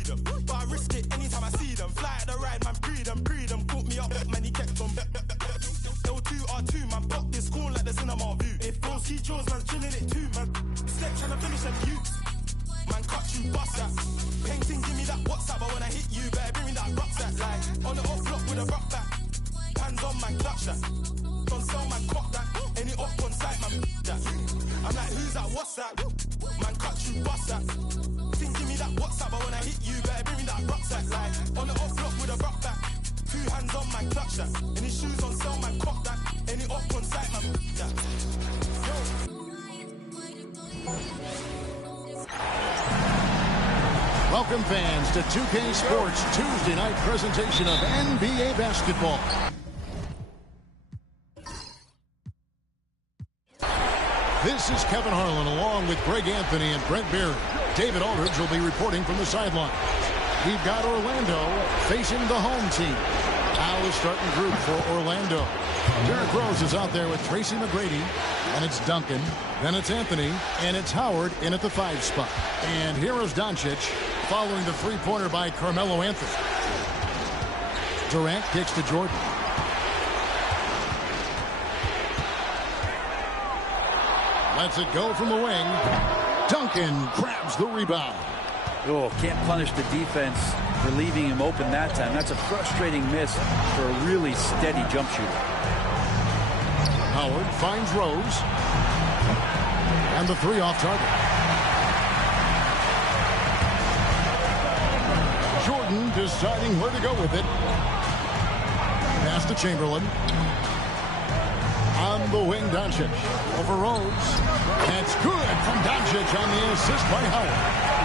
freedom. But I risk it anytime I see them. Fly at the ride, man, freedom. Caught me up, man, he kept on. L2R2, man, pop this corn like the cinema view. If bros see Jones, man's chilling it too, man. Step trying to finish them youths. Man, cut you, bust that. Painting, give me that WhatsApp, but when I hit you, better bring me that rucksack. Like, on the off block with a rock back. Hands on, man, clutch that. Don't sell, man, cock that. Any off on site, man, that. I'm like, who's that, what's that? Man, cut you, bust that. Think, give me that WhatsApp, but when I hit you, better bring me that rucksack. Like, on the off block with a rock back. 2 hands on, man, clutch that. Any shoes on sale, man, cock that. Any off on site, man, that. Welcome fans to 2K Sports Tuesday night presentation of NBA basketball. This is Kevin Harlan along with Greg Anthony and Brent Berry. David Aldridge will be reporting from the sideline. We've got Orlando facing the home team. Al is starting group for Orlando. Derrick Rose is out there with Tracy McGrady, and it's Duncan. Then it's Anthony, and it's Howard in at the 5 spot. And here is Doncic following the three-pointer by Carmelo Anthony. Durant kicks to Jordan. Lets it go from the wing. Duncan grabs the rebound. Oh, can't punish the defense for leaving him open that time. That's a frustrating miss for a really steady jump shooter. Howard finds Rose. And the 3 off target. Jordan deciding where to go with it. Pass to Chamberlain. On the wing, Doncic. Over Rose. That's good from Doncic on the assist by Howard.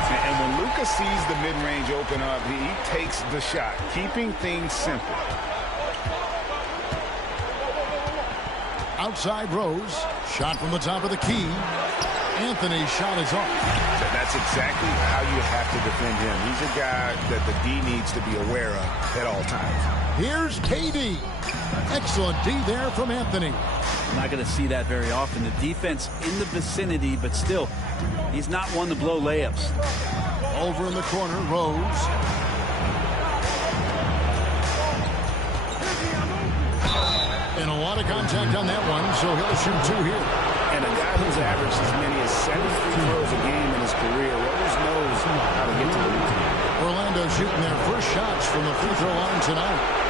And when Luka sees the mid-range open up, he takes the shot, keeping things simple. Outside Rose. Shot from the top of the key. Anthony's shot is off. That's exactly how you have to defend him. He's a guy that the D needs to be aware of at all times. Here's KD. Excellent D there from Anthony. I'm not going to see that very often. The defense in the vicinity, but still, he's not one to blow layups. Over in the corner, Rose. And a lot of contact on that one, so he'll shoot 2 here. And a guy who's averaged as many as 7 free throws a game in his career, Rose knows how to get to the lead. Orlando shooting their first shots from the free throw line tonight.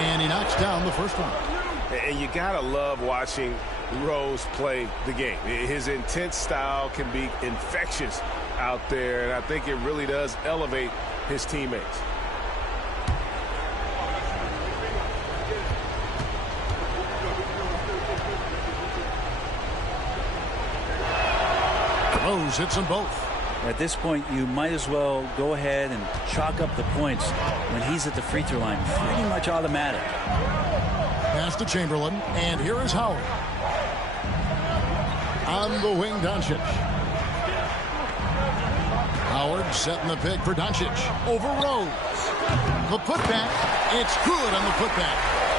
And he knocks down the first one. And you gotta love watching Rose play the game. His intense style can be infectious out there, and I think it really does elevate his teammates. Rose hits them both. At this point, you might as well go ahead and chalk up the points when he's at the free throw line. Pretty much automatic. Pass to Chamberlain, and here is Howard. On the wing, Doncic. Howard setting the pick for Doncic. Over Rose. The putback. It's good on the putback.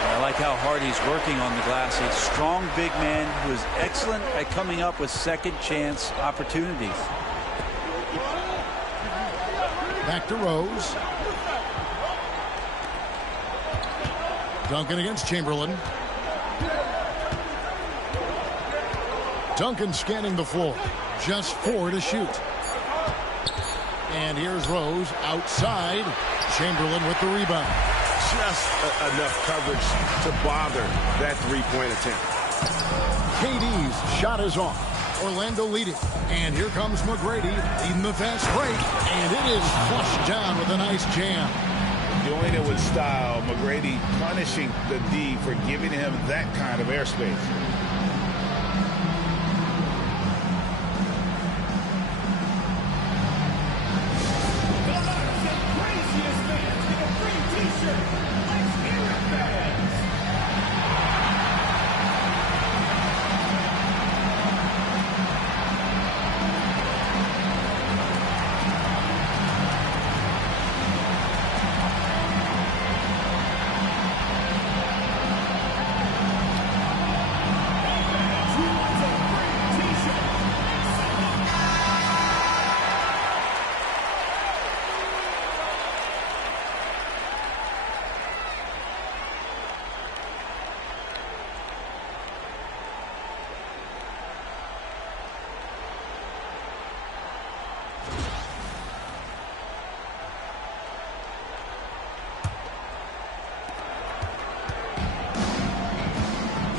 I like how hard he's working on the glass. A strong big man who is excellent at coming up with second chance opportunities. Back to Rose. Duncan against Chamberlain. Duncan scanning the floor. Just 4 to shoot. And here's Rose outside. Chamberlain with the rebound. Just enough coverage to bother that three-point attempt. KD's shot is off. Orlando leading. And here comes McGrady leading the fast break. And it is flushed down with a nice jam. Doing it with style. McGrady punishing the D for giving him that kind of airspace.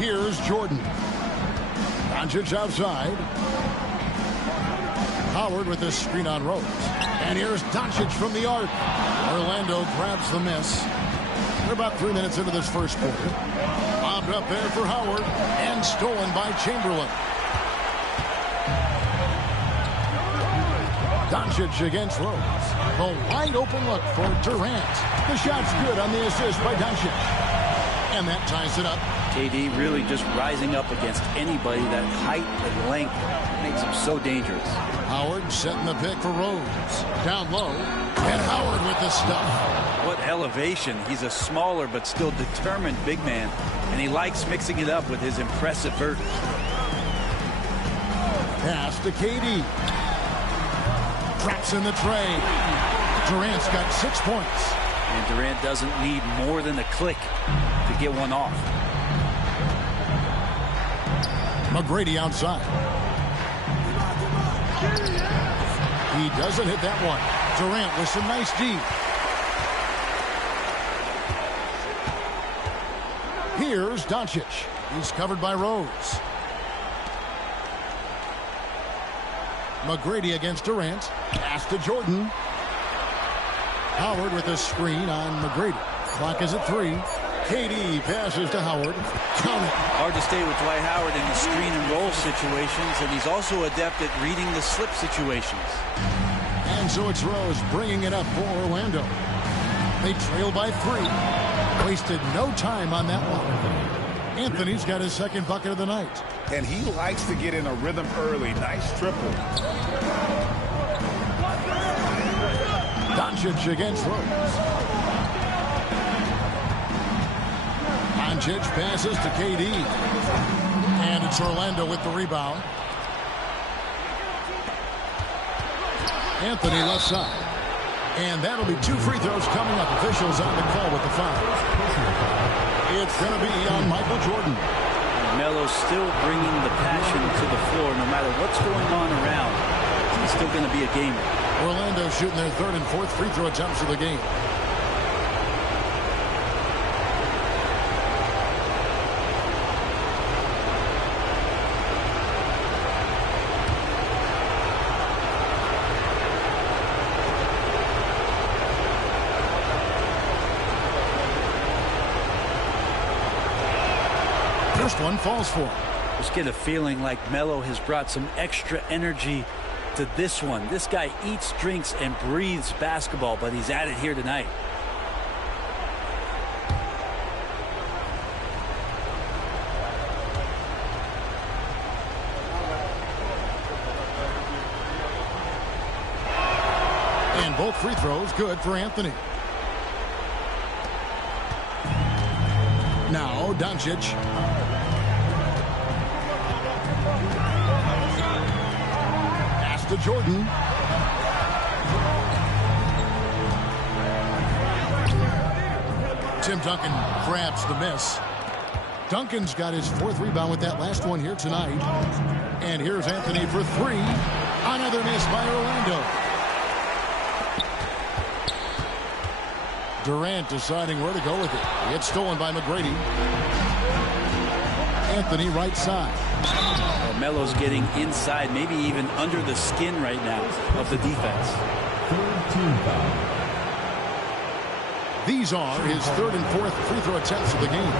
Here's Jordan. Doncic outside. Howard with the screen on Rose. And here's Doncic from the arc. Orlando grabs the miss. They're about 3 minutes into this first quarter. Bobbed up there for Howard and stolen by Chamberlain. Doncic against Rose. The wide open look for Durant. The shot's good on the assist by Doncic. And that ties it up. KD really just rising up against anybody. That height and length makes him so dangerous. Howard setting the pick for Rose. Down low. And Howard with the stuff. What elevation. He's a smaller but still determined big man. And he likes mixing it up with his impressive vert. Pass to KD. Traps in the tray. Durant's got 6 points. And Durant doesn't need more than a click to get one off. McGrady outside. He doesn't hit that one. Durant with some nice D. Here's Doncic. He's covered by Rose. McGrady against Durant. Pass to Jordan. Howard with a screen on McGrady. Clock is at 3. KD passes to Howard. Count it. Hard to stay with Dwight Howard in the screen and roll situations, and he's also adept at reading the slip situations. And so it's Rose bringing it up for Orlando. They trail by 3. Wasted no time on that one. Anthony's got his second bucket of the night. And he likes to get in a rhythm early. Nice triple. Doncic against Rose. Doncic passes to KD. And it's Orlando with the rebound. Anthony left side. And that'll be 2 free throws coming up. Officials on the call with the foul. It's going to be on Michael Jordan. Melo's still bringing the passion to the floor. No matter what's going on around, he's still going to be a gamer. Orlando shooting their 3rd and 4th free throw attempts of the game. First one falls for him. Just get a feeling like Melo has brought some extra energy to this one. This guy eats, drinks, and breathes basketball, but he's at it here tonight. And both free throws good for Anthony. Now Doncic. Pass to Jordan. Tim Duncan grabs the miss. Duncan's got his 4th rebound with that last one here tonight. And here's Anthony for 3. Another miss by Orlando. Durant deciding where to go with it. It's stolen by McGrady. Anthony right side. Well, Melo's getting inside, maybe even under the skin right now of the defense. These are his 3rd and 4th free throw attempts of the game.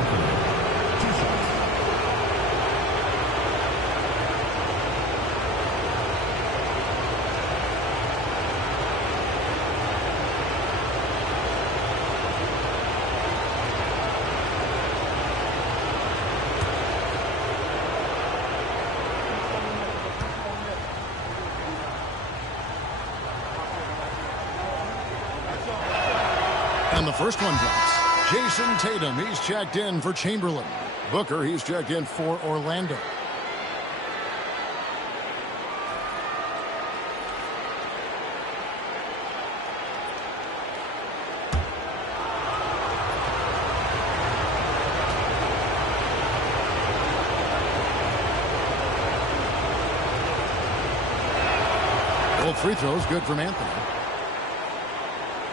And the first one drops. Jason Tatum, he's checked in for Chamberlain. Booker, he's checked in for Orlando. Both free throws good from Anthony.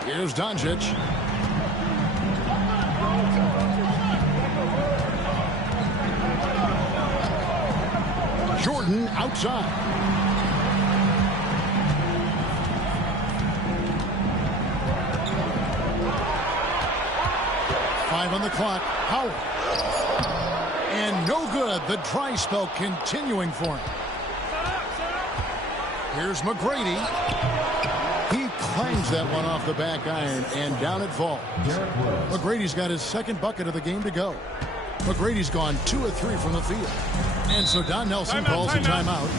Here's Doncic. Jordan outside. Five on the clock. Howard. And no good. The dry spell continuing for him. Here's McGrady. He clangs that one off the back iron, and down it falls. McGrady's got his second bucket of the game to go. McGrady's gone 2 of 3 from the field. And so Don Nelson calls a timeout.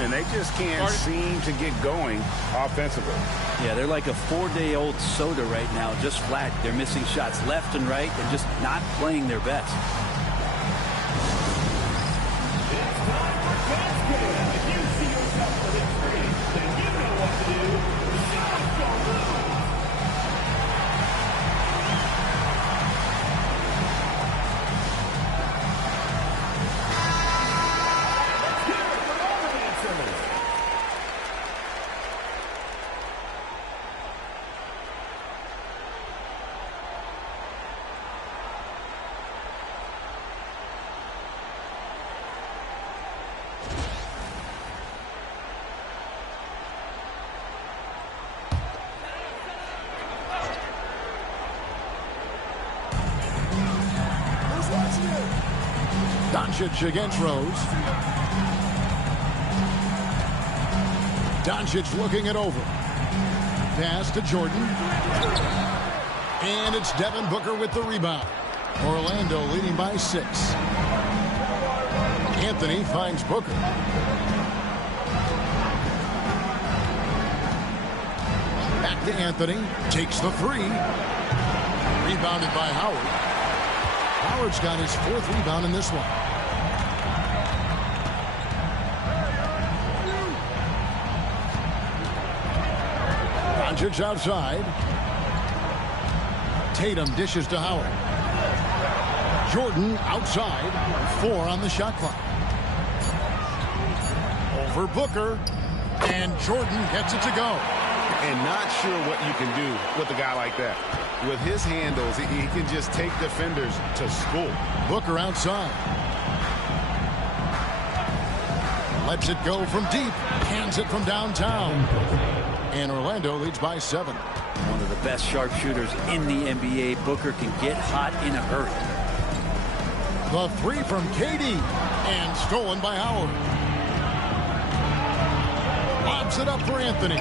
And they just can't seem to get going offensively. Yeah, they're like a 4-day-old soda right now, just flat. They're missing shots left and right and just not playing their best. Doncic against Rose. Doncic looking it over. Pass to Jordan. And it's Devin Booker with the rebound. Orlando leading by 6. Anthony finds Booker. Back to Anthony. Takes the 3. Rebounded by Howard. Howard's got his 4th rebound in this one. Doncic outside. Tatum dishes to Howard. Jordan outside. 4 on the shot clock. Over Booker. And Jordan gets it to go. And not sure what you can do with a guy like that. With his handles, he can just take defenders to school. Booker outside. Lets it go from deep. Hands it from downtown. And Orlando leads by 7. One of the best sharpshooters in the NBA. Booker can get hot in a hurry. The 3 from KD. And stolen by Howard. Lobs it up for Anthony.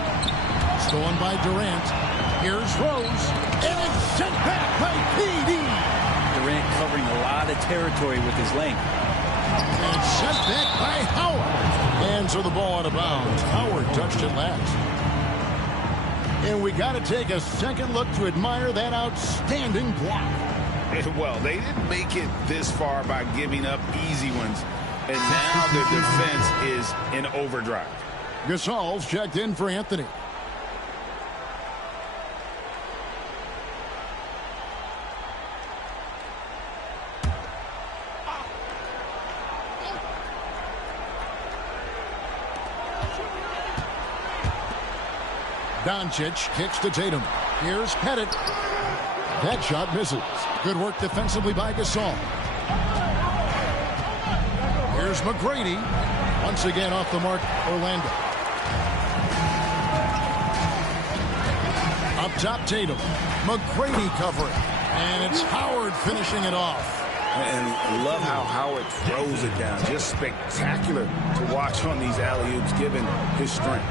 Stolen by Durant. Here's Rose. And it's sent back by KD. Durant covering a lot of territory with his length. And sent back by Howard. And so the ball out of bounds. Howard touched it last. And we got to take a second look to admire that outstanding block. Well, they didn't make it this far by giving up easy ones. And now the defense is in overdrive. Gasol's checked in for Anthony. Doncic kicks to Tatum. Here's Pettit. That shot misses. Good work defensively by Gasol. Here's McGrady. Once again off the mark, Orlando. Up top, Tatum. McGrady covering. And it's Howard finishing it off. And love how Howard throws it down. Just spectacular to watch on these alley-oops, given his strength.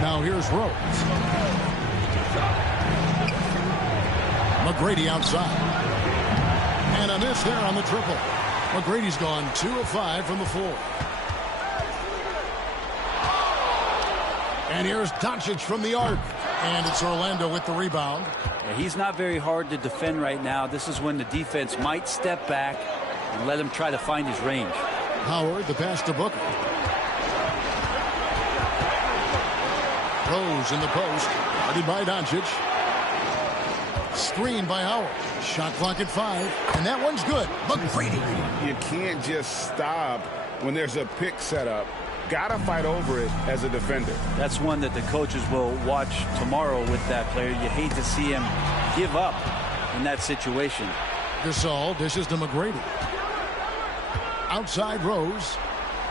Now here's Rose. McGrady outside. And a miss there on the triple. McGrady's gone 2 of 5 from the floor. And here's Doncic from the arc. And it's Orlando with the rebound. Yeah, he's not very hard to defend right now. This is when the defense might step back and let him try to find his range. Howard, the pass to Booker. Rose in the post. Guarded by Doncic. Screen by Howard. Shot clock at 5. And that one's good. McGrady. You can't just stop when there's a pick set up. Gotta fight over it as a defender. That's one that the coaches will watch tomorrow with that player. You hate to see him give up in that situation. Gasol dishes to McGrady. Outside Rose.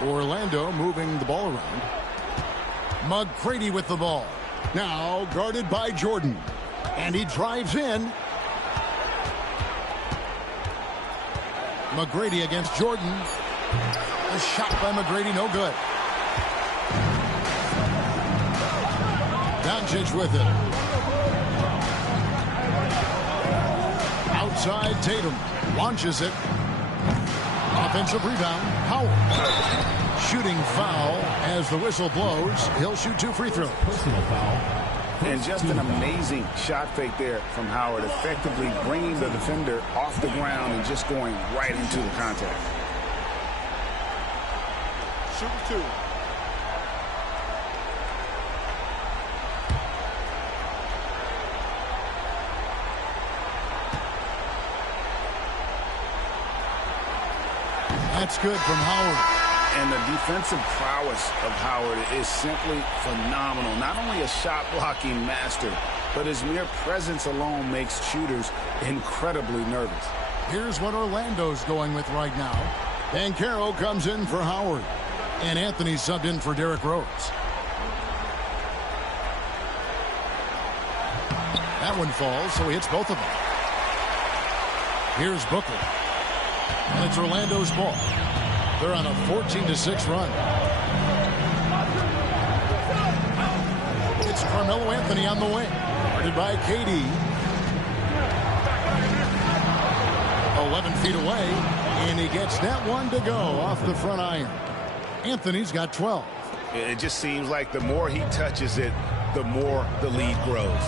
Orlando moving the ball around. McGrady with the ball. Now guarded by Jordan. And he drives in. McGrady against Jordan. A shot by McGrady, no good. Doncic with it. Outside Tatum. Launches it. Offensive rebound. Howard. Shooting foul as the whistle blows. He'll shoot 2 free throws. Personal foul. And just an amazing shot fake there from Howard, effectively bringing the defender off the ground and just going right into the contact. Shoot 2. That's good from Howard. And the defensive prowess of Howard is simply phenomenal. Not only a shot-blocking master, but his mere presence alone makes shooters incredibly nervous. Here's what Orlando's going with right now. Banchero comes in for Howard. And Anthony subbed in for Derrick Rose. That one falls, so he hits both of them. Here's Booker. And it's Orlando's ball. They're on a 14-6 run. It's Carmelo Anthony on the wing. Guarded by KD. 11 feet away. And he gets that one to go off the front iron. Anthony's got 12. It just seems like the more he touches it, the more the lead grows.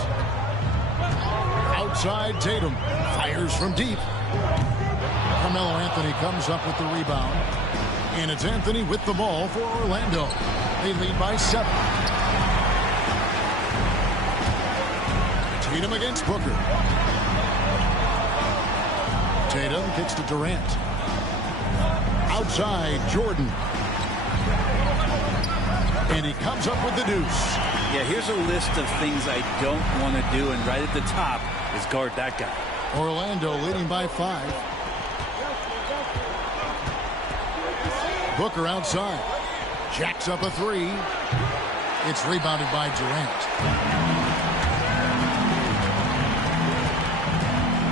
Outside Tatum. Fires from deep. Carmelo Anthony comes up with the rebound. And it's Anthony with the ball for Orlando. They lead by 7. Tatum against Booker. Tatum kicks to Durant. Outside Jordan. And he comes up with the deuce. Yeah, here's a list of things I don't want to do, and right at the top is guard that guy. Orlando leading by 5. Booker outside. Jacks up a 3. It's rebounded by Durant.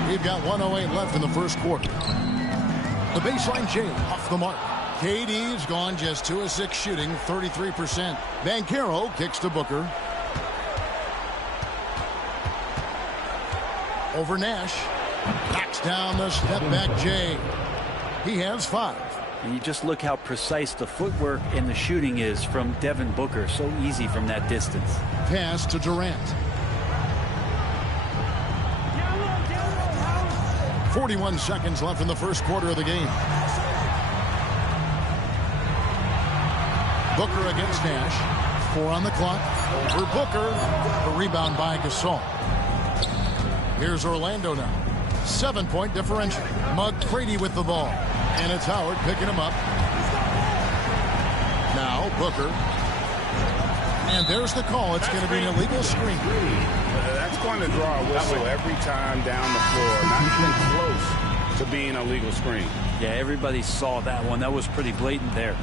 We've got 1:08 left in the first quarter. The baseline Jay off the mark. KD's gone just 2 of 6 shooting, 33%. Banchero kicks to Booker. Over Nash. Backs down the step back Jay. He has 5. And you just look how precise the footwork and the shooting is from Devin Booker. So easy from that distance. Pass to Durant. 41 seconds left in the first quarter of the game. Booker against Nash. 4 on the clock. Over Booker. The rebound by Gasol. Here's Orlando now. 7-point differential. McGrady with the ball. And it's Howard picking him up. Now Booker. And there's the call. It's going to be an illegal screen. That's going to draw a whistle every time down the floor. Not even close to being a legal screen. Yeah, everybody saw that one. That was pretty blatant there.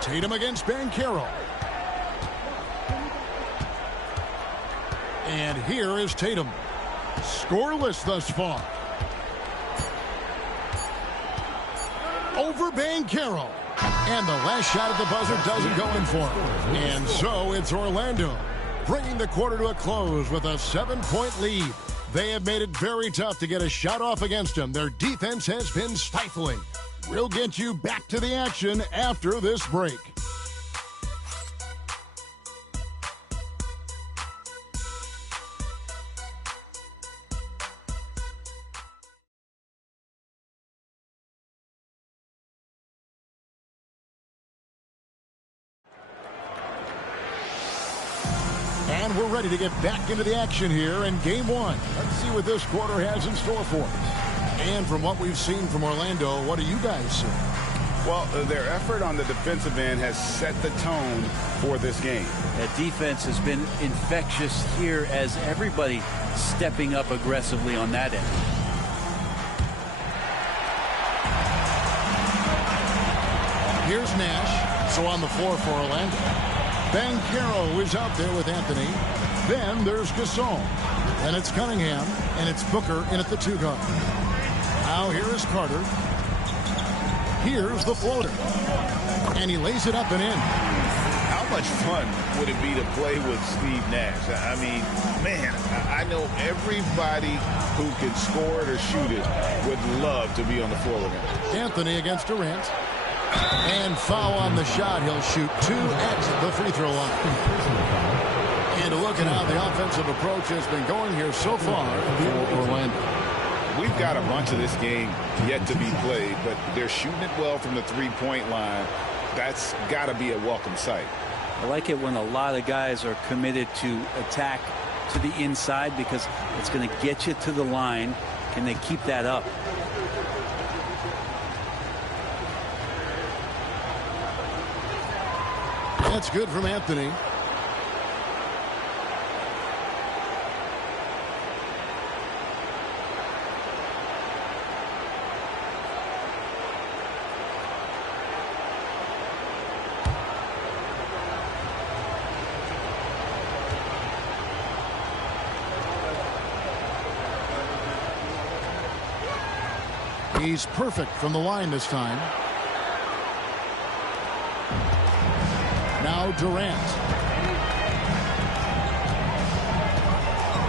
Tatum against Banchero. And here is Tatum. Scoreless thus far. Over Banchero. And the last shot at the buzzer doesn't go in for him. And so it's Orlando bringing the quarter to a close with a 7-point lead. They have made it very tough to get a shot off against them. Their defense has been stifling. We'll get you back to the action after this break. And we're ready to get back into the action here in Game 1. Let's see what this quarter has in store for us. And from what we've seen from Orlando, what do you guys see? Well, their effort on the defensive end has set the tone for this game. That defense has been infectious here as everybody stepping up aggressively on that end. Here's Nash. So on the floor for Orlando. Banchero is out there with Anthony. Then there's Gasol. And it's Cunningham. And it's Booker in at the 2 guard. Now here is Carter. Here's the floater. And he lays it up and in. How much fun would it be to play with Steve Nash? I mean, man, I know everybody who can score it or shoot it would love to be on the floor with him. Anthony against Durant. And foul on the shot. He'll shoot 2 at the free throw line. And a look at how the offensive approach has been going here so far for Orlando. We've got a bunch of this game yet to be played, but they're shooting it well from the three-point line. That's got to be a welcome sight. I like it when a lot of guys are committed to attack to the inside because it's going to get you to the line. Can they keep that up? That's good from Anthony. He's perfect from the line this time. Now Durant.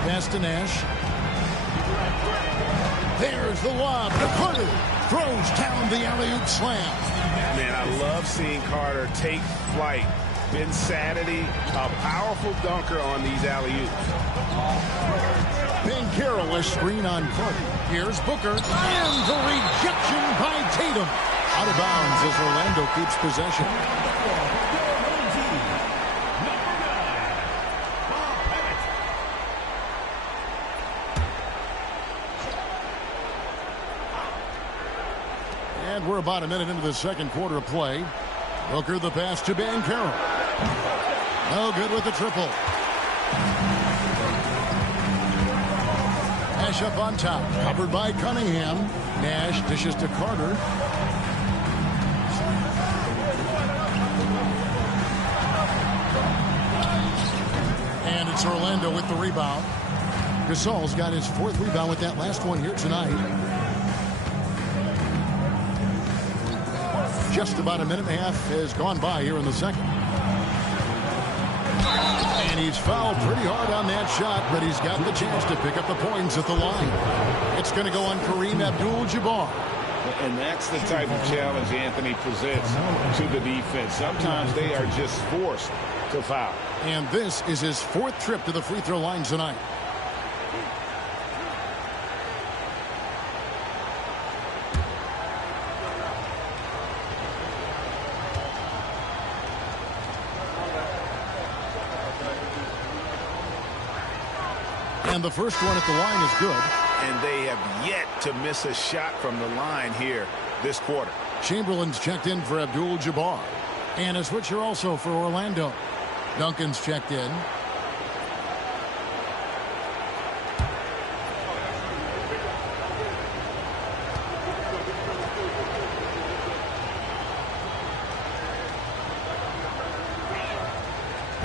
Pass to Nash. There's the lob to Carter. Throws down the alley-oop slam. Man, I love seeing Carter take flight. Insanity, a powerful dunker on these alley-oops. Banchero, a screen on Carter. Here's Booker. And the rejection by Tatum. Out of bounds as Orlando keeps possession. And we're about a minute into the second quarter of play. Booker the pass to Banchero. No good with the triple. Nash up on top. Covered by Cunningham. Nash dishes to Carter. And it's Orlando with the rebound. Gasol's got his 4th rebound with that last one here tonight. Just about a minute and a half has gone by here in the second. And he's fouled pretty hard on that shot, but he's got the chance to pick up the points at the line. It's going to go on Kareem Abdul-Jabbar. And that's the type of challenge Anthony presents to the defense. Sometimes they are just forced to foul. And this is his 4th trip to the free throw line tonight. And the first one at the line is good. And they have yet to miss a shot from the line here this quarter. Chamberlain's checked in for Abdul-Jabbar. And a switcher also for Orlando. Duncan's checked in.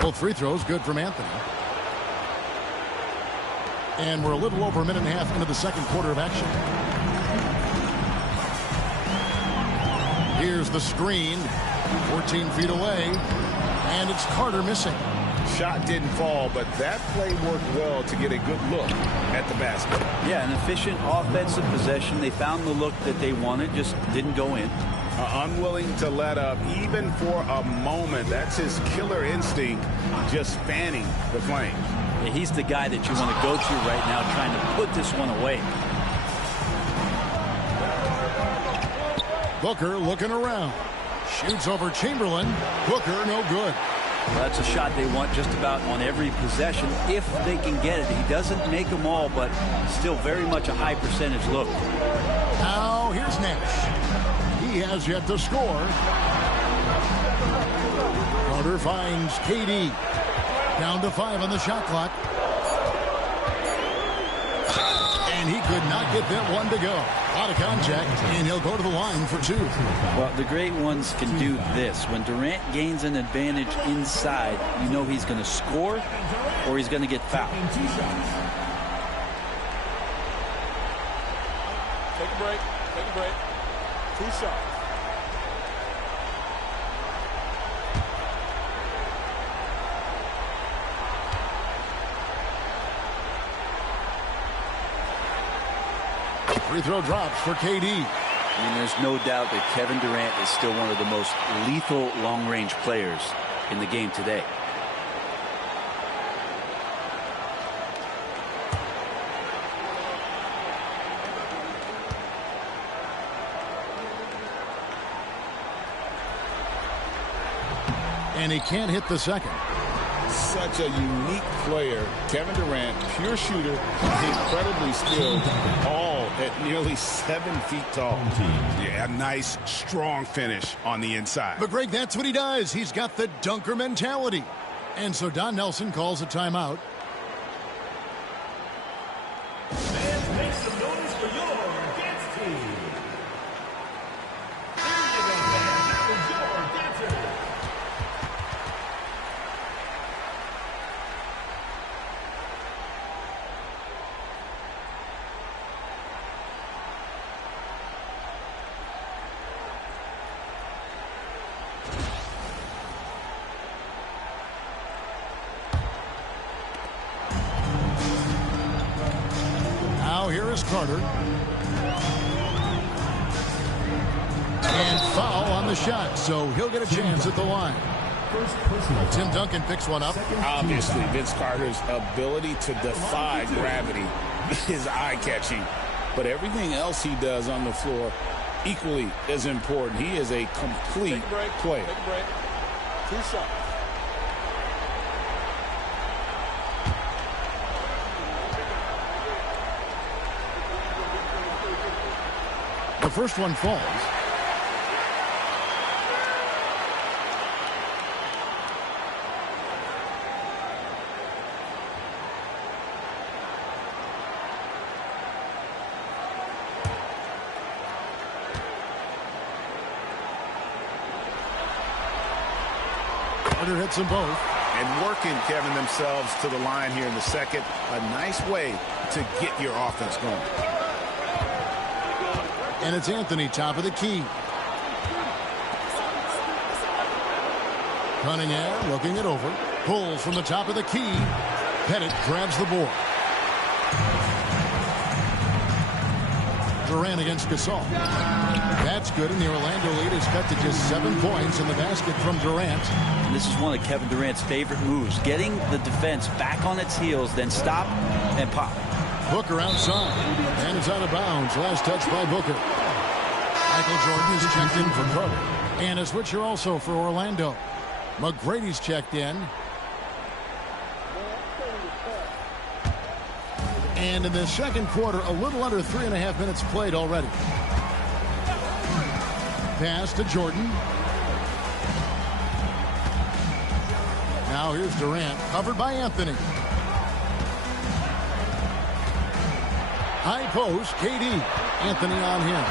Both free throws good from Anthony. And we're a little over a minute and a half into the second quarter of action. Here's the screen. 14 feet away. And it's Carter missing. Shot didn't fall, but that play worked well to get a good look at the basket. Yeah, an efficient offensive possession. They found the look that they wanted, just didn't go in. Unwilling to let up even for a moment. That's his killer instinct, just fanning the flames. Yeah, he's the guy that you want to go to right now, trying to put this one away. Booker looking around. Shoots over Chamberlain. Booker no good. Well, that's a shot they want just about on every possession if they can get it. He doesn't make them all, but still very much a high percentage look. Now here's Nash. He He has yet to score. Carter finds KD. Down to 5 on the shot clock. And he could not get that one to go. Out of contact, and he'll go to the line for 2. Well, the great ones can do this. When Durant gains an advantage inside, you know he's going to score or he's going to get fouled. Take a break. Take a break. 2 shots. Free throw drops for KD. I mean, there's no doubt that Kevin Durant is still one of the most lethal long-range players in the game today. And he can't hit the second. Such a unique player. Kevin Durant, pure shooter, incredibly skilled, all at nearly 7 feet tall. Yeah, nice, strong finish on the inside. But Greg, that's what he does. He's got the dunker mentality. And so Don Nelson calls a timeout. And make some noise for your dance team. Here you go, man. That was your dancer. Here is Carter. And foul on the shot, so he'll get a chance at the line. Tim Duncan picks one up. Obviously, Vince Carter's ability to defy gravity is eye-catching. But everything else he does on the floor equally as important. He is a complete player. Take a break. 2 shots. The first one falls. Carter hits them both. And working, Kevin, themselves to the line here in the second. A nice way to get your offense going. And it's Anthony, top of the key. Cunningham looking it over. Pulls from the top of the key. Pettit grabs the board. Durant against Gasol. That's good, and the Orlando lead is cut to just 7 points in the basket from Durant. And this is one of Kevin Durant's favorite moves. Getting the defense back on its heels, then stop and pop. Booker outside, and it's out of bounds. Last touch by Booker. Michael Jordan is checked in for Carter. And a switcher also for Orlando. McGrady's checked in. And in the second quarter, a little under 3.5 minutes played already. Pass to Jordan. Now here's Durant, covered by Anthony. High post, KD. Anthony on him.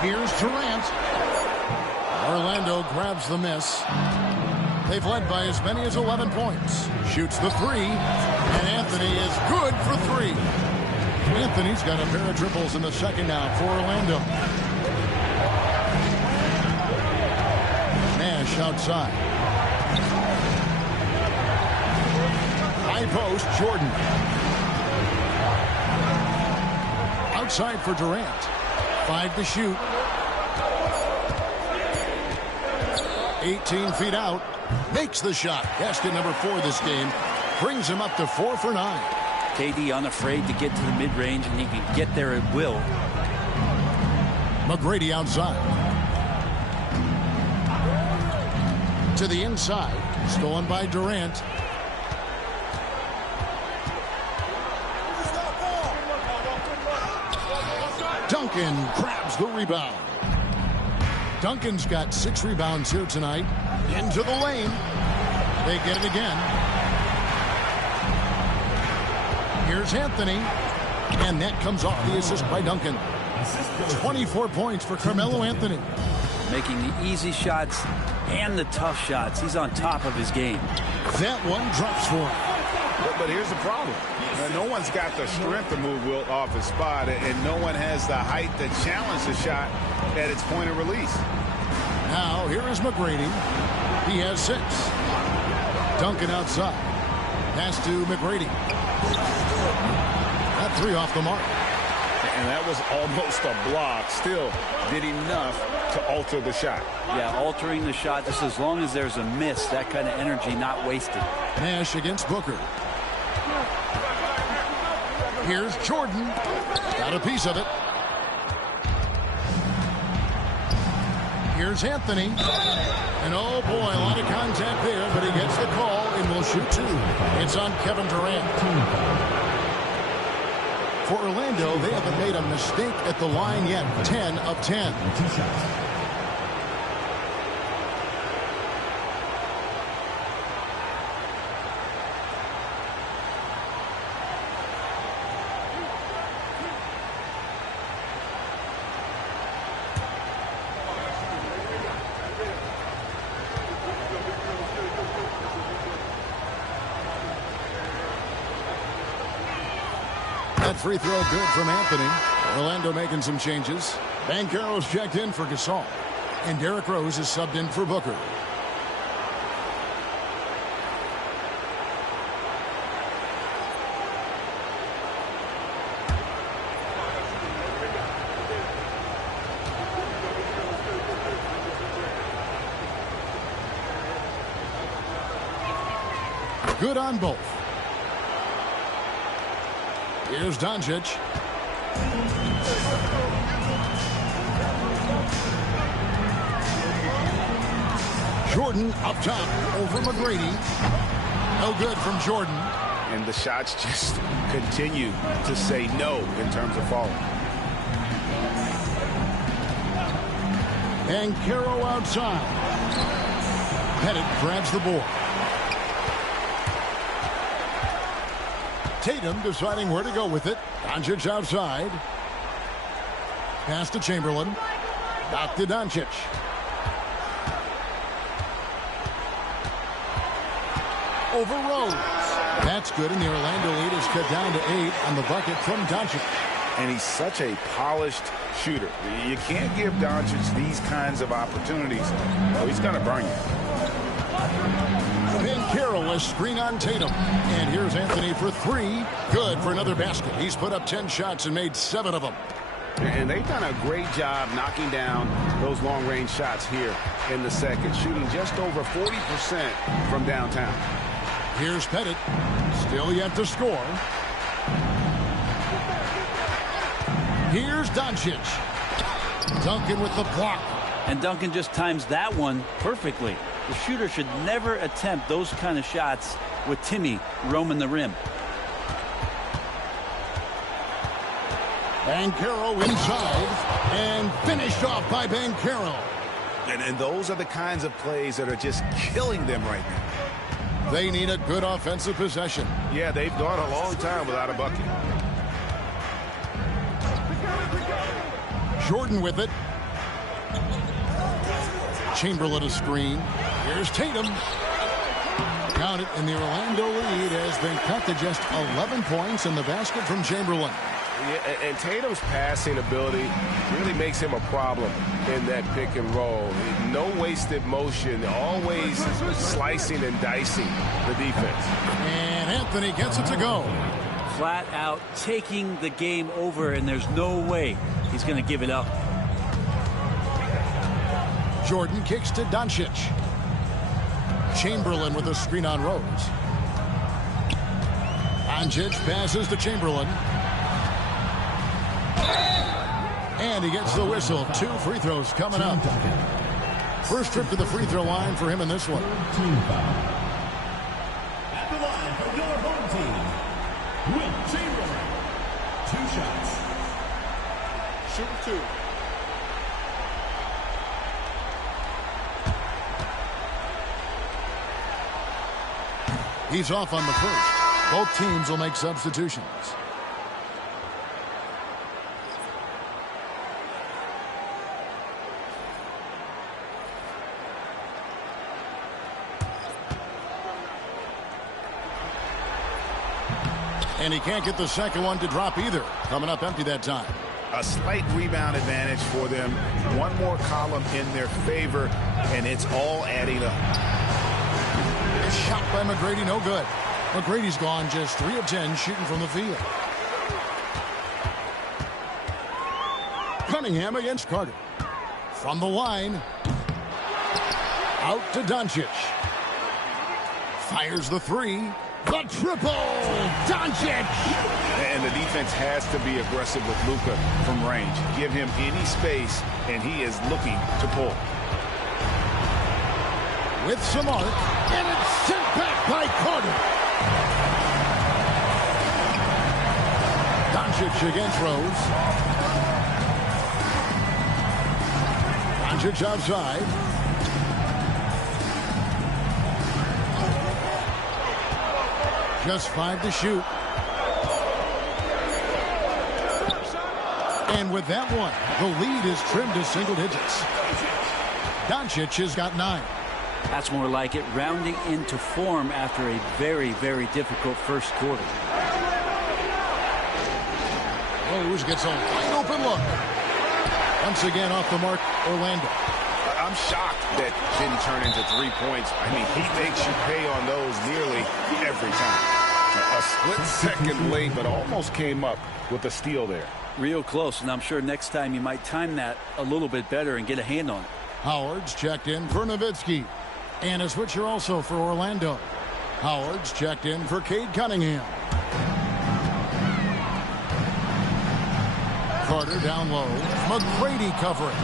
Here's Durant. Orlando grabs the miss. They've led by as many as 11 points. Shoots the 3, and Anthony is good for 3. Anthony's got a pair of triples in the second now for Orlando. Nash outside. High post, Jordan. Outside for Durant. 5 to shoot. 18 feet out. Makes the shot. Basket number 4 this game. Brings him up to 4 for 9. KD unafraid to get to the mid-range, and he can get there at will. McGrady outside. To the inside. Stolen by Durant. Duncan grabs the rebound. Duncan's got 6 rebounds here tonight. Into the lane. They get it again. Here's Anthony. And that comes off the assist by Duncan. 24 points for Carmelo Anthony. Making the easy shots and the tough shots. He's on top of his game. That one drops for him. But here's the problem. No one's got the strength to move Wilt off his spot, and no one has the height to challenge the shot at its point of release. Now, here is McGrady. He has 6. Duncan outside. Pass to McGrady. That 3 off the mark. And that was almost a block. Still did enough to alter the shot. Yeah, altering the shot just as long as there's a miss. That kind of energy not wasted. Nash against Booker. Here's Jordan. Got a piece of it. Here's Anthony. And oh boy, a lot of contact there, but he gets the call and will shoot 2. It's on Kevin Durant. For Orlando, they haven't made a mistake at the line yet. 10 of 10. That free throw good from Anthony. Orlando making some changes. Banchero's checked in for Gasol. And Derrick Rose is subbed in for Booker. Good on both. Here's Doncic. Jordan up top over McGrady. No good from Jordan. And the shots just continue to say no in terms of falling. And Banchero outside. Pettit grabs the board. Tatum deciding where to go with it. Doncic outside. Pass to Chamberlain. Back to Doncic. Over Rose. That's good, and the Orlando lead is cut down to 8 on the bucket from Doncic. And he's such a polished shooter. You can't give Doncic these kinds of opportunities. Oh, he's going to burn you. Banchero is screen on Tatum. And here's Anthony for 3. Good for another basket. He's put up 10 shots and made 7 of them. And they've done a great job knocking down those long-range shots here in the second, shooting just over 40% from downtown. Here's Pettit. Still yet to score. Here's Doncic. Duncan with the block. And Duncan just times that one perfectly. The shooter should never attempt those kind of shots with Timmy roaming the rim. Banchero inside and finished off by Banchero. And those are the kinds of plays that are just killing them right now. They need a good offensive possession. Yeah, they've gone a long time without a bucket. Jordan with it. Chamberlain a screen. Here's Tatum. Count it, and the Orlando lead has been cut to just 11 points in the basket from Chamberlain. Yeah, and Tatum's passing ability really makes him a problem in that pick and roll. No wasted motion, always slicing and dicing the defense. And Anthony gets it to go. Flat out taking the game over, and there's no way he's going to give it up. Jordan kicks to Doncic. Chamberlain with a screen on Rose. Doncic passes to Chamberlain. And he gets the whistle. 2 free throws coming up. First trip to the free throw line for him in this one. At the line for your home team, Wilt Chamberlain. 2 shots. Shoot 2. He's off on the first. Both teams will make substitutions. And he can't get the second one to drop either. Coming up empty that time. A slight rebound advantage for them. One more column in their favor, and it's all adding up. Shot by McGrady, no good. McGrady's gone just 3 of 10 shooting from the field. Cunningham against Carter. From the line. Out to Doncic. Fires the 3. The triple! Doncic! And the defense has to be aggressive with Luka from range. Give him any space, and he is looking to pull. With some arc, and it's sent back by Carter. Doncic against Rose. Doncic outside. Just 5 to shoot. And with that one, the lead is trimmed to single digits. Doncic has got 9. That's more like it, rounding into form after a very, very difficult first quarter. Rose gets a wide open look. Once again off the mark, Orlando. I'm shocked that didn't turn into 3 points. I mean, he makes you pay on those nearly every time. A split second late, but almost came up with a steal there. Real close, and I'm sure next time you might time that a little bit better and get a hand on it. Howard's checked in for Nowitzki. And a switcher also for Orlando. Howard's checked in for Cade Cunningham. Carter down low. McGrady covering.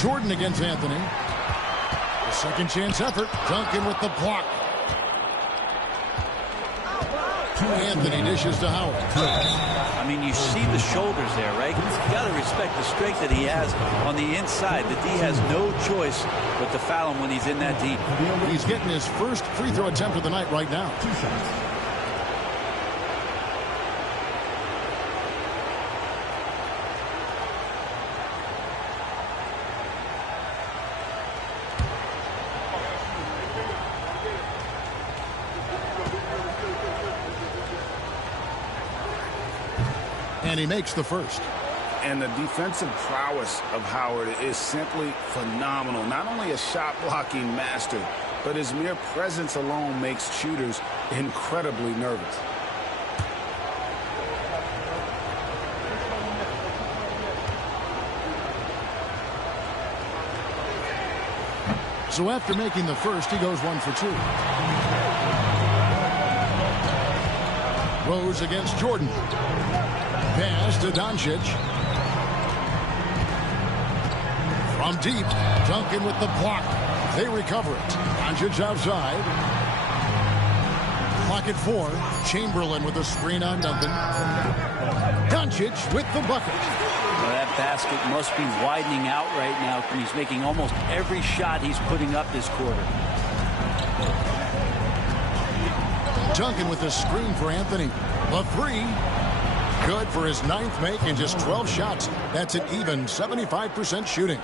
Jordan against Anthony. A second chance effort. Duncan with the block. Anthony dishes to Howard. I mean, you see the shoulders there, right? You got to respect the strength that he has on the inside. The D has no choice but to foul him when he's in that deep. He's getting his first free throw attempt of the night right now. And he makes the first. And the defensive prowess of Howard is simply phenomenal. Not only a shot-blocking master, but his mere presence alone makes shooters incredibly nervous. So after making the first, he goes 1 for 2. Rose against Jordan. Pass to Doncic. From deep, Duncan with the block. They recover it. Doncic outside. Clock at 4. Chamberlain with a screen on Duncan. Doncic with the bucket. Well, that basket must be widening out right now. He's making almost every shot he's putting up this quarter. Duncan with the screen for Anthony. The 3. Good for his 9th make in just 12 shots. That's an even 75% shooting.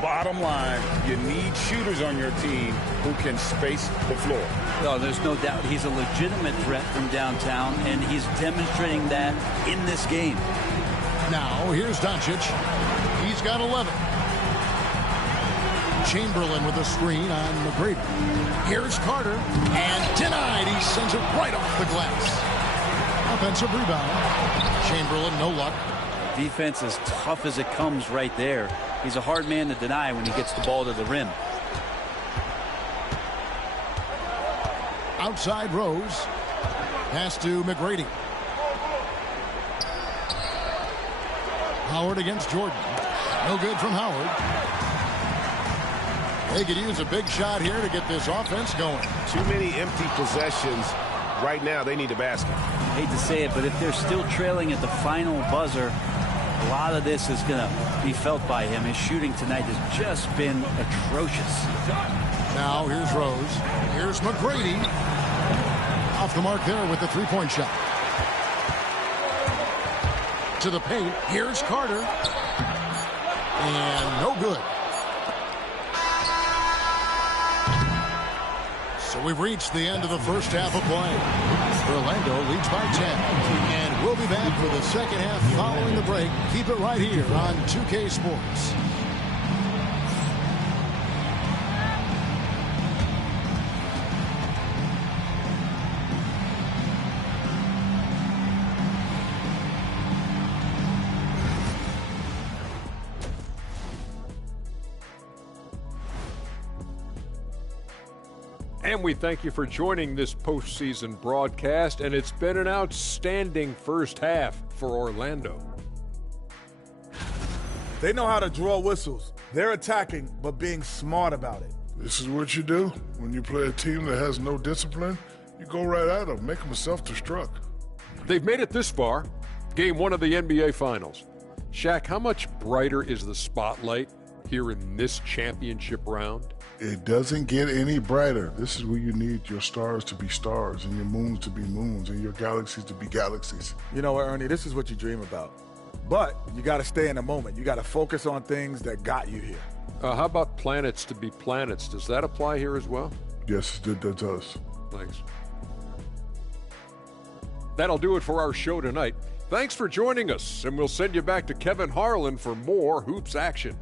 Bottom line, you need shooters on your team who can space the floor. No, there's no doubt he's a legitimate threat from downtown, and he's demonstrating that in this game. Now, here's Doncic. He's got 11. Chamberlain with a screen on McGrady. Here's Carter, and denied. He sends it right off the glass. Offensive rebound. Chamberlain, no luck. Defense as tough as it comes right there. He's a hard man to deny when he gets the ball to the rim. Outside Rose. Pass to McGrady. Howard against Jordan. No good from Howard. They could use a big shot here to get this offense going. Too many empty possessions. Right now, they need a basket. I hate to say it, but if they're still trailing at the final buzzer, a lot of this is going to be felt by him. His shooting tonight has just been atrocious. Now here's Rose. Here's McGrady. Off the mark there with the three-point shot. To the paint. Here's Carter. And no good. So we've reached the end of the first half of play. Orlando leads by 10. And we'll be back for the second half following the break. Keep it right here on 2K Sports. And we thank you for joining this postseason broadcast, and it's been an outstanding first half for Orlando. They know how to draw whistles. They're attacking, but being smart about it. This is what you do when you play a team that has no discipline. You go right at them, make them self-destruct. They've made it this far. Game 1 of the NBA Finals. Shaq, how much brighter is the spotlight here in this championship round? It doesn't get any brighter. This is where you need your stars to be stars and your moons to be moons and your galaxies to be galaxies. You know what, Ernie? This is what you dream about. But you got to stay in the moment. You got to focus on things that got you here. How about planets to be planets? Does that apply here as well? Yes, that does. Thanks. That'll do it for our show tonight. Thanks for joining us, and we'll send you back to Kevin Harlan for more Hoops action.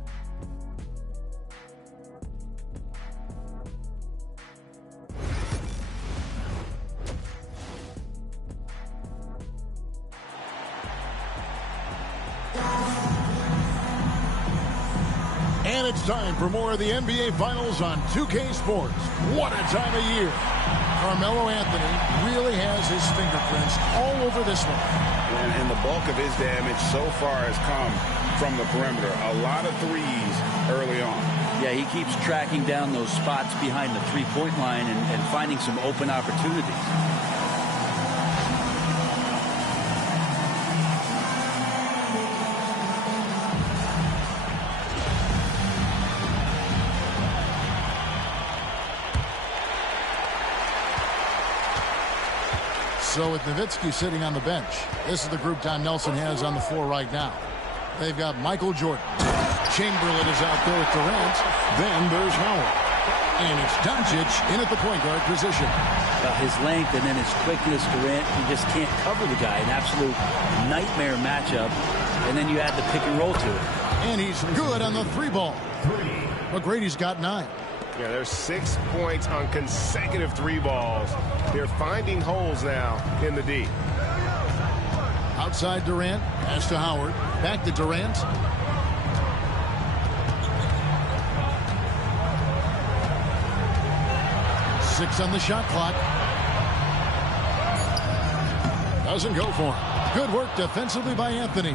And it's time for more of the NBA Finals on 2K Sports. What a time of year. Carmelo Anthony really has his fingerprints all over this one. And the bulk of his damage so far has come from the perimeter. A lot of threes early on. Yeah, he keeps tracking down those spots behind the three-point line and finding some open opportunities. So with Nowitzki sitting on the bench, this is the group Don Nelson has on the floor right now. They've got Michael Jordan. Chamberlain is out there with Durant. Then there's Howard. And it's Doncic in at the point guard position. His length and then his quickness, Durant, you just can't cover the guy. An absolute nightmare matchup. And then you add the pick and roll to it. And he's good on the three ball. McGrady's got 9. Yeah, there's 6 points on consecutive three balls. They're finding holes now in the D. Outside Durant, pass to Howard. Back to Durant. Six on the shot clock. Doesn't go for him. Good work defensively by Anthony.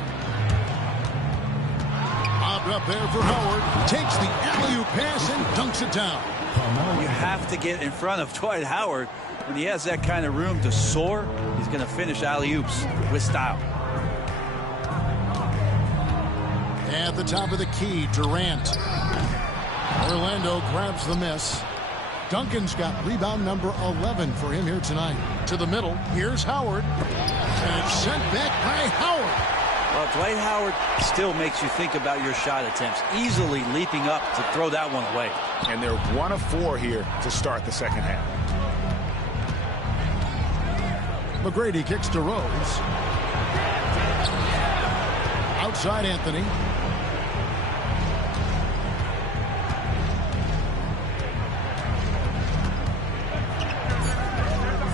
Up there for Howard. Takes the alley-oop pass and dunks it down. You have to get in front of Dwight Howard. When he has that kind of room to soar, he's going to finish alley-oops with style. At the top of the key, Durant. Orlando grabs the miss. Duncan's got rebound number 11 for him here tonight. To the middle, here's Howard. And it's sent back by Howard. Well, Dwight Howard still makes you think about your shot attempts, easily leaping up to throw that one away. And they're 1 of 4 here to start the second half. McGrady kicks to Rose. Outside Anthony.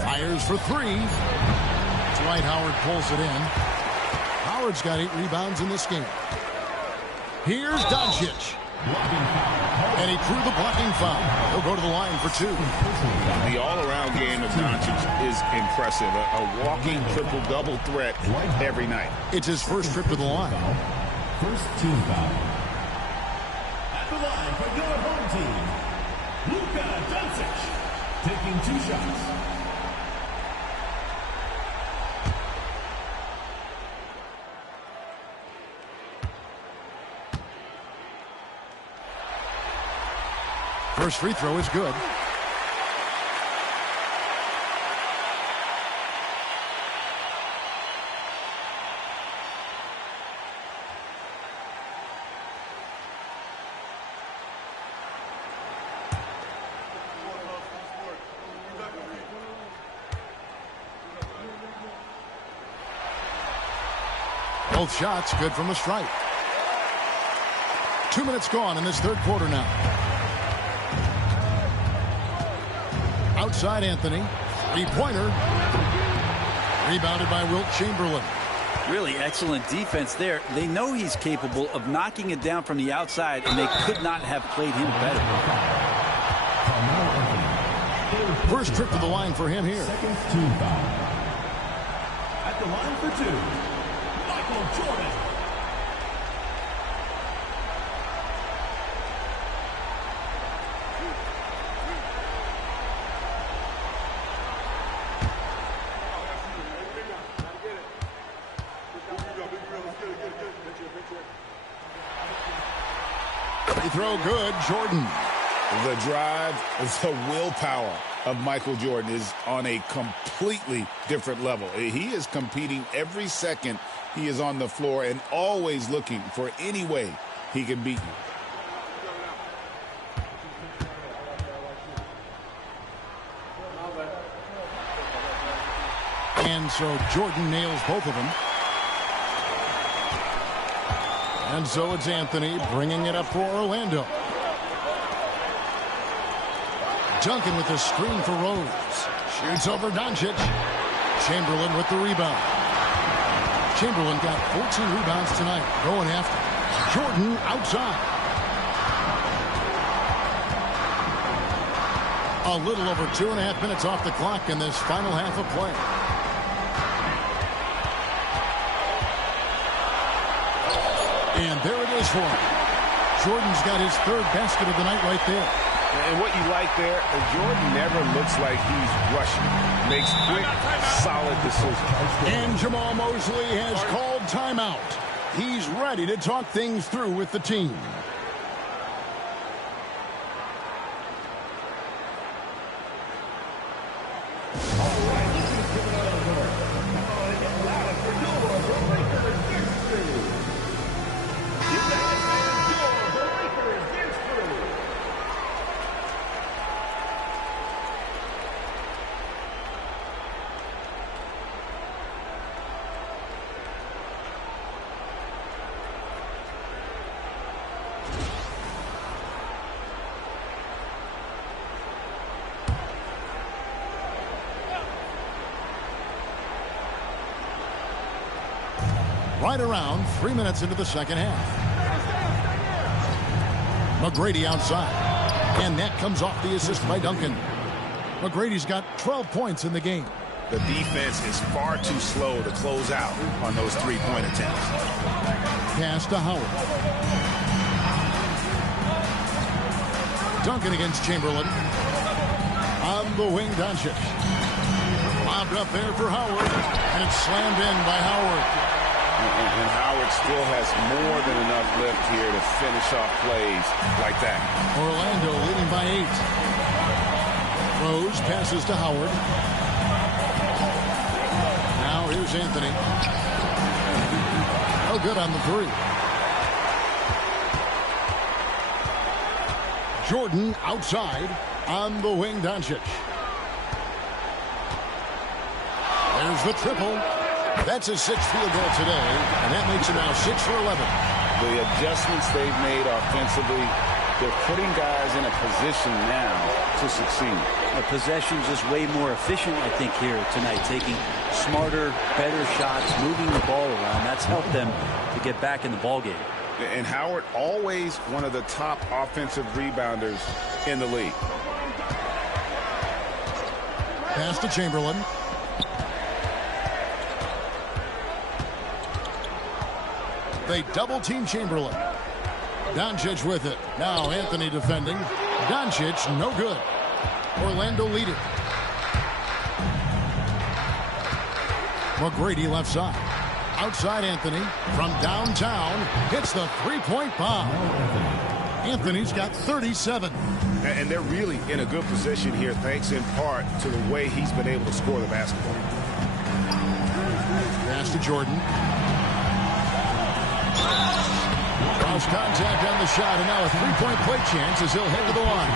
Fires for 3. Dwight Howard pulls it in. Howard's got 8 rebounds in this game. Here's Doncic. And he drew the blocking foul. He'll go to the line for 2. The all-around game of Doncic is impressive. A walking triple-double threat every night. It's his first trip to the line. First team foul. At the line for your home team, Luka Doncic, taking 2 shots. First free throw is good. Both shots good from the stripe. 2 minutes gone in this third quarter now. Outside Anthony. Three-pointer. Rebounded by Wilt Chamberlain. Really excellent defense there. They know he's capable of knocking it down from the outside, and they could not have played him better. First trip to the line for him here. Seconds to foul. At the line for two, Michael Jordan. Free throw good, Jordan. The drive, the willpower of Michael Jordan is on a completely different level. He is competing every second he is on the floor and always looking for any way he can beat you. And so Jordan nails both of them. And so it's Anthony bringing it up for Orlando. Duncan with the screen for Rose. Shoots over Doncic. Chamberlain with the rebound. Chamberlain got 14 rebounds tonight. Going after Jordan outside. A little over 2.5 minutes off the clock in this final half of play. And there it is for him. Jordan's got his third basket of the night right there. And what you like there, Jordan never looks like he's rushing. Makes quick, solid decisions. And Jamal Mosley has called timeout. He's ready to talk things through with the team. Right around 3 minutes into the second half. McGrady outside. And that comes off the assist by Duncan. McGrady's got 12 points in the game. The defense is far too slow to close out on those three-point attempts. Pass to Howard. Duncan against Chamberlain. On the wing, Doncic. Lobbed up there for Howard. And it's slammed in by Howard. And Howard still has more than enough lift here to finish off plays like that. Orlando leading by 8. Rose passes to Howard. Now here's Anthony. No good on the three. Jordan outside on the wing, Doncic. There's the triple. That's his sixth field goal today, and that makes it now 6 for 11. The adjustments they've made offensively, they're putting guys in a position now to succeed. The possession just way more efficient, I think, here tonight. Taking smarter, better shots, moving the ball around. That's helped them to get back in the ballgame. And Howard, always one of the top offensive rebounders in the league. Pass to Chamberlain. They double-team Chamberlain. Doncic with it. Now Anthony defending. Doncic, no good. Orlando leading. McGrady left side. Outside Anthony from downtown. Hits the three-point bomb. Anthony's got 37. And they're really in a good position here, thanks in part to the way he's been able to score the basketball. Pass to Jordan. Cross contact on the shot, and now a three-point play chance as he'll head to the line.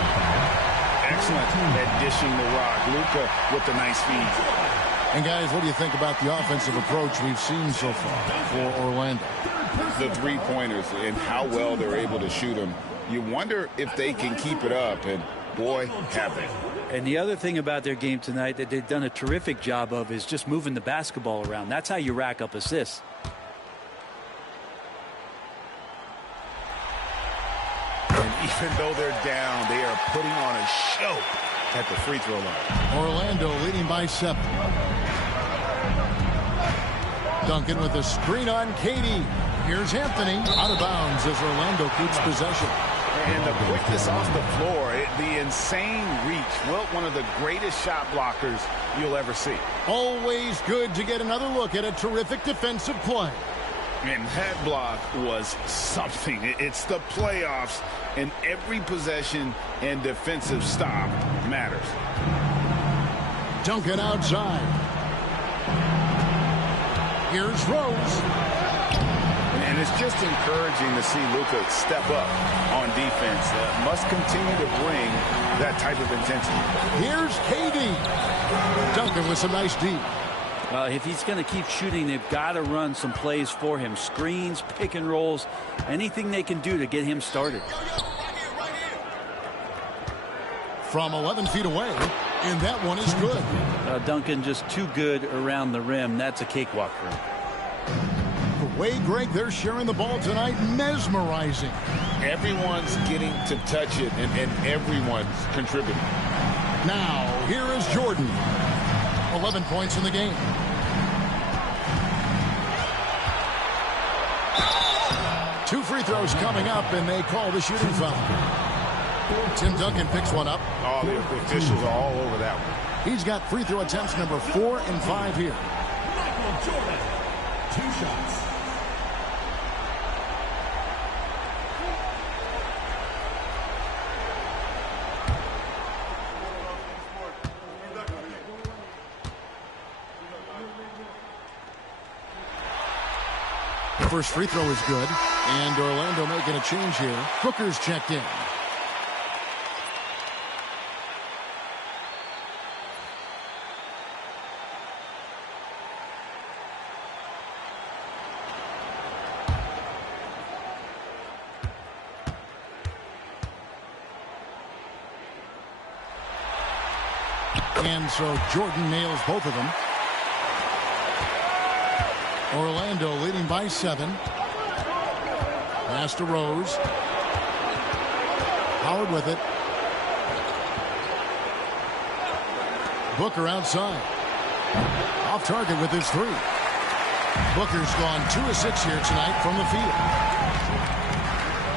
Excellent at dishing the rock. Luka with the nice feed. And guys, what do you think about the offensive approach we've seen so far for Orlando? The three-pointers and how well they're able to shoot them. You wonder if they can keep it up, and boy, have they. And the other thing about their game tonight that they've done a terrific job of is just moving the basketball around. That's how you rack up assists. And even though they're down, they are putting on a show at the free throw line. Orlando leading by 7. Duncan with a screen on Katie. Here's Anthony out of bounds as Orlando keeps possession. And the quickness off the floor, the insane reach. Well, one of the greatest shot blockers you'll ever see. Always good to get another look at a terrific defensive play. And that block was something. It's the playoffs, and every possession and defensive stop matters. Duncan outside. Here's Rose. And it's just encouraging to see Luka step up on defense. Must continue to bring that type of intensity. Here's KD. Duncan with some nice D. Well, if he's going to keep shooting, they've got to run some plays for him. Screens, pick and rolls, anything they can do to get him started. From 11 feet away, and that one is good. Duncan just too good around the rim. That's a cakewalk for him. The way, Greg, they're sharing the ball tonight, mesmerizing. Everyone's getting to touch it, and everyone's contributing. Now, here is Jordan. 11 points in the game. Two free throws coming up, and they call the shooting foul. Tim Duncan picks one up. Oh, the officials are all over that one. He's got free throw attempts number 4 and 5 here. Michael Jordan, 2 shots. The first free throw is good, and Orlando making a change here. Booker's checked in. And so Jordan nails both of them. Orlando leading by 7. Pass to Rose. Howard with it. Booker outside. Off target with his 3. Booker's gone 2 of 6 here tonight from the field.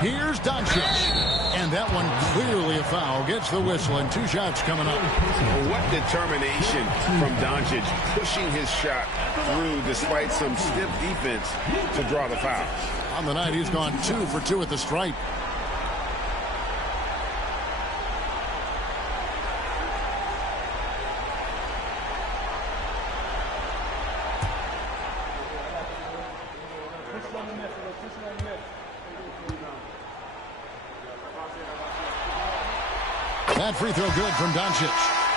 Here's Doncic. And that one clearly a foul. Gets the whistle, and 2 shots coming up. What determination from Doncic, pushing his shot through despite some stiff defense to draw the foul. On the night, he's gone 2 for 2 at the stripe. That free throw good from Doncic.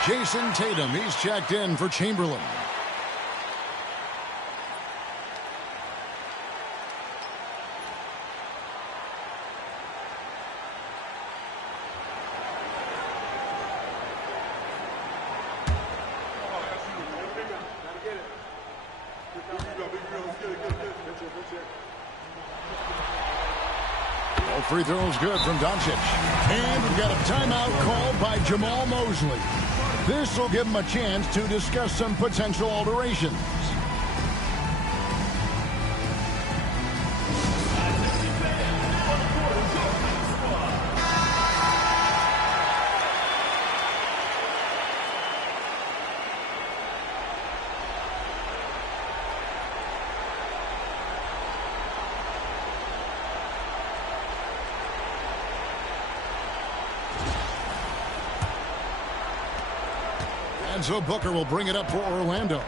Jason Tatum, he's checked in for Chamberlain. Free throws good from Doncic. And we've got a timeout called by Jamal Mosley. This will give him a chance to discuss some potential alterations. And so Booker will bring it up for Orlando.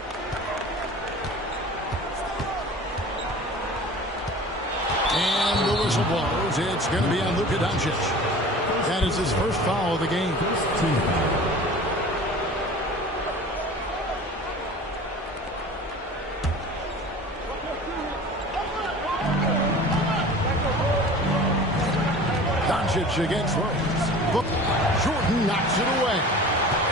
And the whistle blows. It's going to be on Luka Doncic. That is his first foul of the game. Doncic against Rose. Booker. Jordan knocks it away.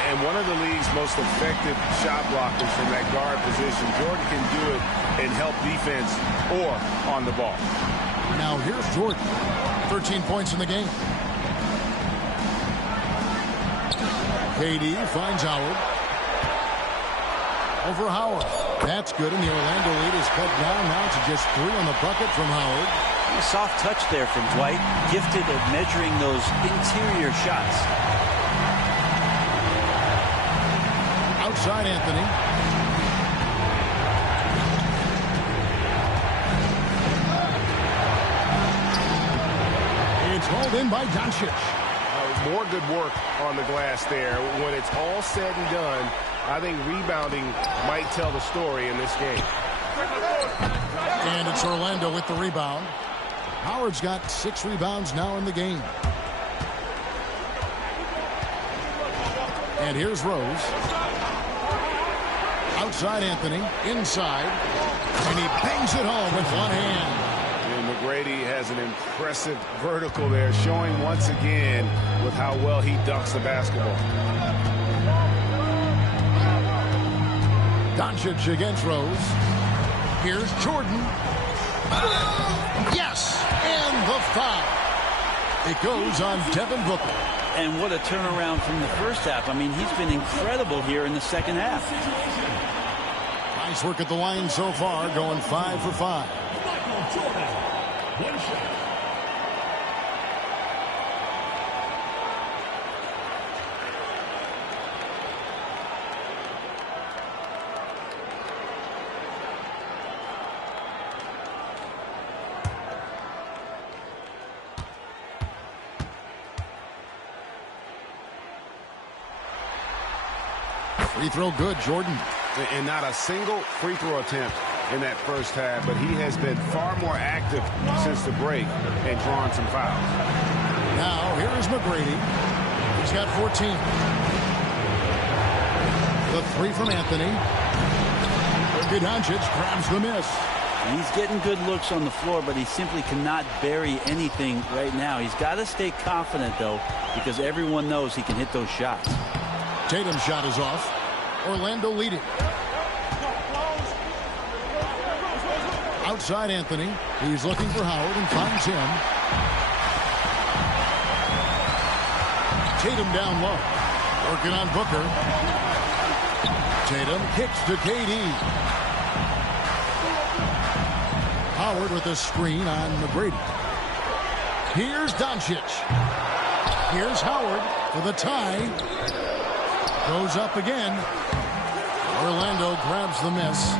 And one of the league's most effective shot blockers from that guard position. Jordan can do it and help defense or on the ball. Now here's Jordan. 13 points in the game. KD finds Howard. Over Howard. That's good, and the Orlando lead is cut down now to just 3 on the bucket from Howard. A soft touch there from Dwight. Gifted at measuring those interior shots. Outside Anthony. It's hauled in by Doncic. More good work on the glass there. When it's all said and done, I think rebounding might tell the story in this game. And it's Orlando with the rebound. Howard's got 6 rebounds now in the game. And here's Rose. Outside Anthony. Inside. And he bangs it home with one hand. And McGrady has an impressive vertical there, showing once again with how well he dunks the basketball. Doncic against Rose. Here's Jordan. Yes! And the foul. It goes on Devin Booker. And what a turnaround from the first half. I mean, he's been incredible here in the second half. Nice work at the line so far, going 5 for 5. One shot. Free throw good, Jordan. And not a single free throw attempt in that first half, but he has been far more active since the break and drawn some fouls. Now, here is McGrady. He's got 14. The 3 from Anthony. Luka Doncic grabs the miss. And he's getting good looks on the floor, but he simply cannot bury anything right now. He's got to stay confident, though, because everyone knows he can hit those shots. Tatum's shot is off. Orlando leading. Outside Anthony. He's looking for Howard and finds him. Tatum down low. Working on Booker. Tatum kicks to KD. Howard with a screen on McGrady. Here's Doncic. Here's Howard for the tie. Goes up again. Orlando grabs the miss.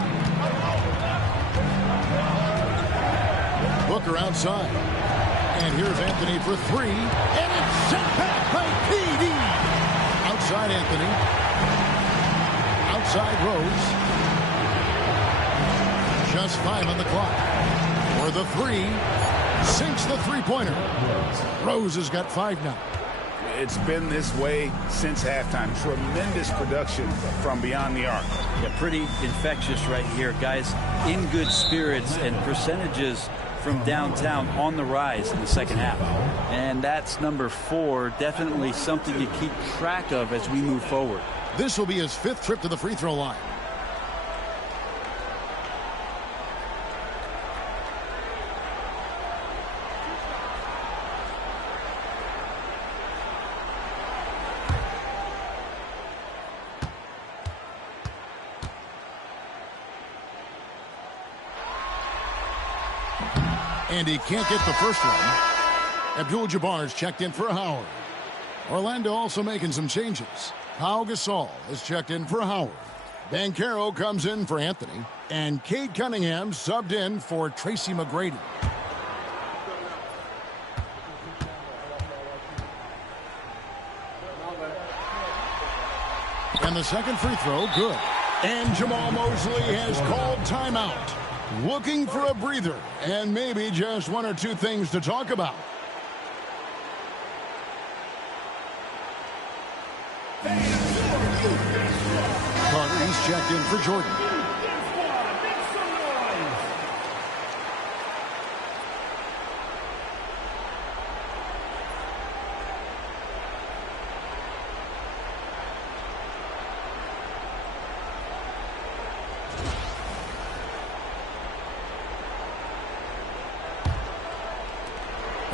Booker outside. And here's Anthony for 3. And it's sent back by KD. Outside Anthony. Outside Rose. Just 5 on the clock. For the 3. Sinks the three-pointer. Rose has got 5 now. It's been this way since halftime. Tremendous production from beyond the arc. Yeah, pretty infectious right here. Guys in good spirits and percentages from downtown on the rise in the second half. And that's number 4. Definitely something to keep track of as we move forward. This will be his 5th trip to the free throw line. And he can't get the first one. Abdul-Jabbar's checked in for Howard. Orlando also making some changes. Pau Gasol is checked in for Howard. Banchero comes in for Anthony. And Cade Cunningham subbed in for Tracy McGrady. And the second free throw, good. And Jamal Mosley has called timeout. Looking for a breather and maybe just one or two things to talk about. Carter, he's checked in for Jordan.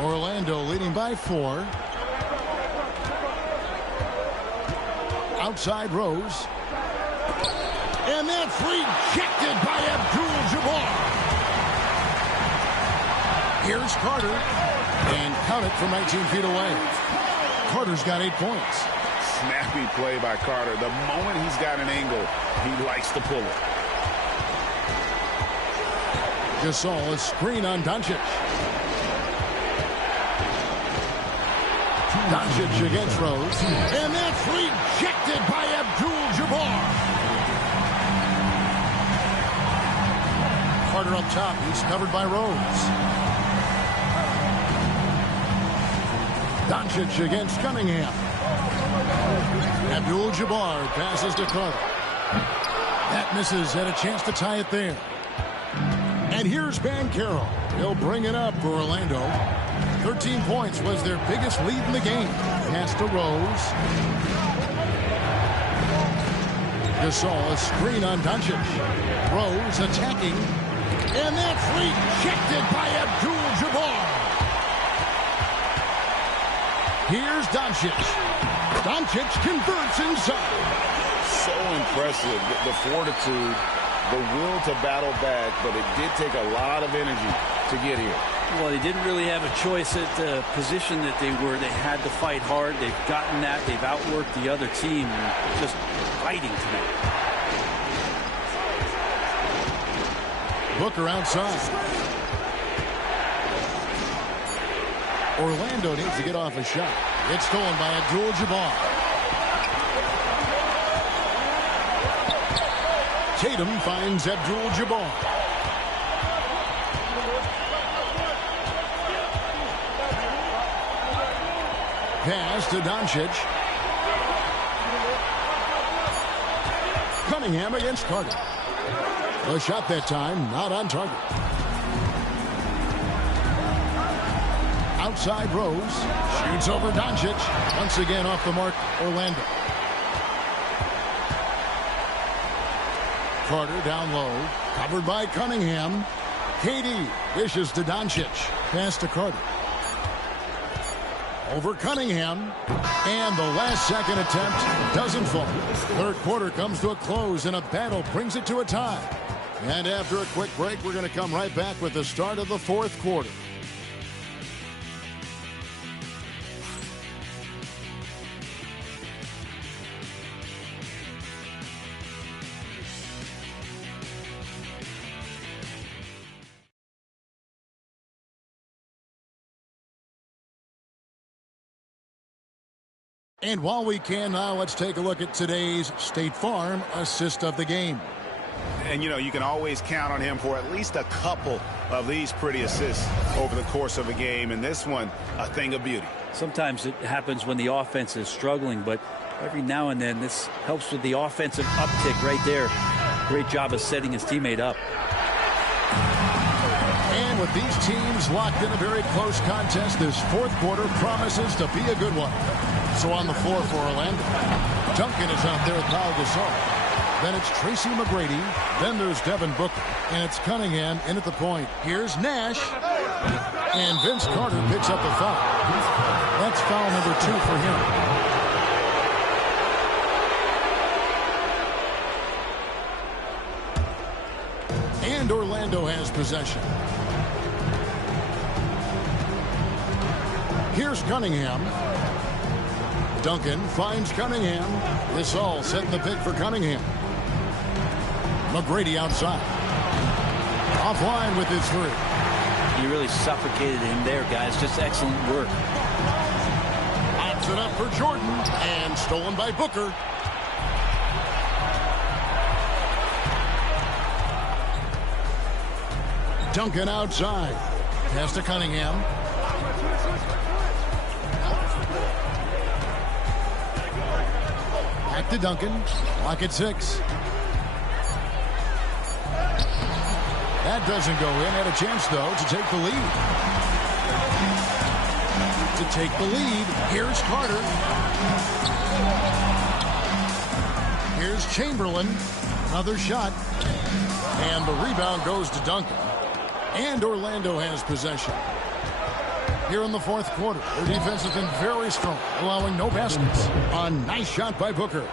Orlando leading by 4. Outside Rose. And that's rejected by Abdul-Jabbar. Here's Carter. And count it from 19 feet away. Carter's got 8 points. Snappy play by Carter. The moment he's got an angle, he likes to pull it. Gasol, a screen on Doncic. Doncic against Rose. And that's rejected by Abdul-Jabbar. Carter up top. He's covered by Rose. Doncic against Cunningham. Abdul-Jabbar passes to Carter. That misses. Had a chance to tie it there. And here's Banchero. He'll bring it up for Orlando. 13 points was their biggest lead in the game. Pass to Rose. Gasol, a screen on Doncic. Rose attacking. And that's rejected by Abdul-Jabbar. Here's Doncic. Doncic converts inside. So impressive. The fortitude, the will to battle back, but it did take a lot of energy to get here. Well, they didn't really have a choice at the position that they were. They had to fight hard. They've gotten that. They've outworked the other team. Just fighting tonight. Booker outside. Orlando needs to get off a shot. It's stolen by Abdul-Jabbar. Tatum finds Abdul-Jabbar. Pass to Doncic. Cunningham against Carter. A shot that time, not on target. Outside Rose. Shoots over Doncic. Once again off the mark, Orlando. Carter down low. Covered by Cunningham. KD dishes to Doncic. Pass to Carter. Over Cunningham. And the last second attempt doesn't fall. Third quarter comes to a close and a battle brings it to a tie. And after a quick break, we're going to come right back with the start of the fourth quarter. And while we can now, let's take a look at today's State Farm assist of the game. And, you know, you can always count on him for at least a couple of these pretty assists over the course of a game. And this one, a thing of beauty. Sometimes it happens when the offense is struggling, but every now and then this helps with the offensive uptick right there. Great job of setting his teammate up. And with these teams locked in a very close contest, this fourth quarter promises to be a good one. So on the floor for Orlando, Duncan is out there with Pau Gasol. Then it's Tracy McGrady. Then there's Devin Booker. And it's Cunningham in at the point. Here's Nash. And Vince Carter picks up the foul. That's foul number 2 for him. And Orlando has possession. Here's Cunningham. Duncan finds Cunningham. This all setting the pick for Cunningham. McGrady outside. Offline with his 3. You really suffocated him there, guys. Just excellent work. Pops it up for Jordan. And stolen by Booker. Duncan outside. Pass to Cunningham. Back to Duncan. Clock at 6. That doesn't go in. Had a chance, though, to take the lead. To take the lead, here's Carter. Here's Chamberlain. Another shot. And the rebound goes to Duncan. And Orlando has possession. Here in the fourth quarter, their defense has been very strong, allowing no baskets. A nice shot by Booker.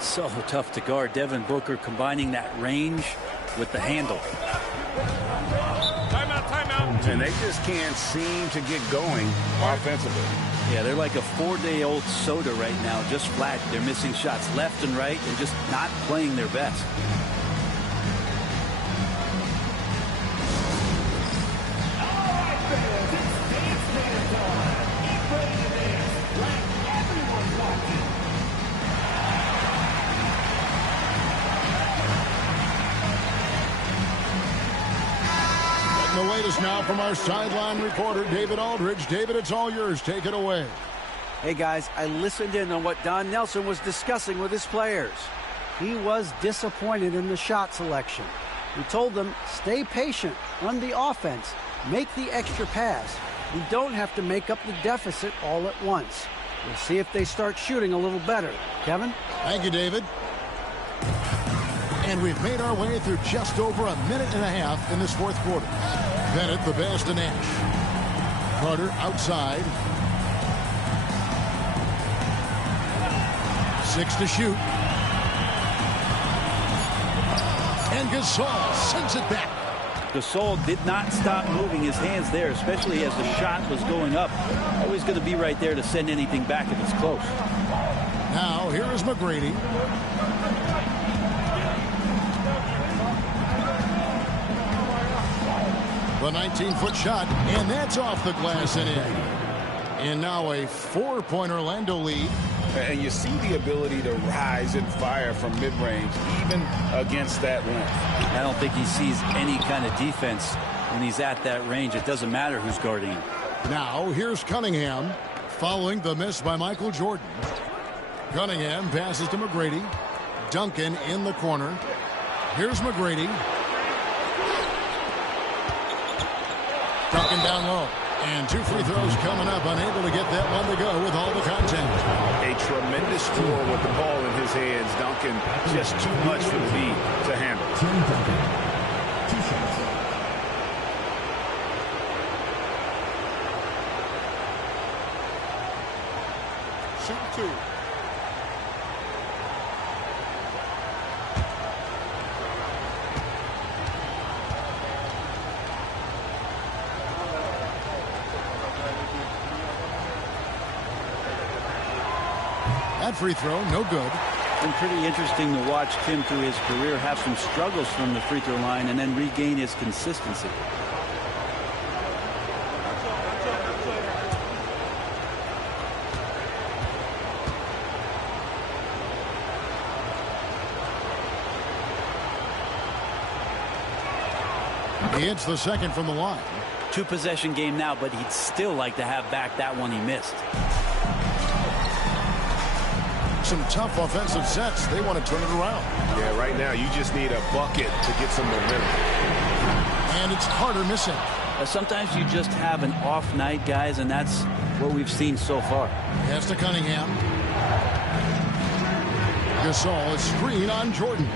So tough to guard. Devin Booker combining that range with the handle. Timeout. And they just can't seem to get going offensively. Yeah, they're like a 4-day-old soda right now, just flat. They're missing shots left and right and just not playing their best. The latest now from our sideline reporter, David Aldridge. David, it's all yours. Take it away. Hey, guys, I listened in on what Don Nelson was discussing with his players. He was disappointed in the shot selection. He told them, stay patient, run the offense, make the extra pass. We don't have to make up the deficit all at once. We'll see if they start shooting a little better. Kevin? Thank you, David. And we've made our way through just over a minute and a half in this fourth quarter. Bennett, the pass to Nash. Carter outside. 6 to shoot. And Gasol sends it back. Gasol did not stop moving his hands there, especially as the shot was going up. Always going to be right there to send anything back if it's close. Now, here is McGrady. The 19-foot shot, and that's off the glass and in. And now a 4-point Orlando lead. And you see the ability to rise and fire from mid-range, even against that length. I don't think he sees any kind of defense when he's at that range. It doesn't matter who's guarding him. Now, here's Cunningham, following the miss by Michael Jordan. Cunningham passes to McGrady. Duncan in the corner. Here's McGrady. Duncan down low. And 2 free throws coming up. Unable to get that one to go with all the contact. A tremendous score with the ball in his hands. Duncan just too much for the D to handle. Tim Duncan, 2 shots. Shoot 2. That free throw, no good. Been pretty interesting to watch Tim through his career have some struggles from the free throw line and then regain his consistency. He hits the second from the line. 2-possession game now, but he'd still like to have back that one he missed. Some tough offensive sets. They want to turn it around. Yeah, right now you just need a bucket to get some momentum. And it's Carter missing. Sometimes you just have an off night, guys, and that's what we've seen so far. Pass to Cunningham. Gasol, a screen on Jordan.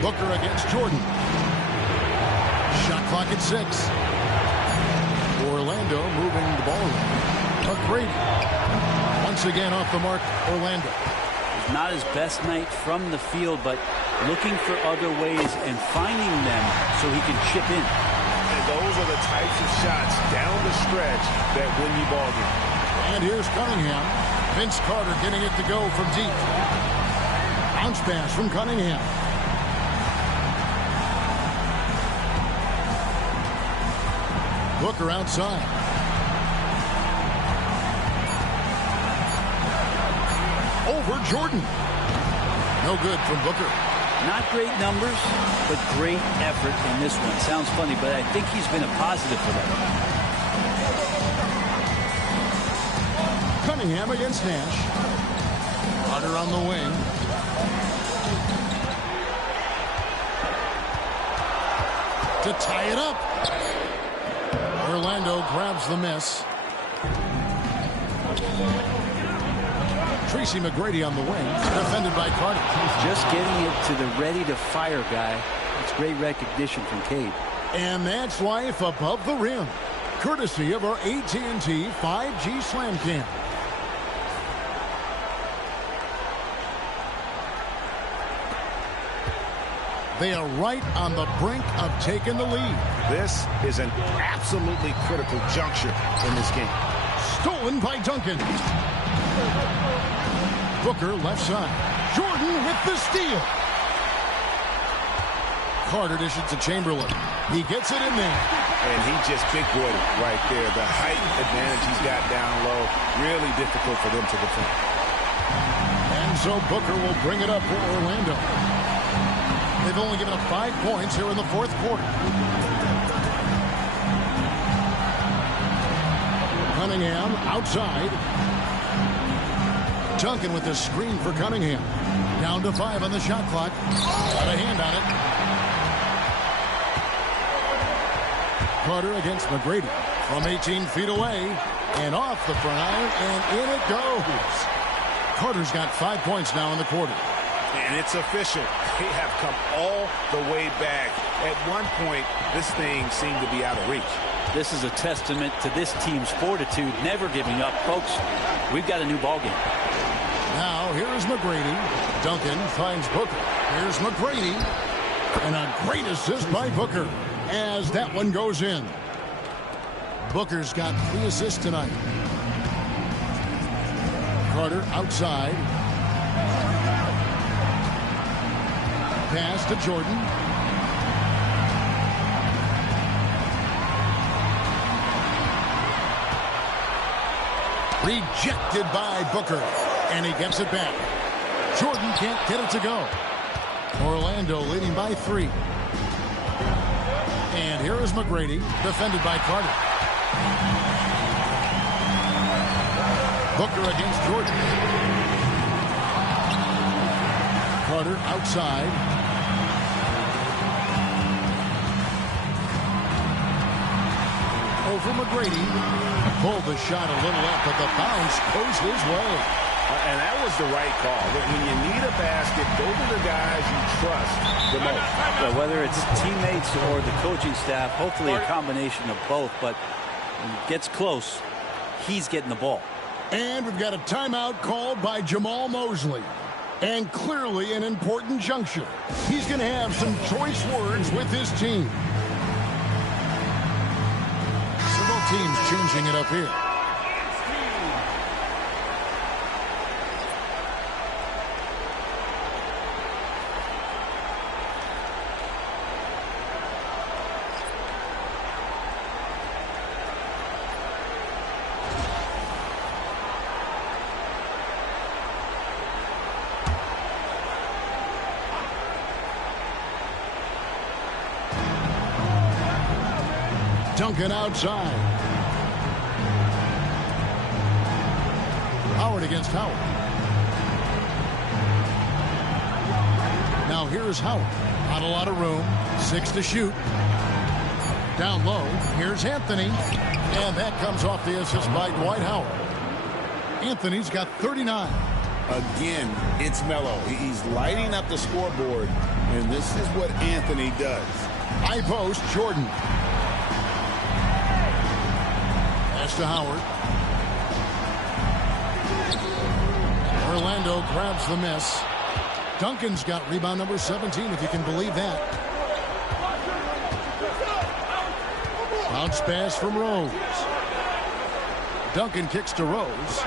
Booker against Jordan. Shot clock at 6. Orlando moving the ball around. McGrady. Once again off the mark, Orlando. Not his best night from the field, but looking for other ways and finding them so he can chip in. And those are the types of shots down the stretch that win you ball game. And here's Cunningham. Vince Carter getting it to go from deep. Bounce pass from Cunningham. Booker outside. Over Jordan. No good from Booker. Not great numbers, but great effort in this one. Sounds funny, but I think he's been a positive for them. Cunningham against Nash. Carter on the wing. To tie it up. Orlando grabs the miss. Tracy McGrady on the wing, defended by Carter. Just getting it to the ready-to-fire guy. It's great recognition from Cade. And that's life above the rim, courtesy of our AT&T 5G Slam Cam. They are right on the brink of taking the lead. This is an absolutely critical juncture in this game. Stolen by Duncan. Booker left side. Jordan with the steal. Carter dishes to Chamberlain. He gets it in there. And he just big boyed it right there. The height advantage he's got down low. Really difficult for them to defend. And so Booker will bring it up for Orlando. They've only given up 5 points here in the fourth quarter. Cunningham outside. Duncan with the screen for Cunningham. Down to 5 on the shot clock. Got a hand on it. Carter against McGrady. From 18 feet away. And off the front iron. And in it goes. Carter's got 5 points now in the quarter. And it's official. They have come all the way back. At one point, this thing seemed to be out of reach. This is a testament to this team's fortitude, never giving up. Folks, we've got a new ballgame. Now, here's McGrady. Duncan finds Booker. Here's McGrady. And a great assist by Booker as that one goes in. Booker's got 3 assists tonight. Carter outside. Pass to Jordan. Rejected by Booker. And he gets it back. Jordan can't get it to go. Orlando leading by 3. And here is McGrady, defended by Carter. Booker against Jordan. Carter outside. Over McGrady. Pulled the shot a little up, but the bounce goes his way. And that was the right call. When you need a basket, those are the guys you trust the most. Well, whether it's teammates or the coaching staff, hopefully a combination of both. But when it gets close, he's getting the ball. And we've got a timeout called by Jamal Mosley. And clearly an important juncture. He's going to have some choice words with his team. Several teams changing it up here. Duncan outside. Howard against Howard. Now here's Howard. Not a lot of room. 6 to shoot. Down low. Here's Anthony. And that comes off the assist by Dwight Howard. Anthony's got 39. Again, it's Melo. He's lighting up the scoreboard. And this is what Anthony does. High post, Jordan. Pass to Howard. Orlando grabs the miss. Duncan's got rebound number 17, if you can believe that. Bounce pass from Rose. Duncan kicks to Rose.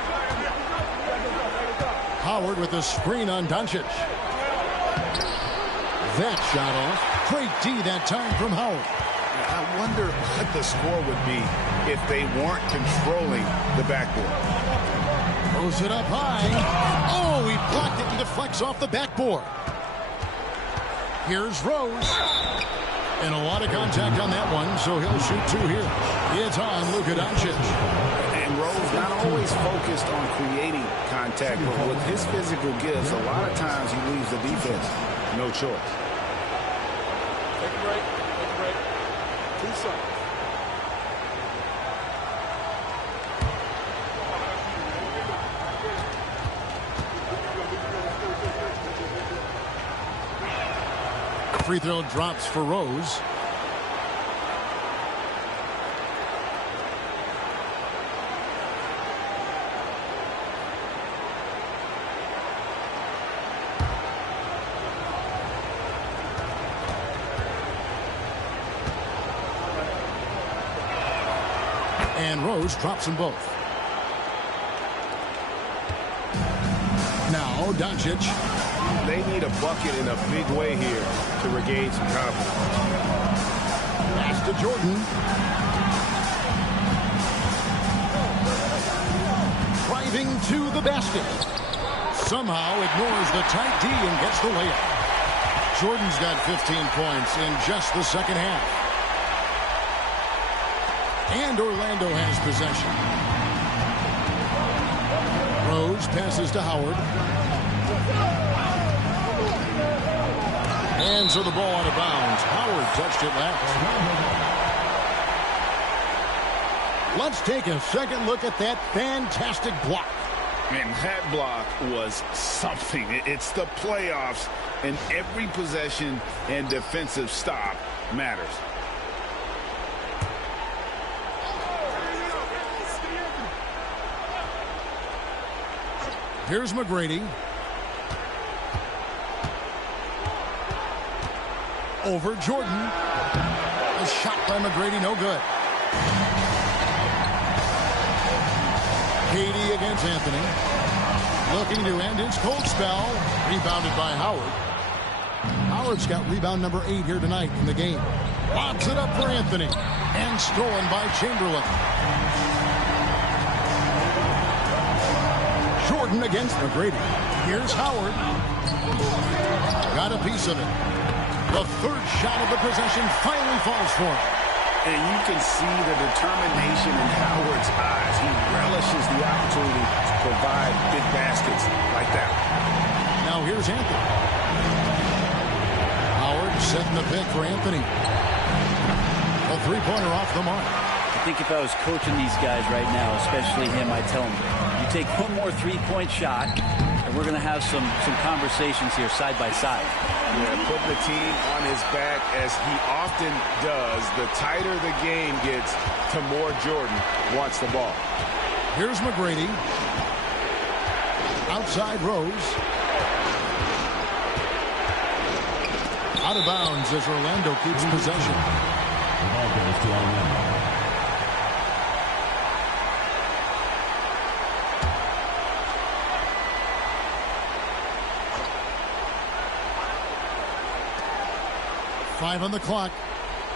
Howard with a screen on Doncic. That shot off. Great D that time from Howard. I wonder what the score would be if they weren't controlling the backboard. Throws it up high. Oh, he blocked it and deflects off the backboard. Here's Rose. And a lot of contact on that one, so he'll shoot 2 here. It's on Luka Doncic. And Rose not always focused on creating contact, but with his physical gifts, a lot of times he leaves the defense no choice. Take a break. Take a break. 2 seconds. Free throw drops for Rose. And Rose drops them both. Now Doncic. They need a bucket in a big way here to regain some confidence. Pass to Jordan. Driving to the basket. Somehow ignores the tight D and gets the layup. Jordan's got 15 points in just the second half. And Orlando has possession. Rose passes to Howard. And so the ball out of bounds. Howard touched it last. Let's take a second look at that fantastic block. And that block was something. It's the playoffs, and every possession and defensive stop matters. Here's McGrady. Over Jordan. A shot by McGrady, no good. KD against Anthony. Looking to end his cold spell. Rebounded by Howard. Howard's got rebound number 8 here tonight in the game. Locks it up for Anthony. And stolen by Chamberlain. Jordan against McGrady. Here's Howard. Got a piece of it. The third shot of the possession finally falls for him. And you can see the determination in Howard's eyes. He relishes the opportunity to provide big baskets like that. Now here's Anthony. Howard setting the pick for Anthony. A three-pointer off the mark. I think if I was coaching these guys right now, especially him, I'd tell him, you take one more three-point shot, and we're going to have some conversations here side by side. Yeah, putting the team on his back as he often does. The tighter the game gets, the more Jordan wants the ball. Here's McGrady. Outside Rose. Out of bounds as Orlando keeps possession. The ball goes to Orlando. Five on the clock.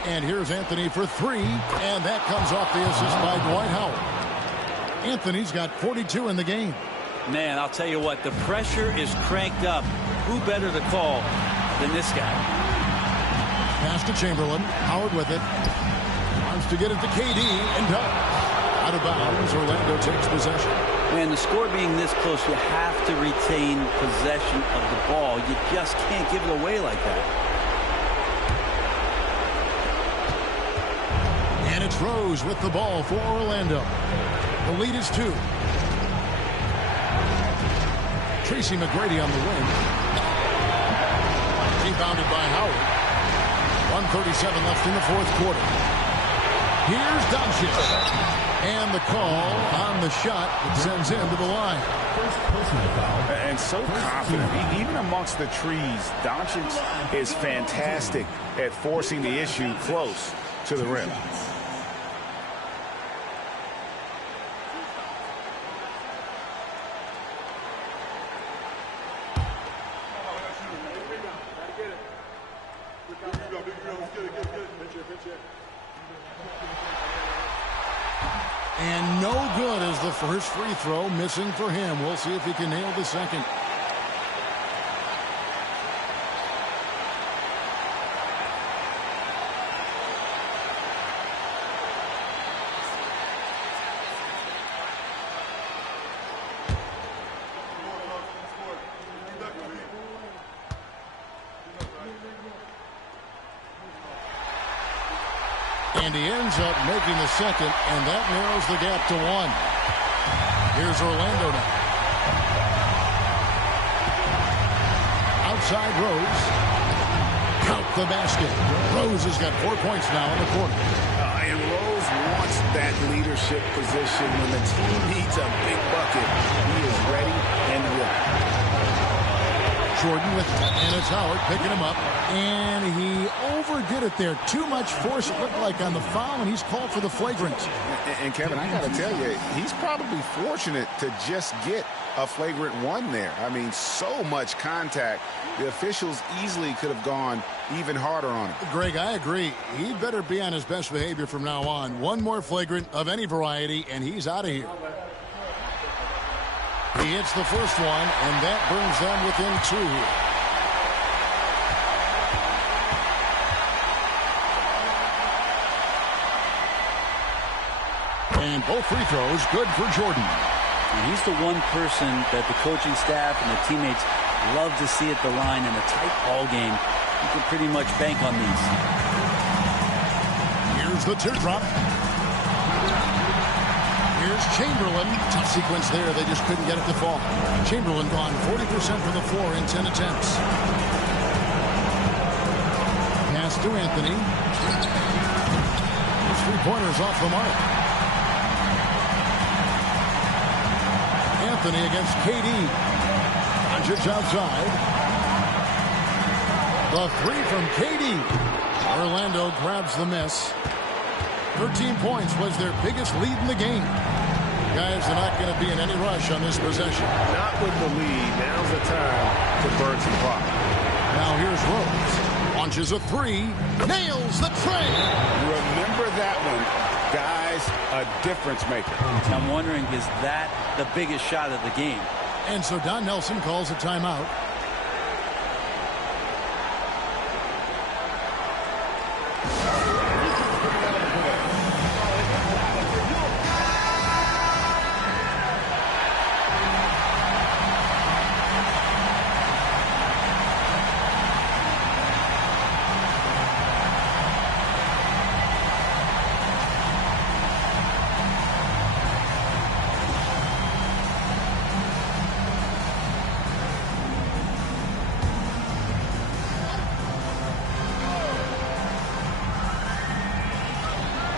And here's Anthony for 3. And that comes off the assist by Dwight Howard. Anthony's got 42 in the game. Man, I'll tell you what, the pressure is cranked up. Who better to call than this guy? Pass to Chamberlain. Howard with it. Wants to get it to KD and does. Out of bounds. Orlando takes possession. Man, the score being this close, you have to retain possession of the ball. You just can't give it away like that. And it's Rose with the ball for Orlando. The lead is 2. Tracy McGrady on the wing. Rebounded by Howard. 1:37 left in the fourth quarter. Here's Doncic. And the call on the shot that sends him to the line. And so confident. Even amongst the trees, Doncic is fantastic at forcing the issue close to the rim. And no good as the first free throw, missing for him. We'll see if he can nail the second. And he ends up making the second, and that narrows the gap to 1. Here's Orlando now. Outside Rose. Count the basket. Rose has got 4 points now in the quarter. And Rose wants that leadership position. When the team needs a big bucket, he is ready and willing. Jordan with it, and it's Howard picking him up, and he overdid it there. Too much force, it looked like, on the foul, and he's called for the flagrant. And Kevin, I got to tell you, he's probably fortunate to just get a flagrant 1 there. I mean, so much contact. The officials easily could have gone even harder on him. Greg, I agree. He'd better be on his best behavior from now on. One more flagrant of any variety, and he's out of here. He hits the first one, and that brings them within 2 here. And both free throws good for Jordan. And he's the one person that the coaching staff and the teammates love to see at the line in a tight ball game. You can pretty much bank on these. Here's the teardrop. Here's Chamberlain. Tough sequence there. They just couldn't get it to fall. Chamberlain gone 40% from the floor in 10 attempts. Pass to Anthony. Those 3-pointers off the mark. Anthony against KD. Doncic outside. The 3 from KD. Orlando grabs the miss. 13 points was their biggest lead in the game. Guys, they're not going to be in any rush on this possession. Not with the lead. Now's the time to burn some clock. Now here's Rose. Launches a 3. Nails the tray. Remember that one. Guys, a difference maker. I'm wondering, is that the biggest shot of the game? And so Don Nelson calls a timeout.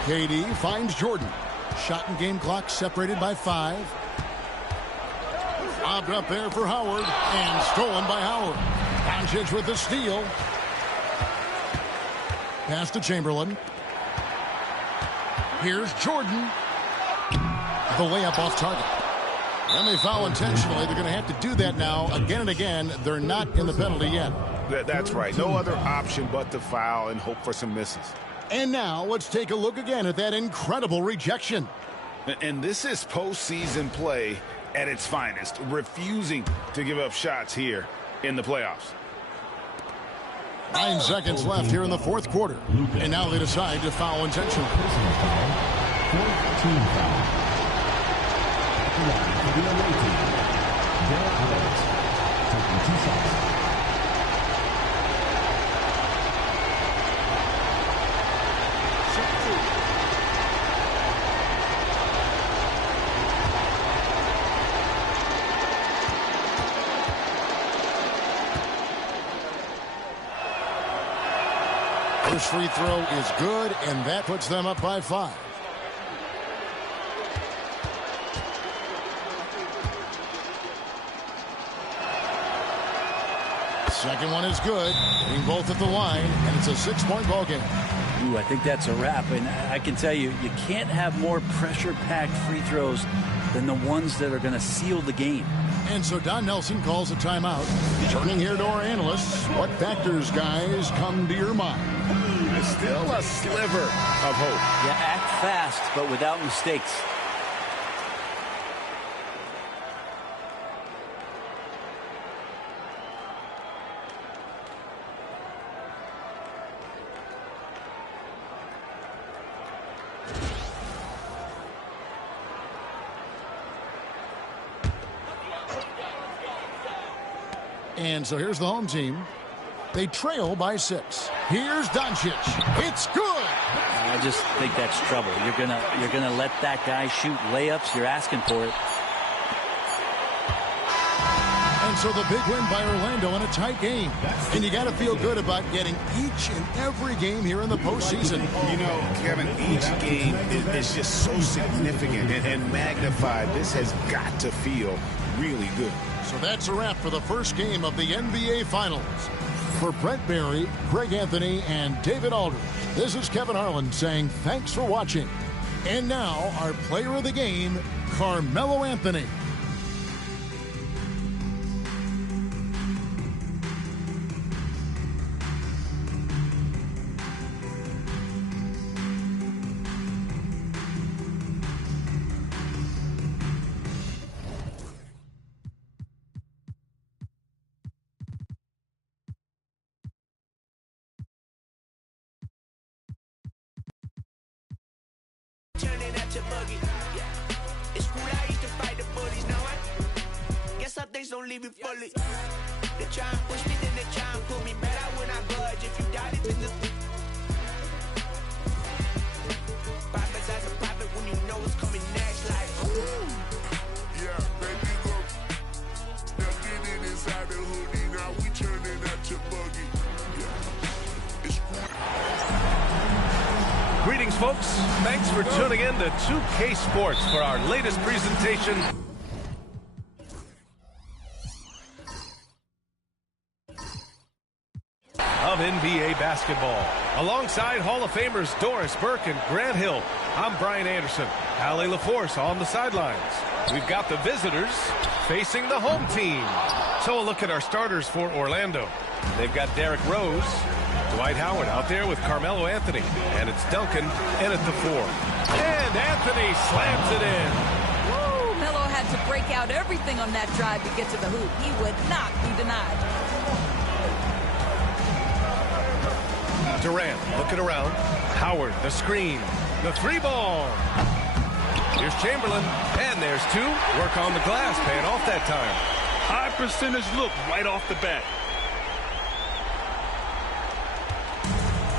KD finds Jordan. Shot and game clock separated by 5. Lobbed up there for Howard and stolen by Howard. Doncic with the steal. Pass to Chamberlain. Here's Jordan. The layup off target. And they foul intentionally. They're going to have to do that now again and again. They're not in the penalty yet. That's right. No other option but to foul and hope for some misses. And now let's take a look again at that incredible rejection. And this is postseason play at its finest, refusing to give up shots here in the playoffs. 9 seconds left here in the fourth quarter. And now they decide to foul intentionally. 14 foul. The away team, Derrick Rose, taking 2 shots. First free throw is good, and that puts them up by 5. Second one is good. Being both at the line, and it's a 6-point ball game. Ooh, I think that's a wrap. And I can tell you, you can't have more pressure-packed free throws than the ones that are going to seal the game. And so Don Nelson calls a timeout. Turning here to our analysts, what factors, guys, come to your mind? Still a sliver of hope. Yeah, act fast, but without mistakes. And so here's the home team. They trail by 6. Here's Doncic. It's good. I just think that's trouble. You're gonna let that guy shoot layups. You're asking for it. And so the big win by Orlando in a tight game. And you got to feel good about getting each and every game here in the postseason. You know, Kevin, each game is just so significant and magnified. This has got to feel really good. So that's a wrap for the first game of the NBA Finals. For Brent Barry, Greg Anthony, and David Aldridge, this is Kevin Harlan saying thanks for watching. And now, our player of the game, Carmelo Anthony. Don't leave it fully. They try and push me, then they try and pull me better when I budge. If you doubt it, then just profits as a profit when you know what's coming next. Like, ooh. Yeah, baby, go. Now get it inside the hoodie. Now we turning out your buggy. Yeah. It's Greetings, folks. Thanks for tuning in to 2K Sports for our latest presentation of NBA basketball. Alongside Hall of Famers Doris Burke and Grant Hill, I'm Brian Anderson. Allie LaForce on the sidelines. We've got the visitors facing the home team. So a look at our starters for Orlando. They've got Derrick Rose, Dwight Howard out there with Carmelo Anthony, and it's Duncan in at the 4. And Anthony slams it in. Woo! Melo had to break out everything on that drive to get to the hoop. He would not be denied. Durant looking around. Howard, the screen. The 3 ball. Here's Chamberlain. And there's 2. Work on the glass, paying off that time. High percentage look right off the bat.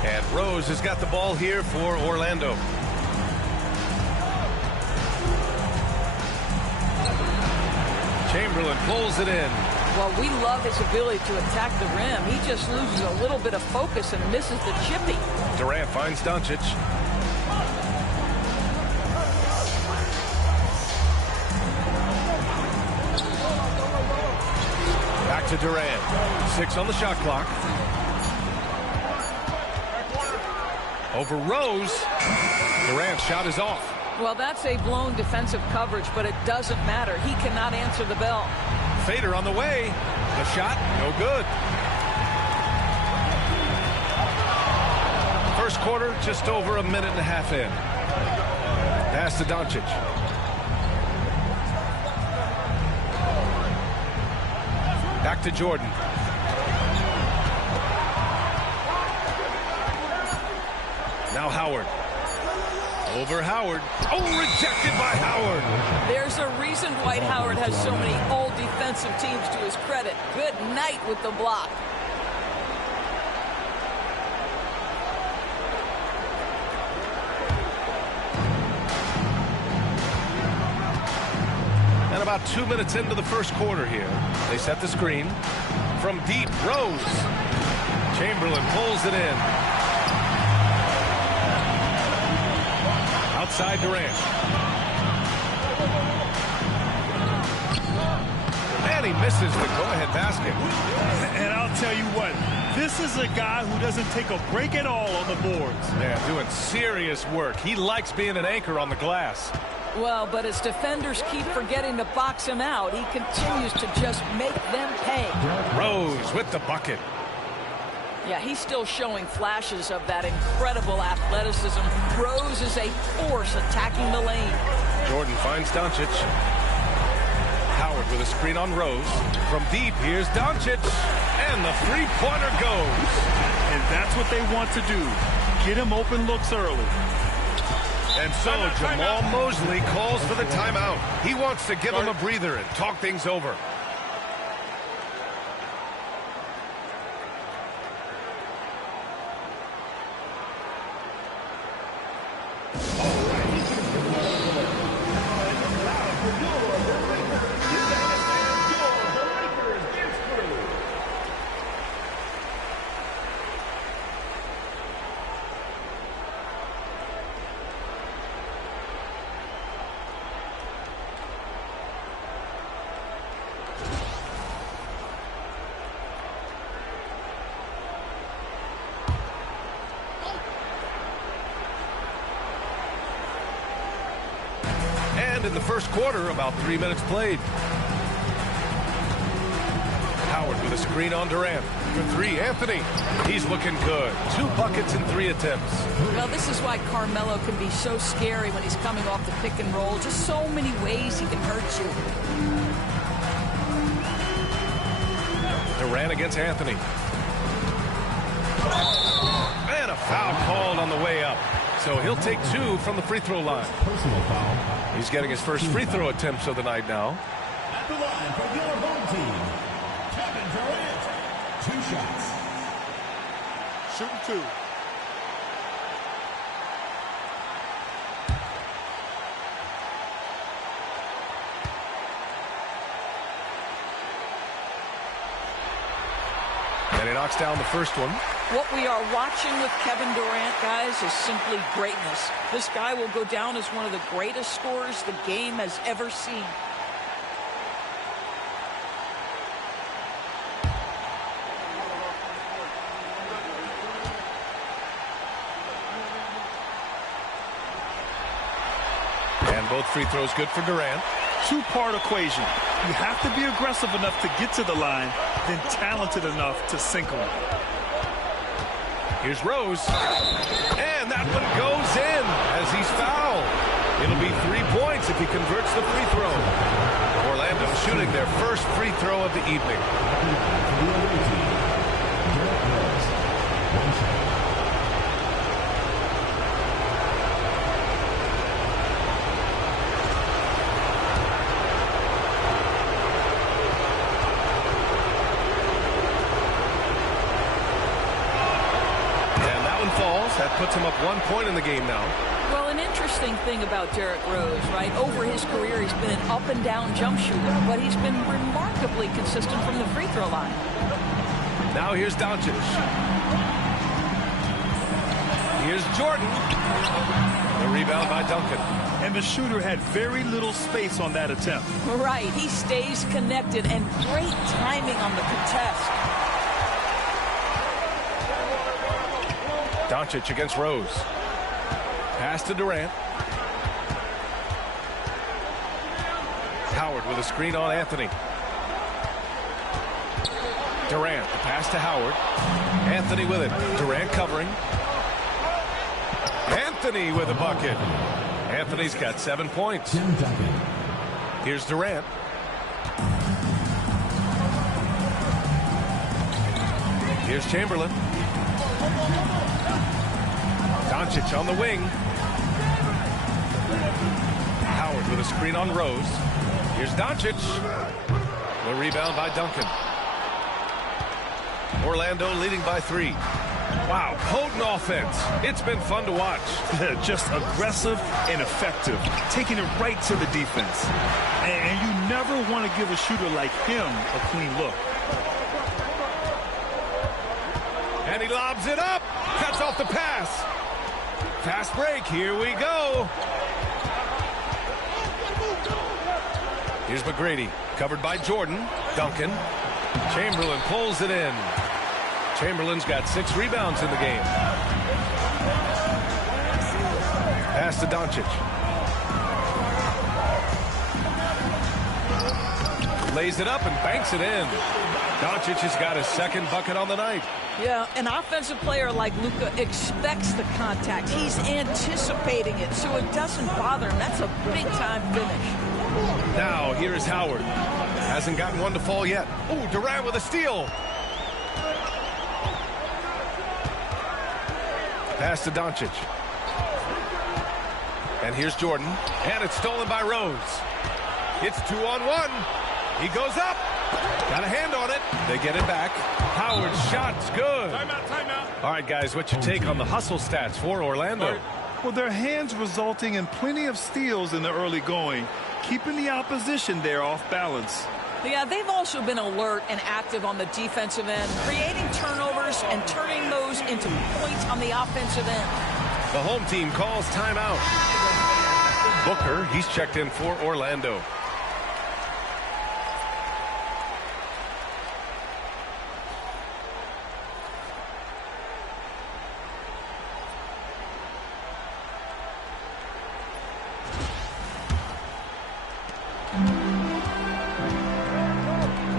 And Rose has got the ball here for Orlando. Chamberlain pulls it in. Well, we love his ability to attack the rim. He just loses a little bit of focus and misses the chippy. Durant finds Doncic. Back to Durant. 6 on the shot clock. Over Rose. Durant's shot is off. Well, that's a blown defensive coverage, but it doesn't matter. He cannot answer the bell. Fader on the way. The shot, no good. First quarter, just over a minute and a half in. Pass to Doncic. Back to Jordan. Now Howard. Over Howard. Oh, rejected by Howard. There's a reason Dwight Howard has so many all defensive teams to his credit. Good night with the block. And about 2 minutes into the first quarter here. They set the screen. From deep, Rose. Chamberlain pulls it in. Outside Durant. And he misses the go-ahead basket. And I'll tell you what, this is a guy who doesn't take a break at all on the boards. Yeah, doing serious work. He likes being an anchor on the glass. Well, but as defenders keep forgetting to box him out, he continues to just make them pay. Rose with the bucket. Yeah, he's still showing flashes of that incredible athleticism. Rose is a force attacking the lane. Jordan finds Doncic. Howard with a screen on Rose. From deep, here's Doncic. And the three-pointer goes. And that's what they want to do. Get him open looks early. And so Jamal Mosley calls for the timeout. He wants to give him a breather and talk things over. In the first quarter, about 3 minutes played. Howard with a screen on Durant. For three, Anthony. He's looking good. 2 buckets in 3 attempts. Well, this is why Carmelo can be so scary when he's coming off the pick and roll. Just so many ways he can hurt you. Durant against Anthony. And a foul called on the way up. So he'll take 2 from the free throw line. Personal foul. He's getting his first free throw attempts of the night now. At the line for your home team, Kevin Durant. 2 shots. Shooting 2. And he knocks down the first one. What we are watching with Kevin Durant, guys, is simply greatness. This guy will go down as one of the greatest scorers the game has ever seen. And both free throws good for Durant. 2-part equation. You have to be aggressive enough to get to the line, then talented enough to sink them. Here's Rose. And that one goes in as he's fouled. It'll be 3 points if he converts the free throw. Orlando shooting their first free throw of the evening. That puts him up 1 point in the game now. Well, an interesting thing about Derrick Rose, right? Over his career, he's been an up-and-down jump shooter, but he's been remarkably consistent from the free throw line. Now here's Doncic. Here's Jordan. The rebound by Duncan. And the shooter had very little space on that attempt. Right. He stays connected, and great timing on the contest. Doncic against Rose. Pass to Durant. Howard with a screen on Anthony. Durant, the pass to Howard. Anthony with it. Durant covering. Anthony with a bucket. Anthony's got 7 points. Here's Durant. Here's Chamberlain. Doncic on the wing. Howard with a screen on Rose. Here's Doncic. The rebound by Duncan. Orlando leading by 3. Wow, potent offense. It's been fun to watch. Just aggressive and effective, taking it right to the defense. And you never want to give a shooter like him a clean look. And he lobs it up. Cuts off the pass. Fast break. Here we go. Here's McGrady. Covered by Jordan. Duncan. Chamberlain pulls it in. Chamberlain's got 6 rebounds in the game. Pass to Doncic. Lays it up and banks it in. Doncic has got his 2nd bucket on the night. Yeah, an offensive player like Luka expects the contact. He's anticipating it, so it doesn't bother him. That's a big-time finish. Now, here is Howard. Hasn't gotten one to fall yet. Ooh, Durant with a steal. Pass to Doncic. And here's Jordan. And it's stolen by Rose. It's 2-on-1. He goes up. Got a hand on it. They get it back. Howard's shot's good. Timeout, timeout. All right, guys, what's your take on the hustle stats for Orlando? Well, their hands resulting in plenty of steals in the early going, keeping the opposition there off balance. Yeah, they've also been alert and active on the defensive end, creating turnovers and turning those into points on the offensive end. The home team calls timeout. Booker, he's checked in for Orlando.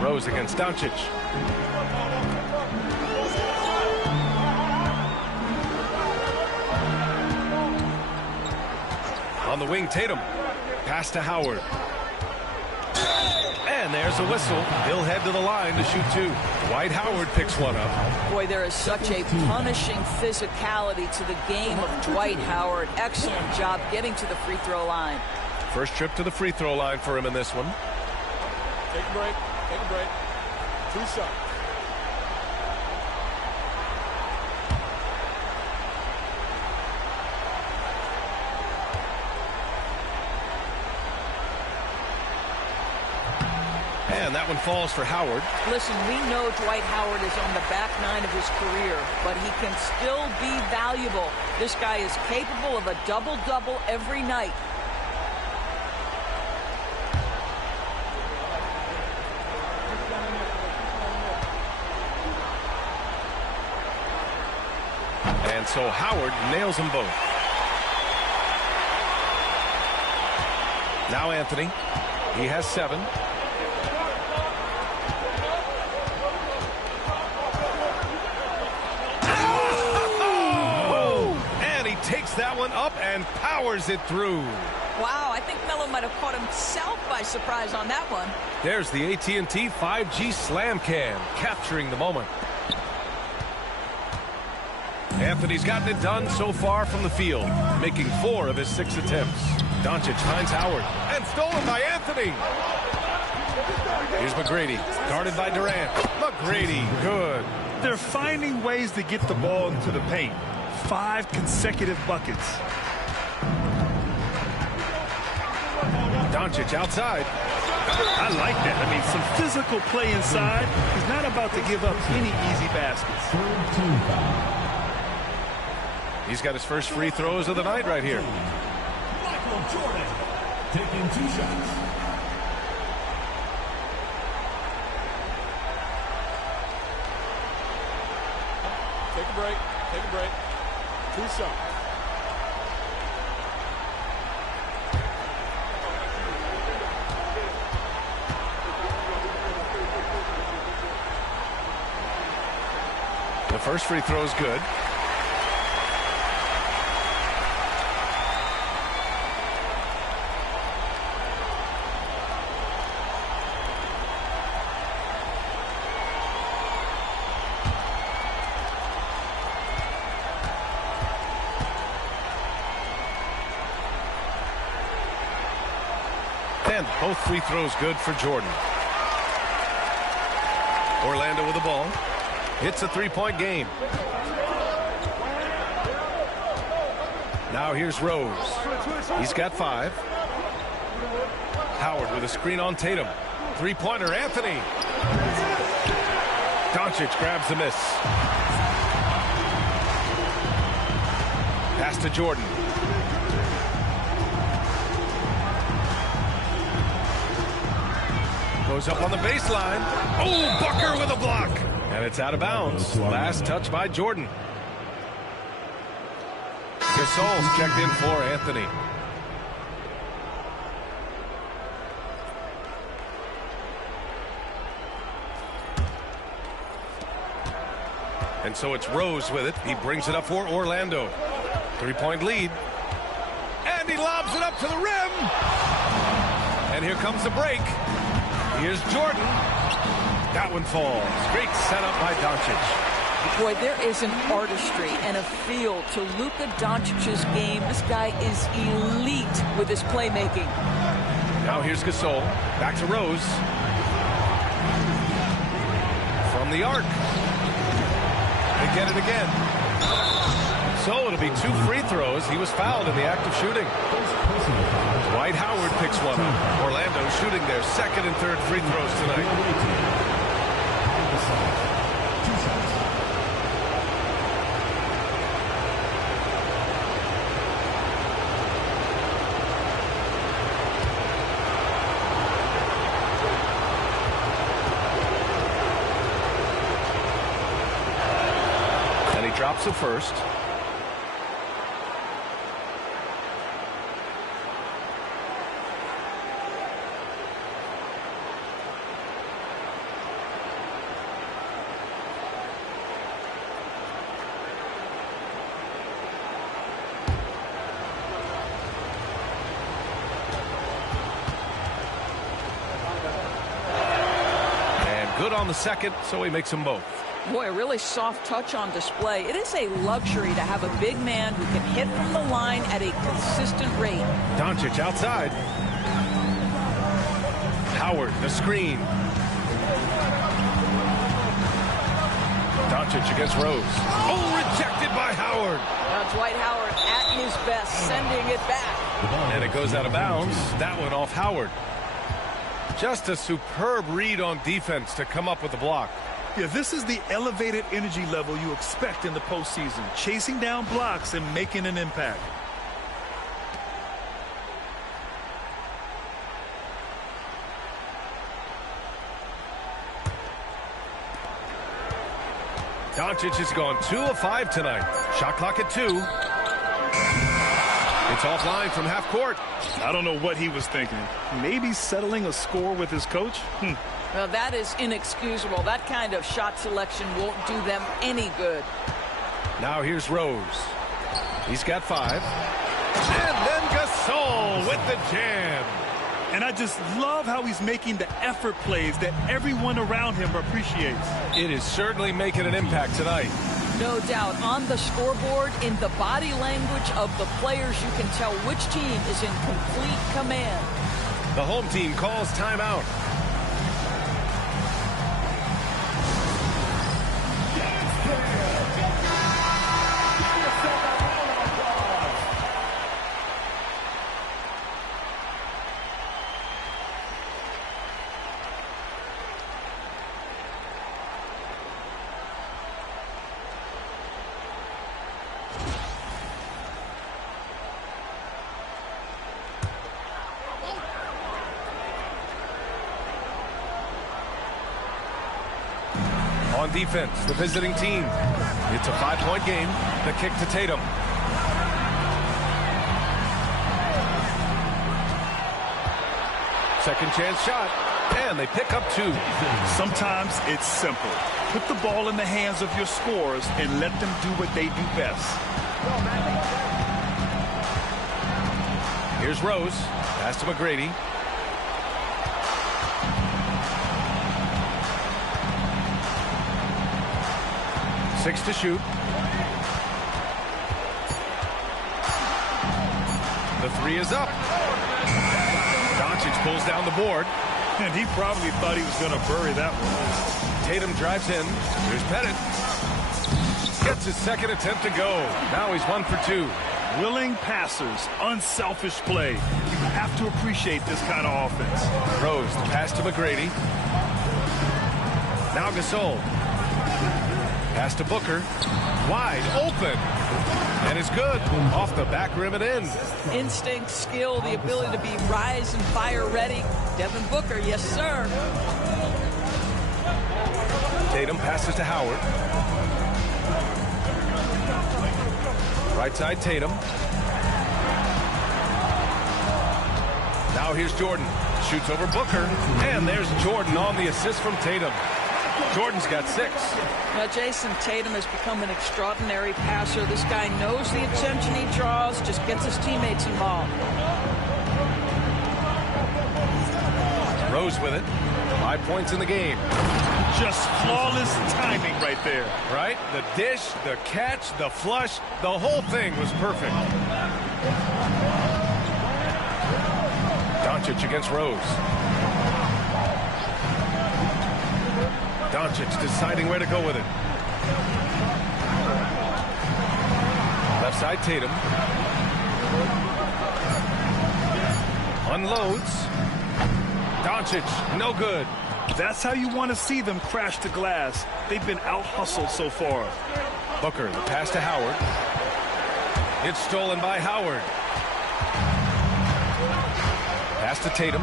Rose against Doncic. On the wing, Tatum. Pass to Howard. And there's a whistle. He'll head to the line to shoot two. Dwight Howard picks one up. Boy, there is such a punishing physicality to the game of Dwight Howard. Excellent job getting to the free throw line. First trip to the free throw line for him in this one. Take a break. Take a break. 2 shots. And that one falls for Howard. Listen, we know Dwight Howard is on the back nine of his career, but he can still be valuable. This guy is capable of a double-double every night. And so Howard nails them both. Now Anthony. He has 7. And he takes that one up and powers it through. Wow, I think Melo might have caught himself by surprise on that one. There's the AT&T 5G Slam Cam, capturing the moment. Anthony's gotten it done so far from the field, making 4 of his 6 attempts. Doncic finds Howard, and stolen by Anthony. Here's McGrady, guarded by Durant. McGrady, good. They're finding ways to get the ball into the paint. 5 consecutive buckets. Doncic outside. I like that. I mean, some physical play inside. He's not about to give up any easy baskets. He's got his first free throws of the night right here. Michael Jordan taking 2 shots. Take a break. Take a break. 2 shots. The first free throw is good. And both free throws good for Jordan. Orlando with the ball. It's a 3-point game. Now here's Rose. He's got 5. Howard with a screen on Tatum. 3-pointer, Anthony. Doncic grabs the miss. Pass to Jordan. Goes up on the baseline. Oh, Booker with a block. And it's out of bounds. Last touch by Jordan. Gasol's checked in for Anthony. And so it's Rose with it. He brings it up for Orlando. 3-point lead. And he lobs it up to the rim. And here comes the break. Here's Jordan. That one falls. Great setup by Doncic. Boy, there is an artistry and a feel to Luka Doncic's game. This guy is elite with his playmaking. Now here's Gasol. Back to Rose. From the arc. They get it again. So it'll be 2 free throws. He was fouled in the act of shooting. Dwight Howard picks one up. Orlando shooting their second and third free throws tonight. And he drops the first. Good on the second, so he makes them both. Boy, a really soft touch on display. It is a luxury to have a big man who can hit from the line at a consistent rate. Doncic outside. Howard, the screen. Doncic against Rose. Oh, rejected by Howard. Now Dwight Howard at his best, sending it back. And it goes out of bounds. That one off Howard. Just a superb read on defense to come up with the block. Yeah, this is the elevated energy level you expect in the postseason. Chasing down blocks and making an impact. Doncic has gone 2 of 5 tonight. Shot clock at 2. It's offline from half court. I don't know what he was thinking. Maybe settling a score with his coach? Well, that is inexcusable. That kind of shot selection won't do them any good. Now here's Rose. He's got 5. And then Gasol with the jam. And I just love how he's making the effort plays that everyone around him appreciates. It is certainly making an impact tonight. No doubt. On the scoreboard, in the body language of the players, you can tell which team is in complete command. The home team calls timeout. On defense, the visiting team. It's a 5-point game. The kick to Tatum. Second chance shot. And they pick up 2. Sometimes it's simple. Put the ball in the hands of your scorers and let them do what they do best. Here's Rose. Pass to McGrady. Six to shoot. The 3 is up. Doncic pulls down the board. And he probably thought he was going to bury that one. Tatum drives in. Here's Pettit. Gets his second attempt to go. Now he's 1 for 2. Willing passers, unselfish play. You have to appreciate this kind of offense. Rose, the pass to McGrady. Now Gasol. Pass to Booker. Wide open. And it's good. Off the back rim and in. Instinct, skill, the ability to be rise and fire ready. Devin Booker, yes, sir. Tatum passes to Howard. Right side Tatum. Now here's Jordan. Shoots over Booker. And there's Jordan on the assist from Tatum. Jordan's got 6. Now, Jason Tatum has become an extraordinary passer. This guy knows the attention he draws, just gets his teammates involved. Rose with it. 5 points in the game. Just flawless timing right there. Right? The dish, the catch, the flush, the whole thing was perfect. Doncic against Rose. Doncic deciding where to go with it. Left side Tatum. Unloads. Doncic, no good. That's how you want to see them crash the glass. They've been out-hustled so far. Booker, the pass to Howard. It's stolen by Howard. Pass to Tatum.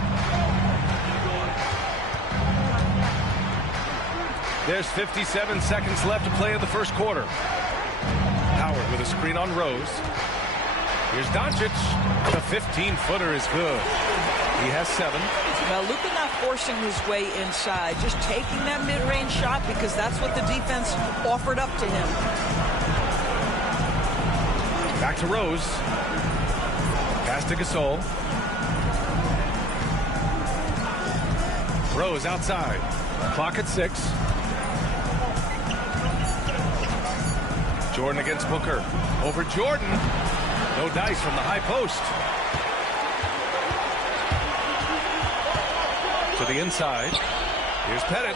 There's 57 seconds left to play in the first quarter. Howard with a screen on Rose. Here's Doncic. The 15-footer is good. He has 7. Now, Luka not forcing his way inside, just taking that mid-range shot because that's what the defense offered up to him. Back to Rose. Pass to Gasol. Rose outside. Clock at 6. Jordan against Booker. Over Jordan. No dice from the high post. To the inside. Here's Pettit.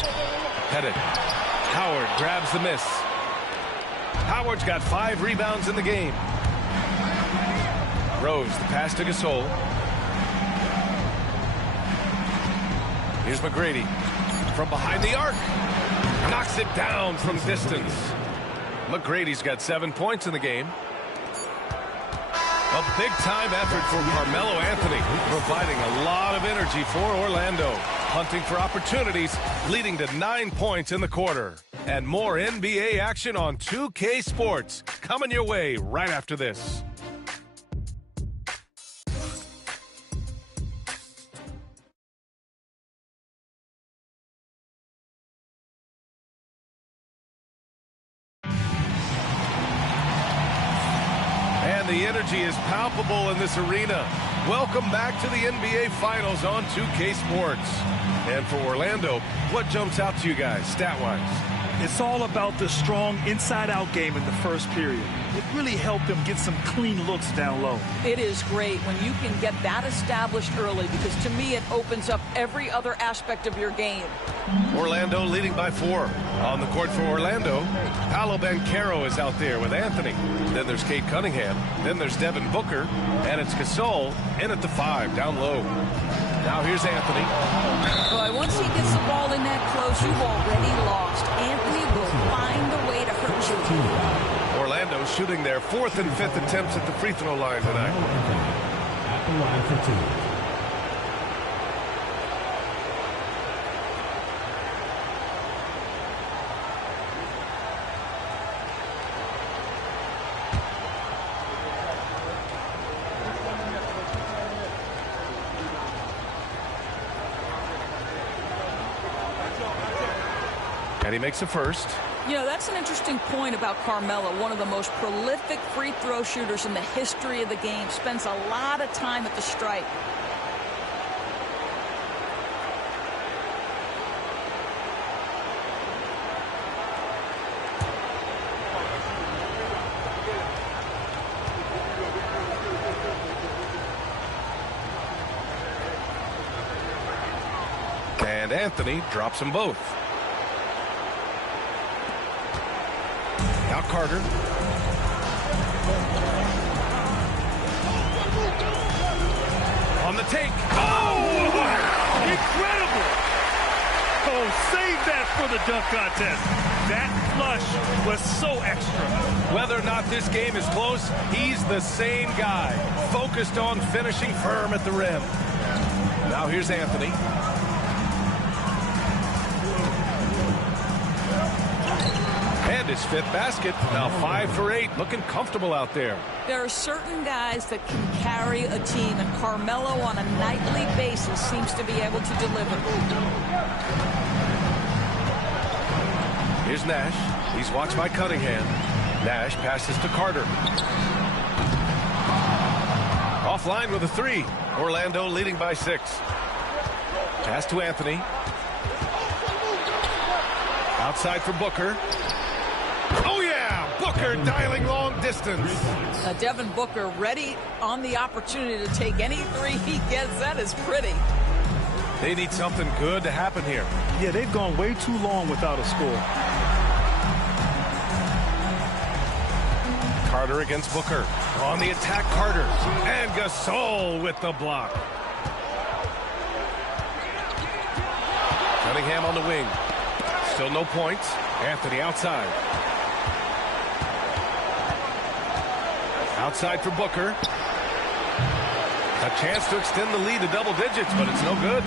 Pettit. Howard grabs the miss. Howard's got 5 rebounds in the game. Rose, the pass to Gasol. Here's McGrady. From behind the arc. Knocks it down from distance. McGrady's got 7 points in the game. A big-time effort for Carmelo Anthony, providing a lot of energy for Orlando. Hunting for opportunities, leading to 9 points in the quarter. And more NBA action on 2K Sports. Coming your way right after this. The energy is palpable in this arena. Welcome back to the NBA Finals on 2K Sports. And for Orlando, what jumps out to you guys, stat-wise? It's all about the strong inside-out game in the first period. It really helped them get some clean looks down low. It is great when you can get that established early because to me it opens up every other aspect of your game. Orlando leading by 4. On the court for Orlando, Paolo Banchero is out there with Anthony. Then there's Cade Cunningham. Then there's Devin Booker. And it's Gasol in at the 5, down low. Now here's Anthony. Boy, once he gets the ball in that close, you've already lost. Anthony will find a way to hurt you. Orlando shooting their 4th and 5th attempts at the free throw line tonight. At the line for 2. And he makes the first. You know, that's an interesting point about Carmelo, one of the most prolific free throw shooters in the history of the game. Spends a lot of time at the stripe. And Anthony drops them both. Now Carter. On the take. Oh! Incredible! Oh, save that for the dunk contest. That flush was so extra. Whether or not this game is close, he's the same guy. Focused on finishing firm at the rim. Now here's Anthony. And his 5th basket. Now 5 for 8. Looking comfortable out there. There are certain guys that can carry a team, and Carmelo on a nightly basis seems to be able to deliver. Here's Nash. He's watched by Cunningham. Nash passes to Carter. Offline with a 3. Orlando leading by 6. Pass to Anthony. Outside for Booker. Oh, yeah! Booker dialing long distance. Devin Booker ready on the opportunity to take any 3 he gets. That is pretty. They need something good to happen here. Yeah, they've gone way too long without a score. Carter against Booker. On the attack, Carter. And Gasol with the block. Cunningham on the wing. Still no points. Anthony outside. Outside for Booker. A chance to extend the lead to double digits, but it's no good.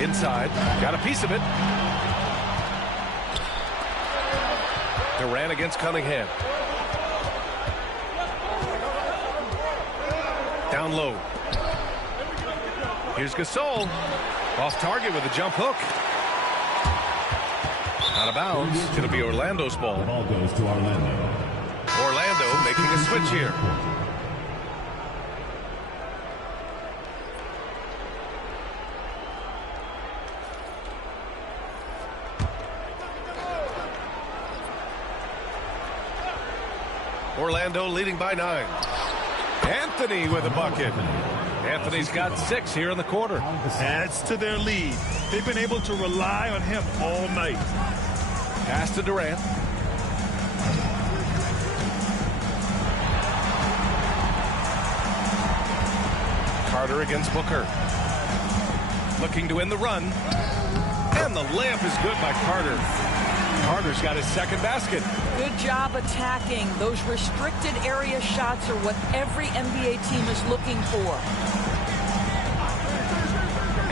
Inside. Got a piece of it. Durant against Cunningham. Down low. Here's Gasol. Off target with a jump hook. Out of bounds. It'll be Orlando's ball. The ball goes to Orlando. Orlando making a switch here. Orlando leading by 9. Anthony with a bucket. Anthony's got 6 here in the quarter. Adds to their lead. They've been able to rely on him all night. Pass to Durant. Carter against Booker. Looking to win the run. And the layup is good by Carter. Carter's got his second basket. Good job attacking. Those restricted area shots are what every NBA team is looking for.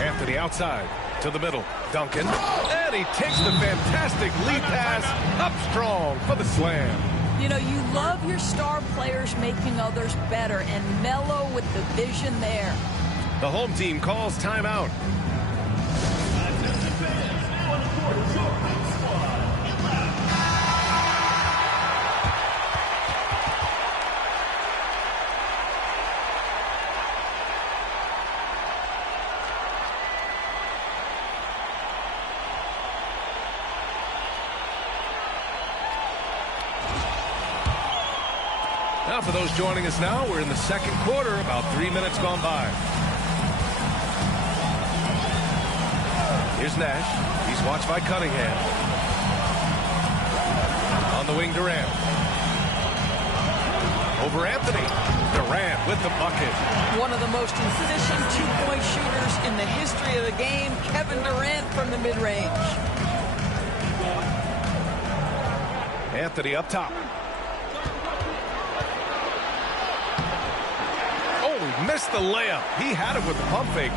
Anthony outside to the middle. Duncan. And he takes the fantastic lead pass up strong for the slam. You know, you love your star players making others better, and Melo with the vision there. The home team calls timeout. Now, for those joining us now, we're in the second quarter, about 3 minutes gone by. Here's Nash. He's watched by Cunningham. On the wing, Durant. Over Anthony. Durant with the bucket. One of the most efficient two-point shooters in the history of the game, Kevin Durant from the mid-range. Anthony up top. Missed the layup. He had it with the pump fake.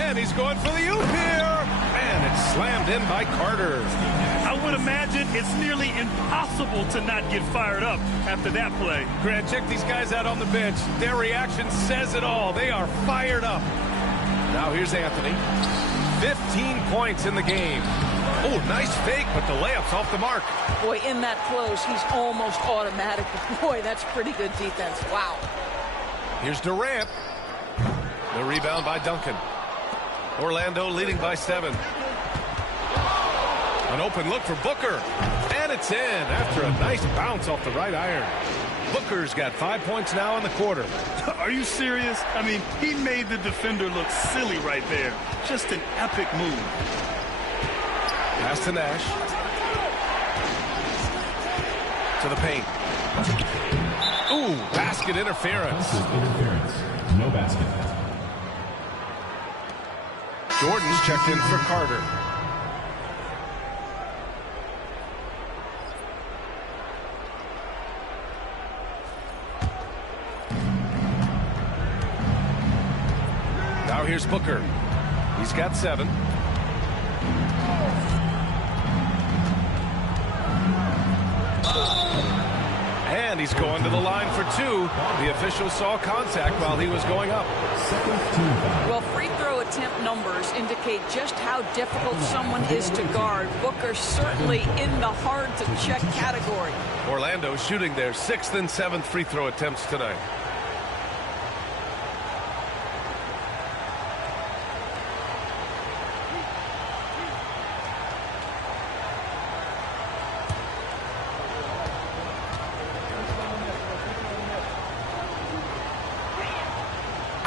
And he's going for the oop here. And it's slammed in by Carter. I would imagine it's nearly impossible to not get fired up after that play. Grant, check these guys out on the bench. Their reaction says it all. They are fired up. Now here's Anthony. 15 points in the game. Oh, nice fake, but the layup's off the mark. Boy, in that close, he's almost automatic. Boy, that's pretty good defense. Wow. Here's Durant. The rebound by Duncan. Orlando leading by 7. An open look for Booker. And it's in after a nice bounce off the right iron. Booker's got 5 points now in the quarter. Are you serious? I mean, he made the defender look silly right there. Just an epic move. Pass to Nash. To the paint. Ooh, basket interference. No basket. Jordan's checked in for Carter. Now here's Booker. He's got 7. And he's going to the line for 2. The official saw contact while he was going up. Well, free throw attempt numbers indicate just how difficult someone is to guard. Booker's certainly in the hard-to-check category. Orlando shooting their 6th and 7th free throw attempts tonight.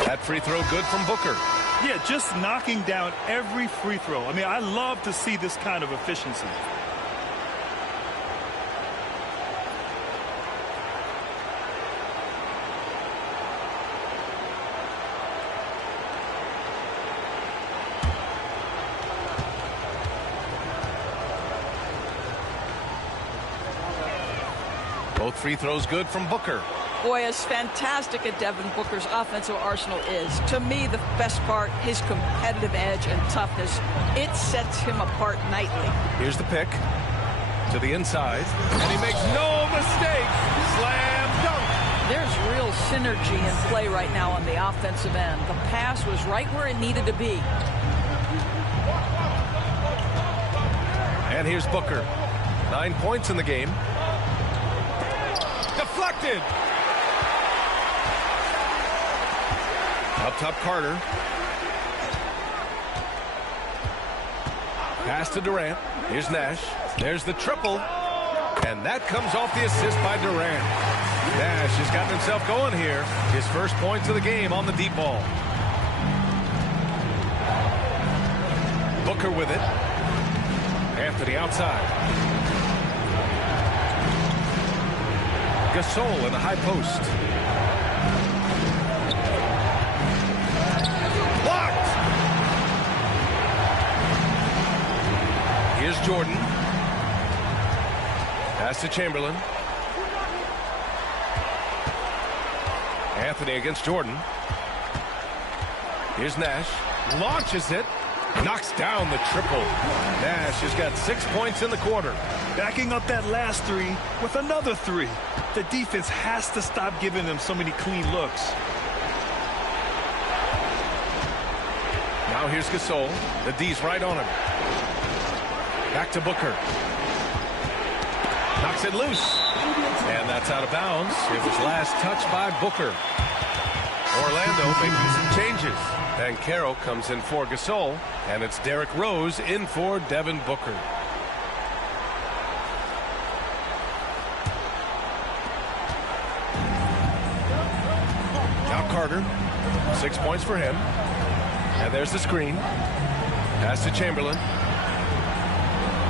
That free throw good from Booker. Yeah, just knocking down every free throw. I mean, I love to see this kind of efficiency. Both free throws good from Booker. Boy, as fantastic as Devin Booker's offensive arsenal is, to me the best part, his competitive edge and toughness, it sets him apart nightly. Here's the pick to the inside, and he makes no mistake. Slam dunk. There's real synergy in play right now on the offensive end. The pass was right where it needed to be. And here's Booker. 9 points in the game. Deflected. Up top, Carter. Pass to Durant. Here's Nash. There's the triple. And that comes off the assist by Durant. Nash has gotten himself going here. His first points of the game on the deep ball. Booker with it. Anthony outside. Gasol in the high post. Blocked. Here's Jordan. Pass to Chamberlain. Anthony against Jordan. Here's Nash. Launches it. Knocks down the triple. Nash has got 6 points in the quarter. Backing up that last three with another three. The defense has to stop giving them so many clean looks. Now here's Gasol. The D's right on him. Back to Booker. Knocks it loose. And that's out of bounds. It was last touched by Booker. Orlando making some changes. Banchero comes in for Gasol. And it's Derrick Rose in for Devin Booker. Now Carter. 6 points for him. And there's the screen. Pass to Chamberlain.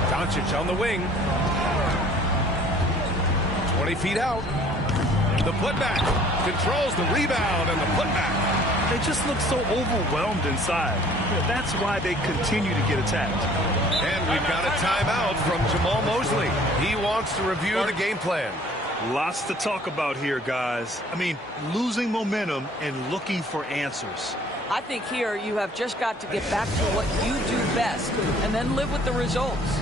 Doncic on the wing. 20 feet out. The putback. Controls the rebound and the putback. They just look so overwhelmed inside. That's why they continue to get attacked. And we've got a timeout from Jamal Mosley. He wants to review the game plan. Lots to talk about here, guys. I mean, losing momentum and looking for answers. I think here you have just got to get back to what you do best and then live with the results.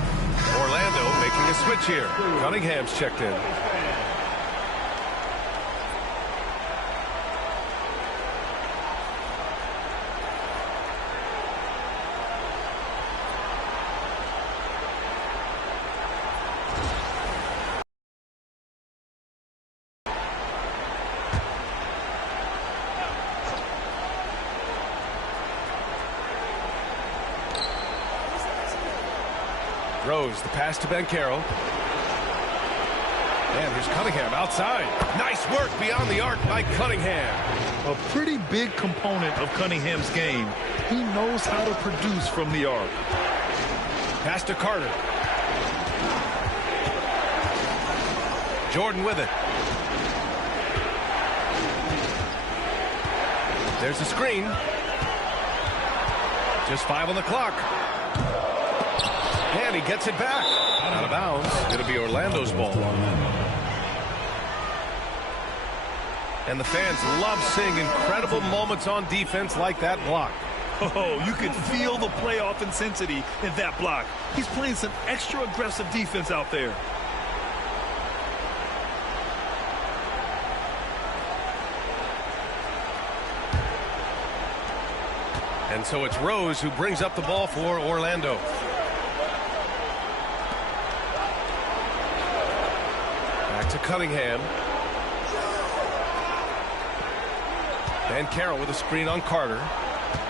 Orlando making a switch here. Cunningham's checked in. Rose, the pass to Banchero. And here's Cunningham outside. Nice work beyond the arc by Cunningham. A pretty big component of Cunningham's game. He knows how to produce from the arc. Pass to Carter. Jordan with it. There's the screen. Just 5 on the clock. And he gets it back. Out of bounds. It'll be Orlando's ball. And the fans love seeing incredible moments on defense like that block. Oh, you can feel the playoff intensity in that block. He's playing some extra aggressive defense out there. And so it's Rose who brings up the ball for Orlando. Back to Cunningham. Banchero with a screen on Carter.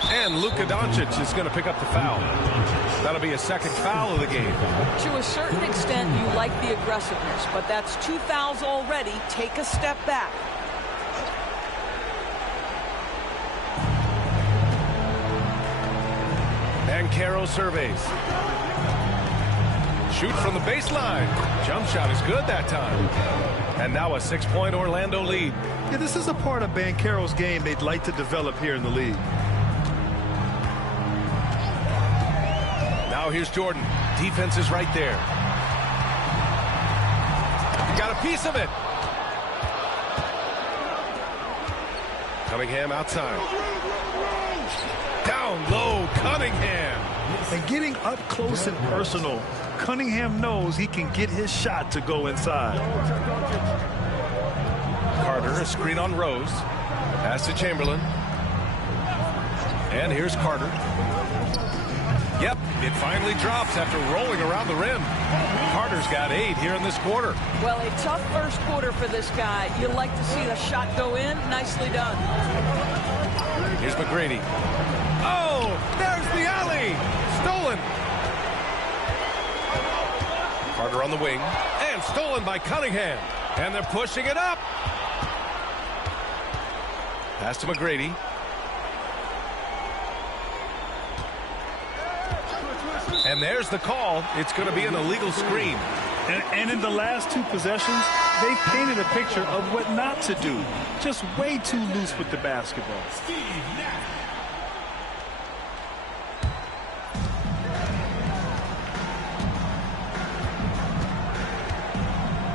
And Luka Doncic is going to pick up the foul. That'll be a second foul of the game. To a certain extent, you like the aggressiveness, but that's 2 fouls already. Take a step back. Banchero surveys. Shoot from the baseline. Jump shot is good that time. And now a 6-point Orlando lead. Yeah, this is a part of Banchero's game they'd like to develop here in the league. Now here's Jordan. Defense is right there. Got a piece of it. Cunningham outside. Down low, Cunningham. And getting up close and personal, Cunningham knows he can get his shot to go inside. Carter, a screen on Rose. Pass to Chamberlain. And here's Carter. Yep, it finally drops after rolling around the rim. Carter's got 8 here in this quarter. Well, a tough first quarter for this guy. You like to see the shot go in. Nicely done. Here's McGrady. Oh, there's the alley. Stolen. Carter on the wing. And stolen by Cunningham. And they're pushing it up. Pass to McGrady. And there's the call. It's going to be an illegal screen. And in the last 2 possessions, they painted a picture of what not to do. Just way too loose with the basketball.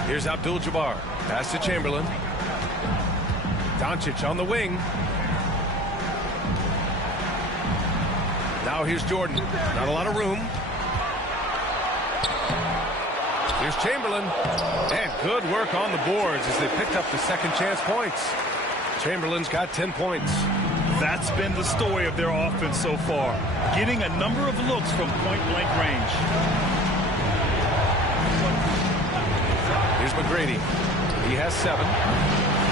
Here's Abdul-Jabbar. Pass to Chamberlain. Doncic on the wing. Now here's Jordan. Not a lot of room. Here's Chamberlain. And good work on the boards as they picked up the second chance points. Chamberlain's got 10 points. That's been the story of their offense so far. Getting a number of looks from point-blank range. Here's McGrady. He has 7.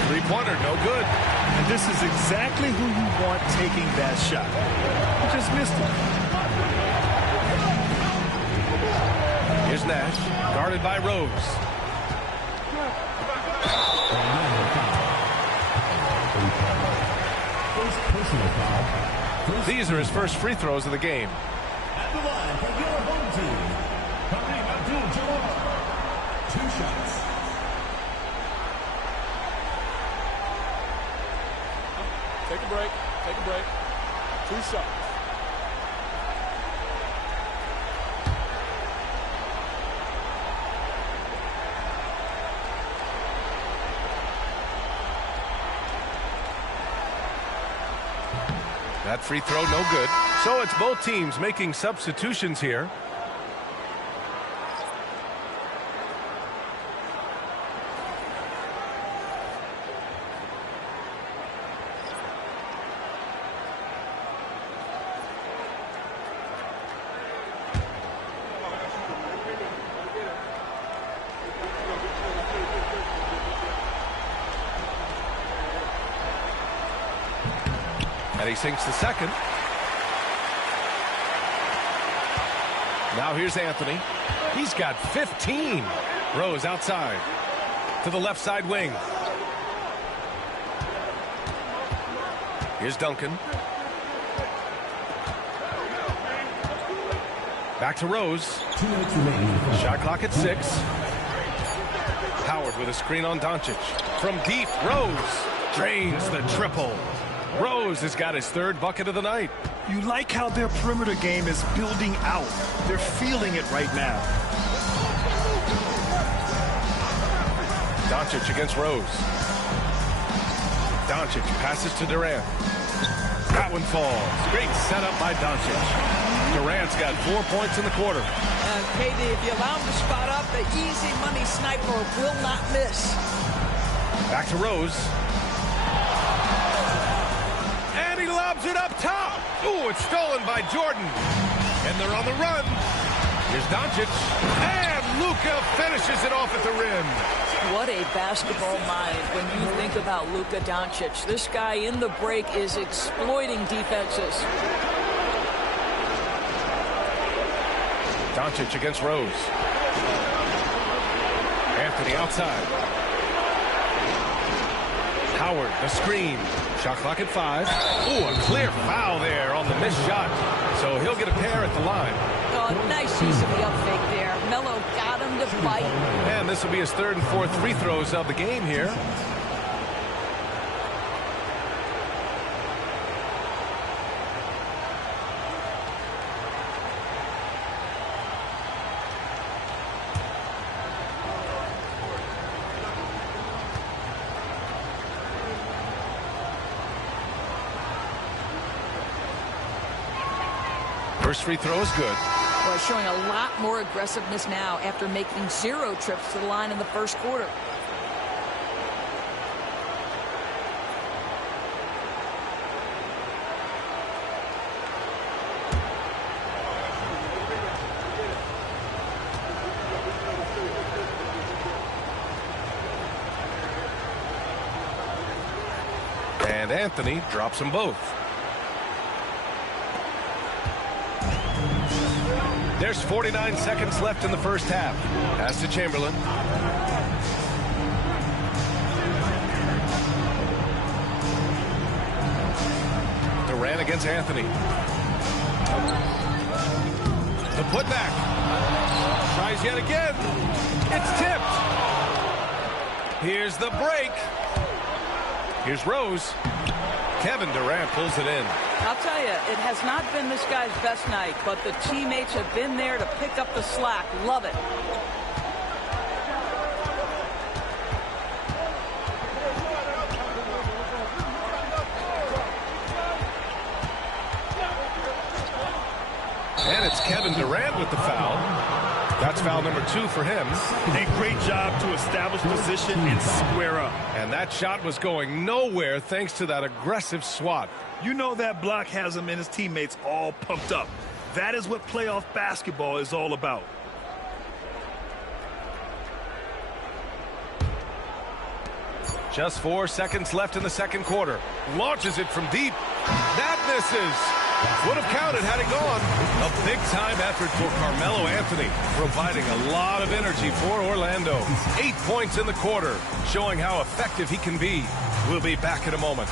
Three-pointer, no good. And this is exactly who you want taking that shot. He just missed it. Here's Nash, guarded by Rose. These are his first free throws of the game. At the line for your home team, Kareem Abdul-Jabbar. 2 shots. Take a break. Take a break. 2 shots. That free throw, no good. So it's both teams making substitutions here. And he sinks the second. Now here's Anthony. He's got 15. Rose outside to the left side wing. Here's Duncan. Back to Rose. 2 minutes remaining. Shot clock at 6. Howard with a screen on Doncic. From deep, Rose drains the triple. Rose has got his 3rd bucket of the night. You like how their perimeter game is building out. They're feeling it right now. Doncic against Rose. Doncic passes to Durant. That one falls. Great setup by Doncic. Durant's got 4 points in the quarter. KD, if you allow him to spot up, the easy money sniper will not miss. Back to Rose. And he lobs it up top. Ooh, it's stolen by Jordan. And they're on the run. Here's Doncic. And Luka finishes it off at the rim. What a basketball mind when you think about Luka Doncic. This guy in the break is exploiting defenses. Doncic against Rose. Anthony outside. Howard, the screen. Shot clock at 5. Ooh, a clear foul there on the missed shot. So he'll get a pair at the line. Oh, nice use of the up fake there. Melo got him to bite. And this will be his 3rd and 4th free throws of the game here. First free throw is good. Well, showing a lot more aggressiveness now after making 0 trips to the line in the first quarter. And Anthony drops them both. There's 49 seconds left in the first half. Pass to Chamberlain. Durant against Anthony. The putback. Tries yet again. It's tipped. Here's the break. Here's Rose. Kevin Durant pulls it in. I'll tell you, it has not been this guy's best night, but the teammates have been there to pick up the slack. Love it. And it's Kevin Durant with the foul. That's foul number 2 for him. A great job to establish position and square up. And that shot was going nowhere thanks to that aggressive swat. You know that block has him and his teammates all pumped up. That is what playoff basketball is all about. Just 4 seconds left in the second quarter. Launches it from deep. That misses. Would have counted had it gone. A big-time effort for Carmelo Anthony, providing a lot of energy for Orlando. 8 points in the quarter, showing how effective he can be. We'll be back in a moment.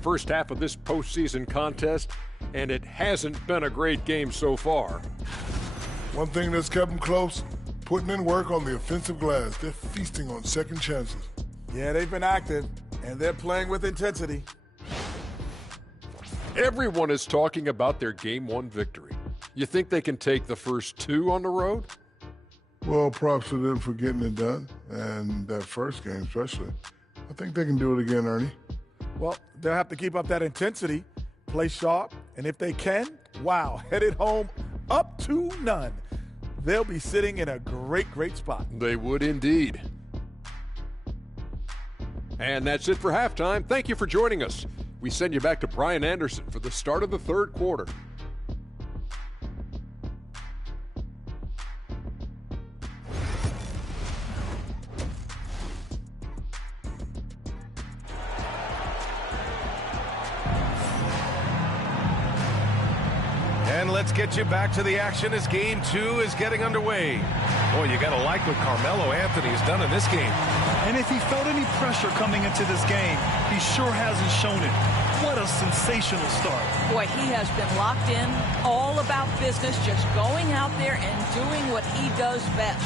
First half of this postseason contest, and it hasn't been a great game so far. One thing that's kept them close, putting in work on the offensive glass. They're feasting on second chances. Yeah, they've been active, and they're playing with intensity. Everyone is talking about their Game 1 victory. You think they can take the first 2 on the road? Well, props to them for getting it done, and that first game especially. I think they can do it again, Ernie. Well, they'll have to keep up that intensity, play sharp, and if they can, wow, headed home up 2-0. They'll be sitting in a great, great spot. They would indeed. And that's it for halftime. Thank you for joining us. We send you back to Brian Anderson for the start of the third quarter. And let's get you back to the action as Game 2 is getting underway. Boy, you got to like what Carmelo Anthony has done in this game. And if he felt any pressure coming into this game, he sure hasn't shown it. What a sensational start. Boy, he has been locked in, all about business, just going out there and doing what he does best.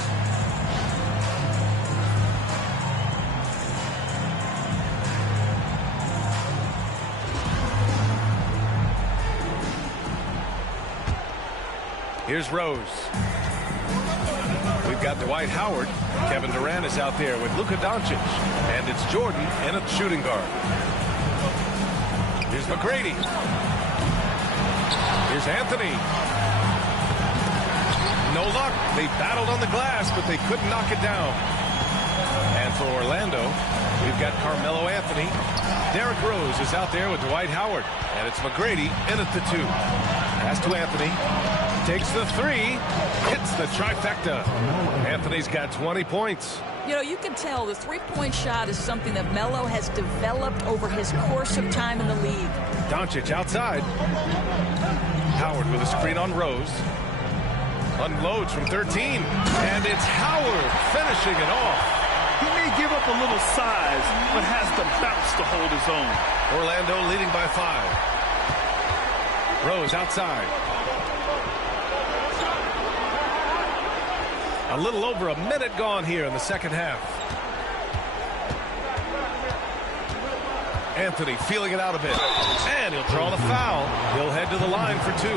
Here's Rose. We've got Dwight Howard. Kevin Durant is out there with Luka Doncic. And it's Jordan and a shooting guard. Here's McGrady. Here's Anthony. No luck. They battled on the glass, but they couldn't knock it down. And for Orlando, we've got Carmelo Anthony. Derrick Rose is out there with Dwight Howard. And it's McGrady in at the 2. Pass to Anthony. Takes the 3. Hits the trifecta. Anthony's got 20 points. You know, you can tell the three-point shot is something that Melo has developed over his course of time in the league. Doncic outside. Howard with a screen on Rose. Unloads from 13. And it's Howard finishing it off. He may give up a little size, but has the bounce to hold his own. Orlando leading by 5. Rose outside. A little over a minute gone here in the second half. Anthony feeling it out a bit. And he'll draw the foul. He'll head to the line for 2.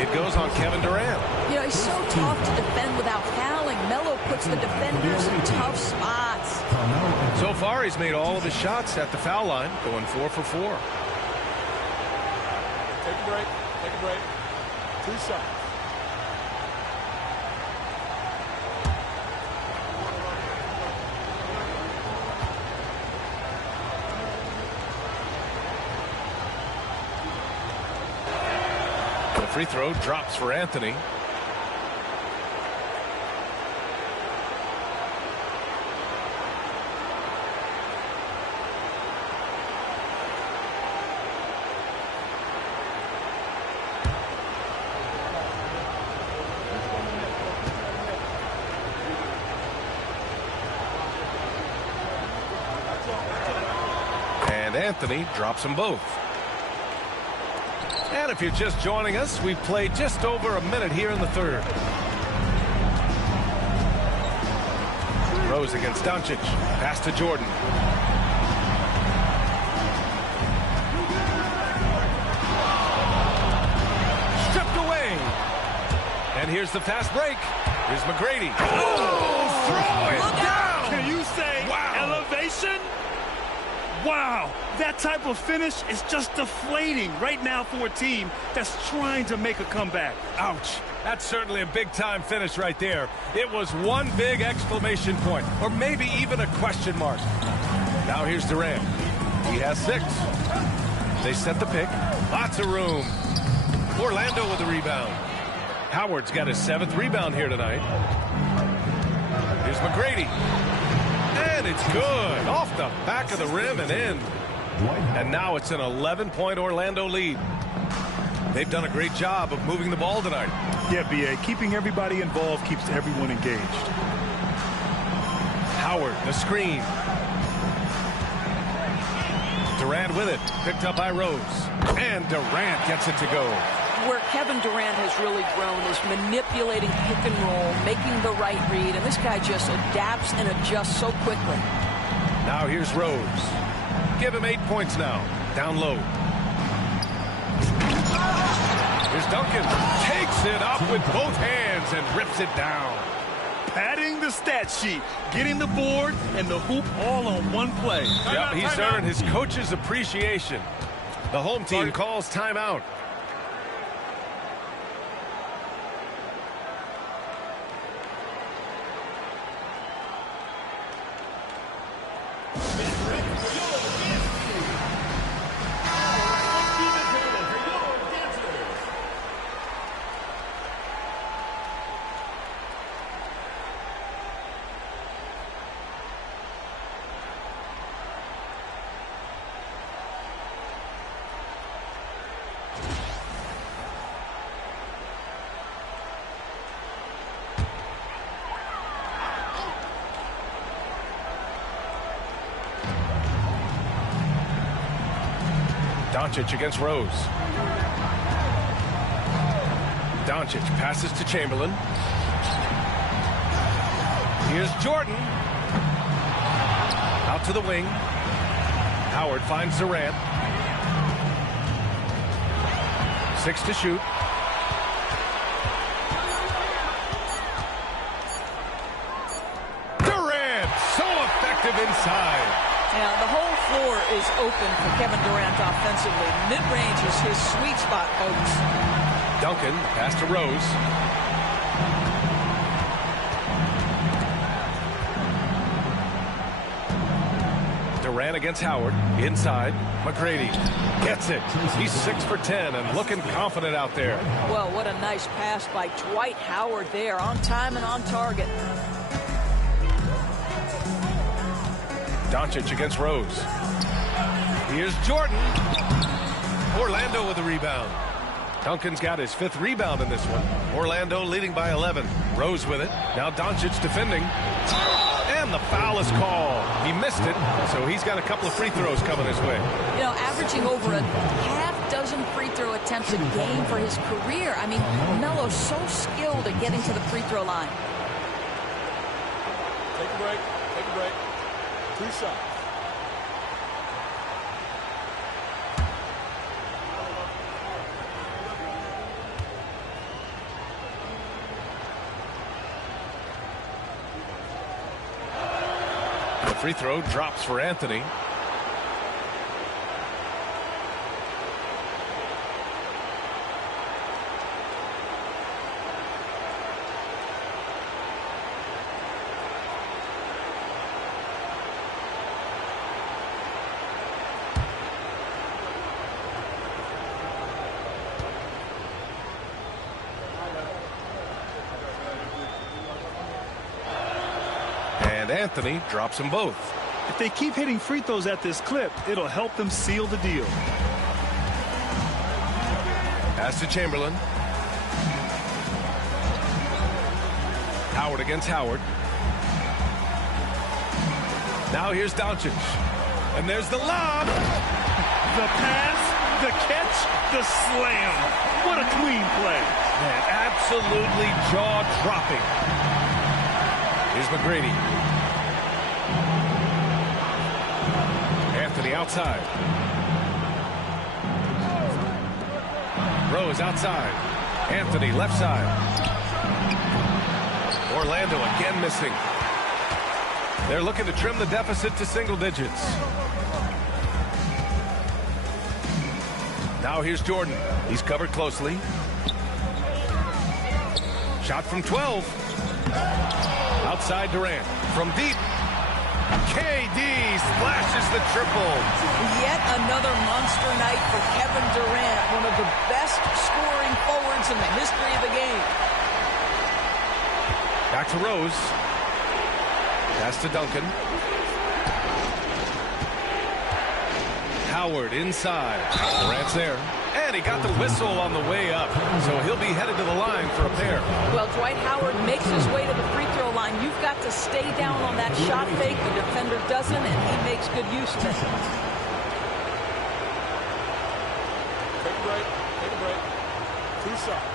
It goes on Kevin Durant. You know, he's so tough to defend without fouling. Melo puts the defenders in tough spots. So far, he's made all of his shots at the foul line, going 4 for 4. Take a break. Take a break. 2 shots. The free throw drops for Anthony. And Anthony drops them both. And if you're just joining us, we've played just over a minute here in the third. Rose against Doncic. Pass to Jordan. Stripped away. And here's the fast break. Here's McGrady. Oh, throw it down. Can you say elevation? Wow, that type of finish is just deflating right now for a team that's trying to make a comeback. Ouch. That's certainly a big-time finish right there. It was one big exclamation point, or maybe even a question mark. Now here's Durant. He has 6. They set the pick. Lots of room. Orlando with the rebound. Howard's got his 7th rebound here tonight. Here's McGrady. And it's good. Off the back of the rim and in. And now it's an 11-point Orlando lead. They've done a great job of moving the ball tonight. Yeah, B.A. Keeping everybody involved keeps everyone engaged. Howard, the screen. Durant with it. Picked up by Rose. And Durant gets it to go. Where Kevin Durant has really grown is manipulating pick and roll, making the right read, and this guy just adapts and adjusts so quickly. Now here's Rose. Give him 8 points now. Down low. Here's Duncan. Takes it up with both hands and rips it down. Padding the stat sheet, getting the board and the hoop all on one play. Yep, he's earned his coach's appreciation. The home team calls timeout. Doncic against Rose. Doncic passes to Chamberlain. Here's Jordan. Out to the wing. Howard finds Durant. 6 to shoot. Durant, so effective inside. Yeah, the whole floor is open for Kevin Durant offensively. Mid-range is his sweet spot, folks. Duncan, pass to Rose. Durant against Howard. Inside. McGrady gets it. He's 6 for 10 and looking confident out there. Well, what a nice pass by Dwight Howard there. On time and on target. Doncic against Rose. Here's Jordan. Orlando with the rebound. Duncan's got his 5th rebound in this one. Orlando leading by 11. Rose with it. Now Doncic defending. And the foul is called. He missed it, so he's got a couple of free throws coming his way. You know, averaging over a half-dozen free throw attempts a game for his career. I mean, Melo's so skilled at getting to the free throw line. Take a break. Take a break. 2 shots. Free throw drops for Anthony. And Anthony drops them both. If they keep hitting free throws at this clip, it'll help them seal the deal. Pass to Chamberlain. Howard against Howard. Now here's Doncic. And there's the lob. The pass, the catch, the slam. What a clean play. Man, absolutely jaw-dropping. Here's McGrady. Anthony outside. Rose outside. Anthony left side. Orlando again missing. They're looking to trim the deficit to single digits. Now here's Jordan. He's covered closely. Shot from 12. Outside Durant. From deep. KD splashes the triple. Yet another monster night for Kevin Durant, one of the best scoring forwards in the history of the game. Back to Rose. Pass to Duncan. Howard inside. Durant's there. And he got the whistle on the way up. So he'll be headed to the line for a pair. Well, Dwight Howard makes his way to the free throw line. You've got to stay down on that shot fake. The defender doesn't, and he makes good use of it. Take a break. Take a break. 2 shots.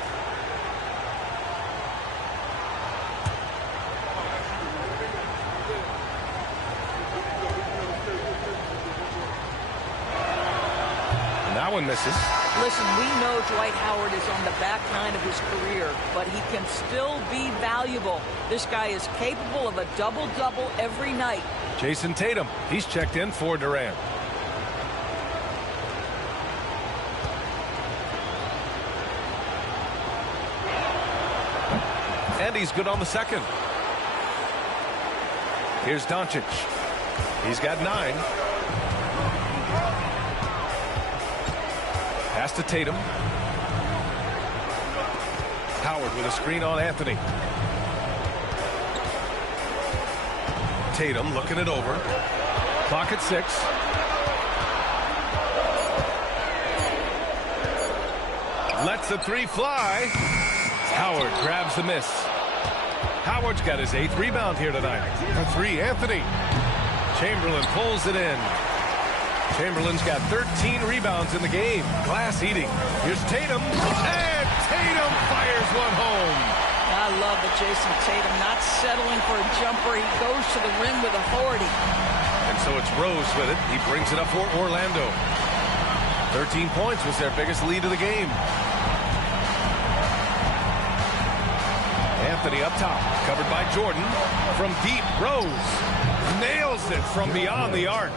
That one misses. Listen, we know Dwight Howard is on the back nine of his career, but he can still be valuable. This guy is capable of a double-double every night. Jason Tatum, he's checked in for Durant. And he's good on the second. Here's Doncic. He's got 9. Pass to Tatum. Howard with a screen on Anthony. Tatum looking it over. Clock at 6. Lets the 3 fly. Howard grabs the miss. Howard's got his 8th rebound here tonight. A 3, Anthony. Chamberlain pulls it in. Chamberlain's got 13 rebounds in the game. Glass eating. Here's Tatum. And Tatum fires one home. I love that Jason Tatum not settling for a jumper. He goes to the rim with authority. And so it's Rose with it. He brings it up for Orlando. 13 points was their biggest lead of the game. Anthony up top. Covered by Jordan. From deep, Rose nails it from beyond the arc.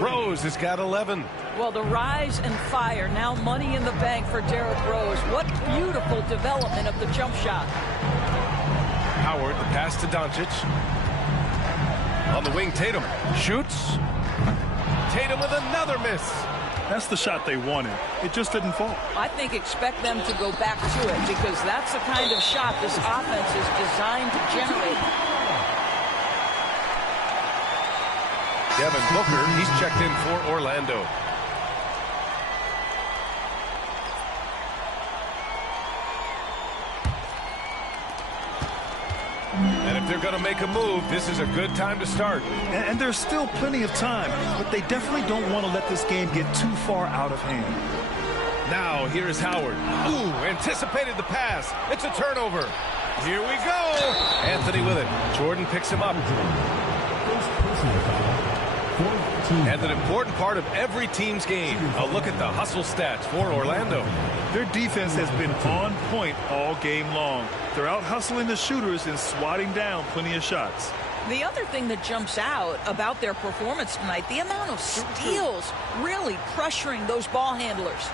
Rose has got 11. Well, the rise and fire, now money in the bank for Derrick Rose. What beautiful development of the jump shot. Howard, the pass to Doncic. On the wing, Tatum shoots. Tatum with another miss. That's the shot they wanted. It just didn't fall. I think expect them to go back to it because that's the kind of shot this offense is designed to generate. Devin Booker, he's checked in for Orlando. And if they're going to make a move, this is a good time to start. And there's still plenty of time, but they definitely don't want to let this game get too far out of hand. Now, here's Howard. Ooh, anticipated the pass. It's a turnover. Here we go. Anthony with it. Jordan picks him up. And an important part of every team's game. A look at the hustle stats for Orlando. Their defense has been on point all game long. They're out hustling the shooters and swatting down plenty of shots. The other thing that jumps out about their performance tonight, the amount of steals really pressuring those ball handlers.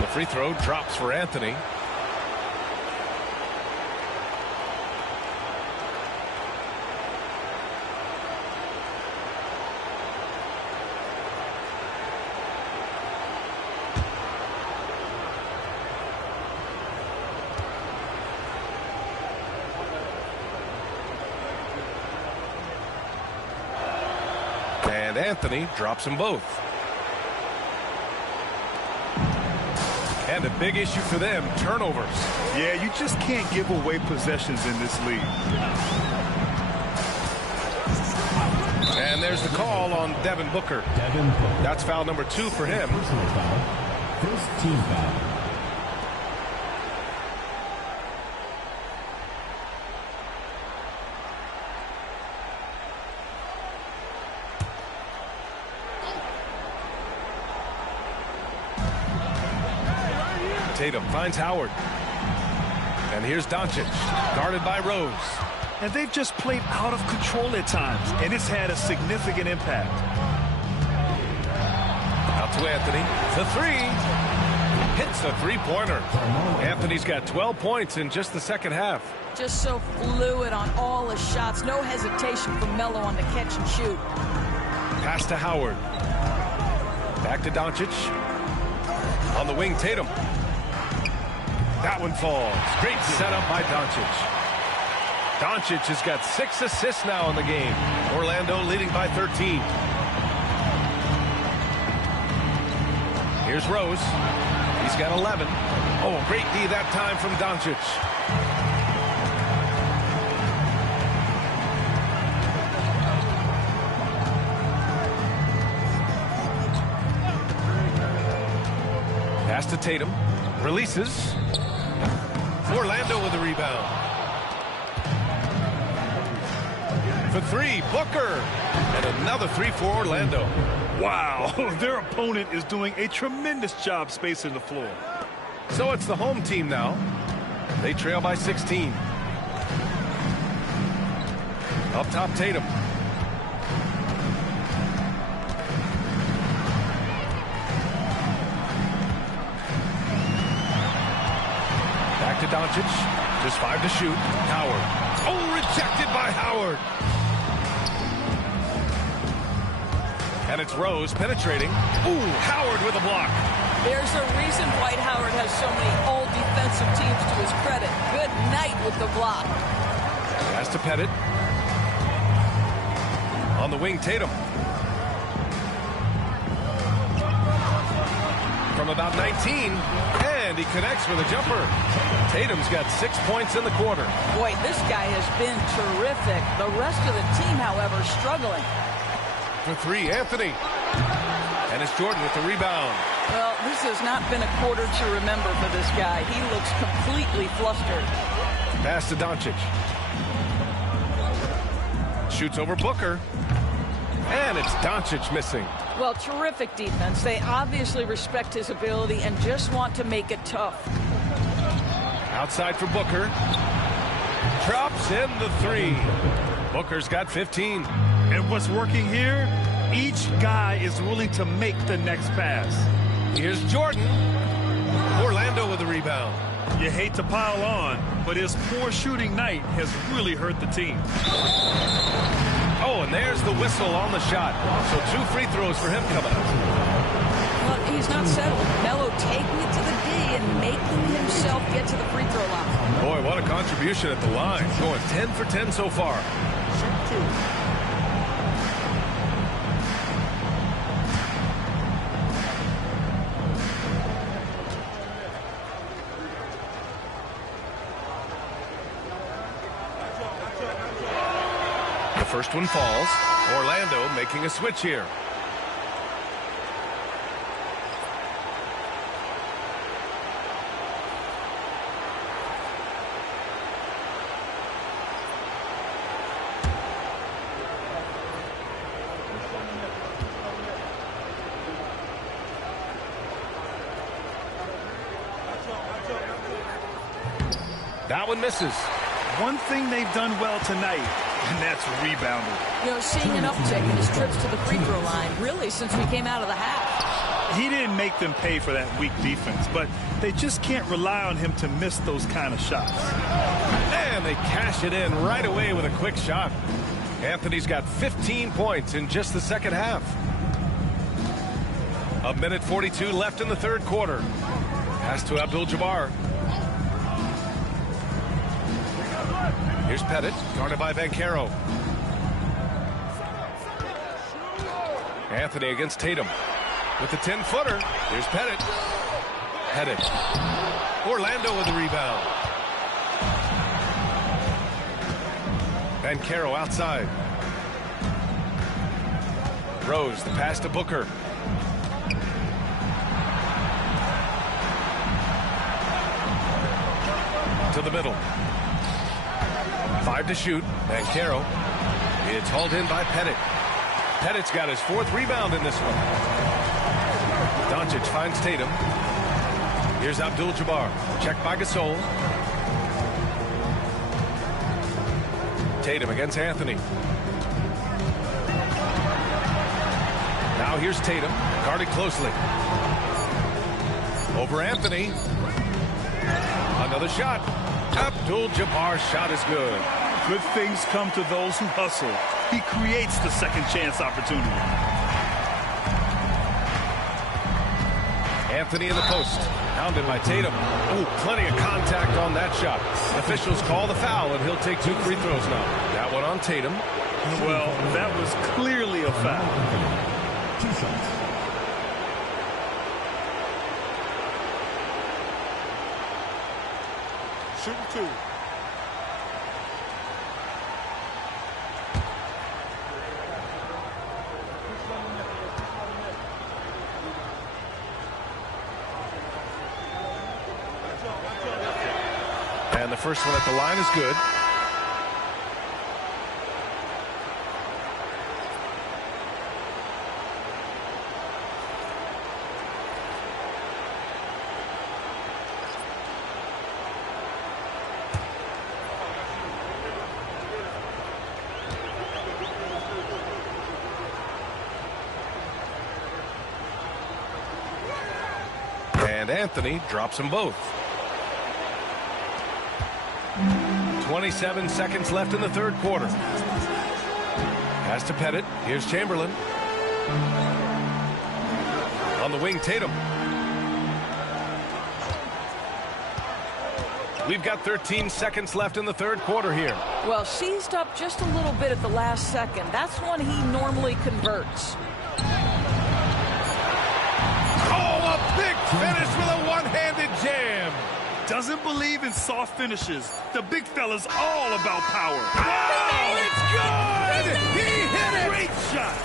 The free throw drops for Anthony. And Anthony drops them both. And a big issue for them, turnovers. Yeah, you just can't give away possessions in this league. And there's the call on Devin Booker. That's foul number 2 for him. First team foul. Tatum finds Howard. And here's Doncic, guarded by Rose. And they've just played out of control at times, and it's had a significant impact. Out to Anthony. The three. Hits a three-pointer. Anthony's got 12 points in just the second half. Just so fluid on all his shots. No hesitation from Melo on the catch and shoot. Pass to Howard. Back to Doncic. On the wing, Tatum. That one falls. Great setup by Doncic. Doncic has got 6 assists now in the game. Orlando leading by 13. Here's Rose. He's got 11. Oh, great D that time from Doncic. Pass to Tatum. Releases. Orlando with the rebound. For 3, Booker. And another 3 for Orlando. Wow, their opponent is doing a tremendous job spacing the floor. So it's the home team now. They trail by 16. Up top, Tatum. Back to Doncic. Just 5 to shoot. Howard. Oh, rejected by Howard. And it's Rose penetrating. Ooh, Howard with a block. There's a reason Dwight Howard has so many all-defensive teams to his credit. Good night with the block. Pass to Pettit. On the wing, Tatum. From about 19, and he connects with a jumper. Tatum's got 6 points in the quarter. Boy, this guy has been terrific. The rest of the team, however, struggling. For 3, Anthony. And it's Jordan with the rebound. Well, this has not been a quarter to remember for this guy. He looks completely flustered. Pass to Doncic. Shoots over Booker. And it's Doncic missing. Well, terrific defense. They obviously respect his ability and just want to make it tough. Outside for Booker. Drops in the 3. Booker's got 15. And what's working here? Each guy is willing to make the next pass. Here's Jordan. Orlando with the rebound. You hate to pile on, but his poor shooting night has really hurt the team. Oh, and there's the whistle on the shot. So 2 free throws for him coming up. Well, he's not settled. Melo taking it to the D and making himself get to the free throw line. Boy, what a contribution at the line. Going 10 for 10 so far. The first one falls. Orlando making a switch here. That one misses. One thing they've done well tonight, and that's rebounding. You know, seeing an uptick in his trips to the free throw line, really, since we came out of the half. He didn't make them pay for that weak defense, but they just can't rely on him to miss those kind of shots. And they cash it in right away with a quick shot. Anthony's got 15 points in just the second half. 1:42 left in the third quarter. Pass to Abdul-Jabbar. Here's Pettit, guarded by Banchero. Anthony against Tatum. With the 10-footer, here's Pettit. Pettit. Orlando with the rebound. Banchero outside. Rose, the pass to Booker. To the middle. 5 to shoot. Banchero. It's hauled in by Pettit. Pettit's got his 4th rebound in this one. Doncic finds Tatum. Here's Abdul-Jabbar. Checked by Gasol. Tatum against Anthony. Now here's Tatum. Guarded closely. Over Anthony. Another shot. Abdul-Jabbar's shot is good. Good things come to those who hustle. He creates the second chance opportunity. Anthony in the post. Pounded by Tatum. Oh, plenty of contact on that shot. Officials call the foul, and he'll take 2 free throws now. That one on Tatum. Well, that was clearly a foul. 2 shots. Shooting 2. And the first one at the line is good. And Anthony drops them both. 27 seconds left in the third quarter. Pass to Pettit. Here's Chamberlain. On the wing, Tatum. We've got 13 seconds left in the third quarter here. Well, seized up just a little bit at the last second. That's when he normally converts. Oh, a big finish with a one-handed jam. Doesn't believe in soft finishes. The big fella's all about power. Oh, it's good! He hit it! Great shot.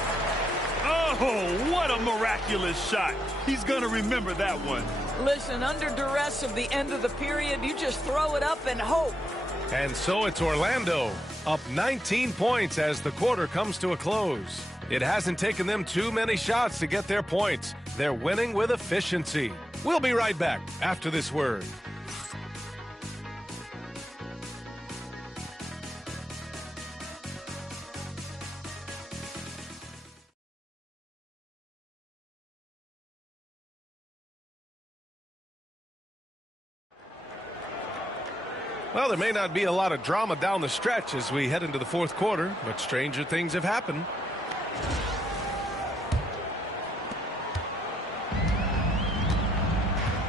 Oh, what a miraculous shot. He's going to remember that one. Listen, under duress of the end of the period, you just throw it up and hope. And so it's Orlando, up 19 points as the quarter comes to a close. It hasn't taken them too many shots to get their points. They're winning with efficiency. We'll be right back after this word. Well, there may not be a lot of drama down the stretch as we head into the fourth quarter, but stranger things have happened.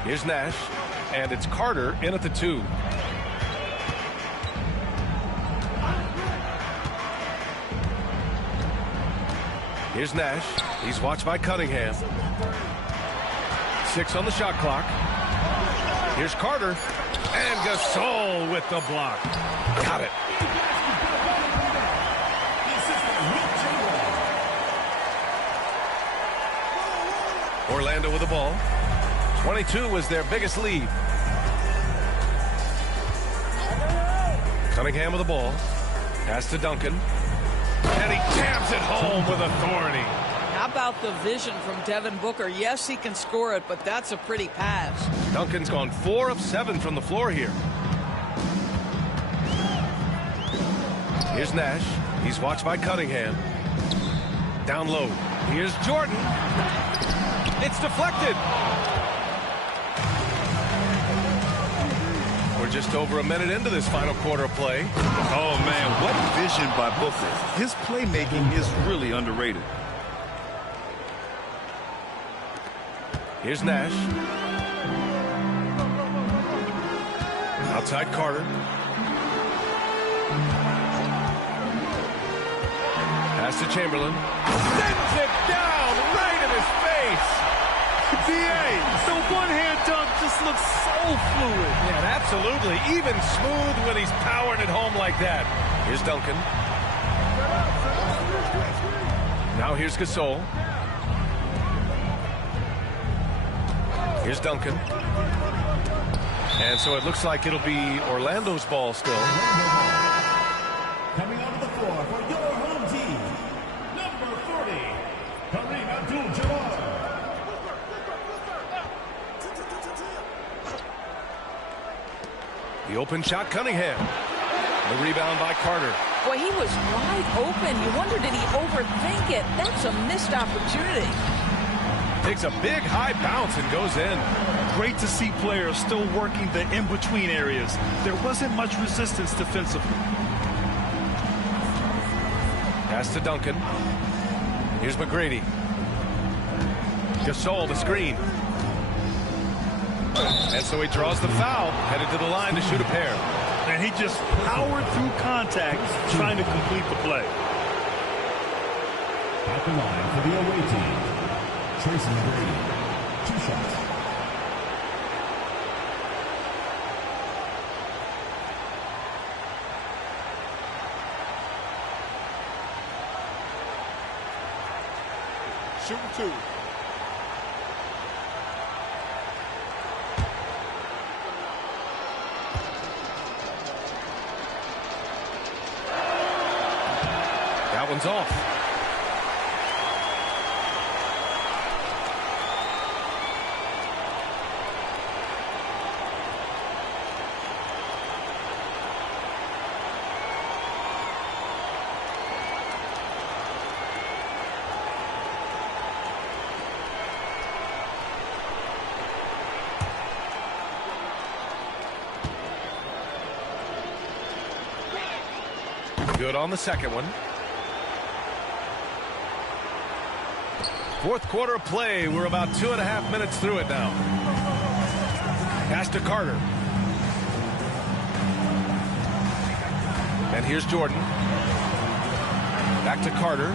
Here's Nash, and it's Carter in at the 2. Here's Nash. He's watched by Cunningham. 6 on the shot clock. Here's Carter. And Gasol with the block. Got it. Orlando with the ball. 22 was their biggest lead. Cunningham with the ball. Pass to Duncan. And he jams it home with authority. How about the vision from Devin Booker? Yes, he can score it, but that's a pretty pass. Duncan's gone 4 of 7 from the floor here. Here's Nash. He's watched by Cunningham. Down low. Here's Jordan. It's deflected. We're just over a minute into this final quarter of play. Oh, man, what vision by Booker. His playmaking is really underrated. Here's Nash. Outside Carter. Pass to Chamberlain. Sends it down right in his face. D.A., the one-hand dunk just looks so fluid. Yeah, absolutely. Even smooth when he's powering it home like that. Here's Duncan. Now here's Gasol. Here's Duncan. And so it looks like it'll be Orlando's ball still. Coming onto the floor for your home team, number 40, Kareem Abdul-Jabbar. The open shot, Cunningham. The rebound by Carter. Boy, he was wide open. You wonder, did he overthink it? That's a missed opportunity. Takes a big high bounce and goes in. Great to see players still working the in-between areas. There wasn't much resistance defensively. Pass to Duncan. Here's McGrady. Gasol, the screen. And so he draws the foul, headed to the line to shoot a pair. And he just powered through contact, trying to complete the play. At the line for the away team, Tracy McGrady. 2 shots. Shooting 2. That one's off. Good on the second one. Fourth quarter of play. We're about 2.5 minutes through it now. Pass to Carter. And here's Jordan. Back to Carter.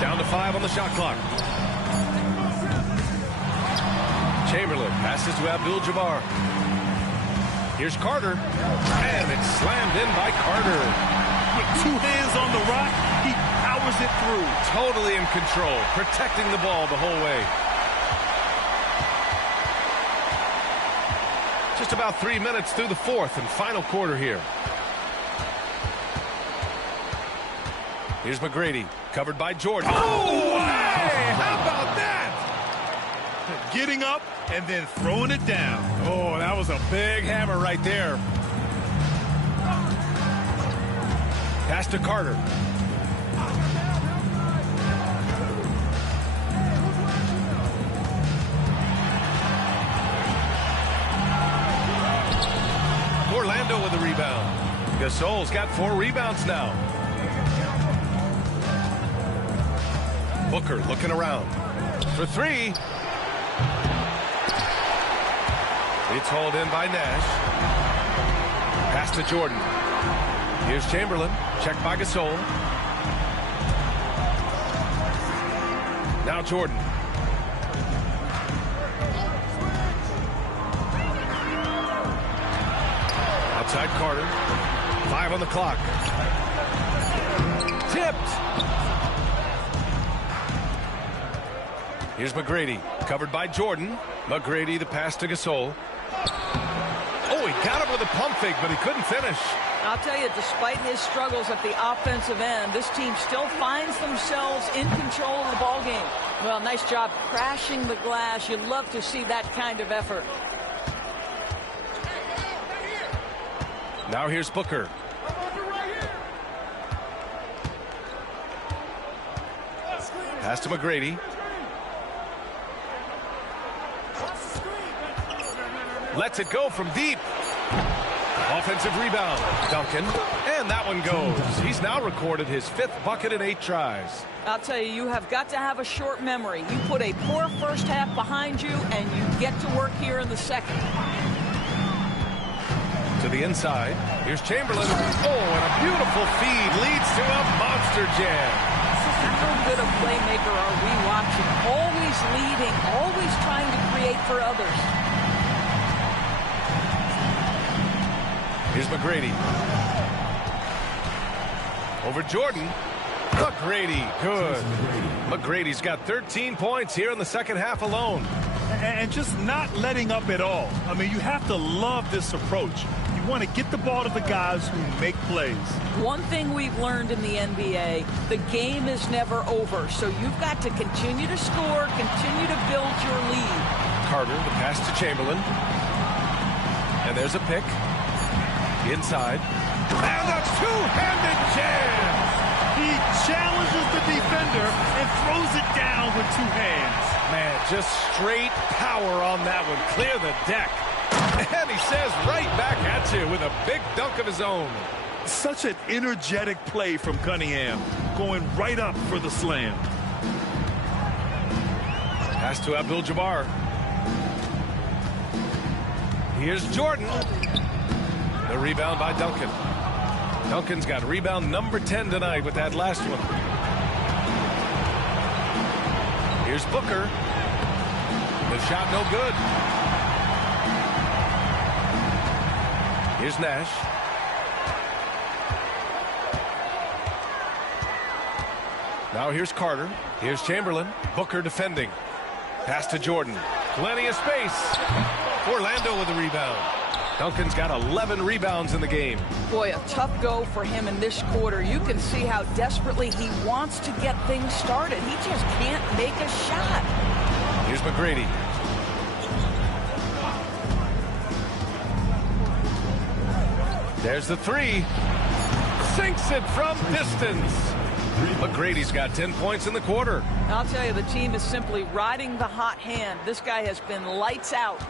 Down to 5 on the shot clock. Chamberlain passes to Abdul-Jabbar. Here's Carter. And it's slammed in by Carter. With 2 hands on the rock, he powers it through. Totally in control, protecting the ball the whole way. Just about 3 minutes through the fourth and final quarter here. Here's McGrady, covered by Jordan. Oh, hey, how about that? Getting up and then throwing it down. Oh, that was a big hammer right there. Pass to Carter. Orlando with the rebound. Gasol's got 4 rebounds now. Booker looking around for 3. It's hauled in by Nash. Pass to Jordan. Here's Chamberlain. Checked by Gasol. Now Jordan. Outside Carter. 5 on the clock. Tipped. Here's McGrady. Covered by Jordan. McGrady, the pass to Gasol. Oh, he got him with a pump fake, but he couldn't finish. I'll tell you, despite his struggles at the offensive end, this team still finds themselves in control of the ball game. Well, nice job crashing the glass. You'd love to see that kind of effort. Now here's Booker. Pass to McGrady. Lets it go from deep. Offensive rebound. Duncan. And that one goes. He's now recorded his 5th bucket in 8 tries. I'll tell you, you have got to have a short memory. You put a poor first half behind you, and you get to work here in the second. To the inside. Here's Chamberlain. Oh, and a beautiful feed leads to a monster jam. How good a playmaker are we watching? Always leading, always trying to create for others. Here's McGrady. Over Jordan. McGrady, good. McGrady's got 13 points here in the second half alone. And just not letting up at all. I mean, you have to love this approach. You want to get the ball to the guys who make plays. One thing we've learned in the NBA, the game is never over. So you've got to continue to score, continue to build your lead. Carter, the pass to Chamberlain. And there's a pick. Inside. And a two-handed jam! He challenges the defender and throws it down with 2 hands. Man, just straight power on that one. Clear the deck. And he says right back at you with a big dunk of his own. Such an energetic play from Cunningham, going right up for the slam. Pass to Abdul-Jabbar. Here's Jordan. The rebound by Duncan. Duncan's got rebound number 10 tonight with that last one. Here's Booker. The shot no good. Here's Nash. Now here's Carter. Here's Chamberlain. Booker defending. Pass to Jordan. Plenty of space. Orlando with the rebound. Duncan's got 11 rebounds in the game. Boy, a tough go for him in this quarter. You can see how desperately he wants to get things started. He just can't make a shot. Here's McGrady. There's the 3. Sinks it from distance. McGrady's got 10 points in the quarter. I'll tell you, the team is simply riding the hot hand. This guy has been lights out.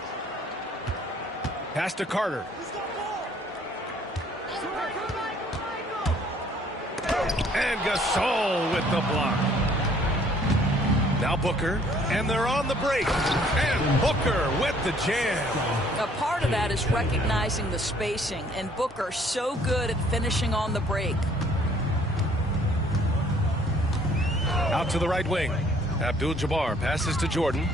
Pass to Carter. And Gasol with the block. Now Booker, and they're on the break. And Booker with the jam. Now, part of that is recognizing the spacing, and Booker so good at finishing on the break. Out to the right wing. Abdul-Jabbar passes to Jordan.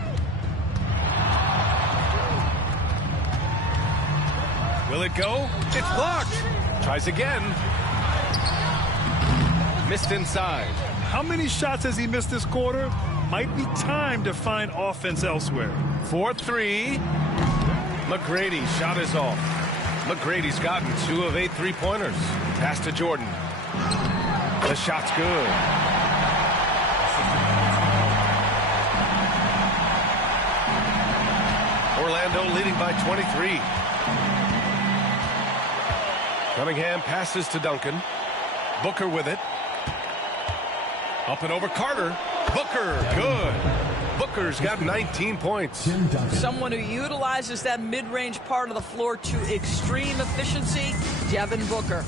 Will it go? It's blocked. Tries again. Missed inside. How many shots has he missed this quarter? Might be time to find offense elsewhere. 4-3. McGrady shot is off. McGrady's gotten 2 of 8 3-pointers. Pass to Jordan. The shot's good. Orlando leading by 23. Cunningham passes to Duncan. Booker with it. Up and over Carter. Booker, good. Booker's got 19 points. Someone who utilizes that mid-range part of the floor to extreme efficiency, Devin Booker.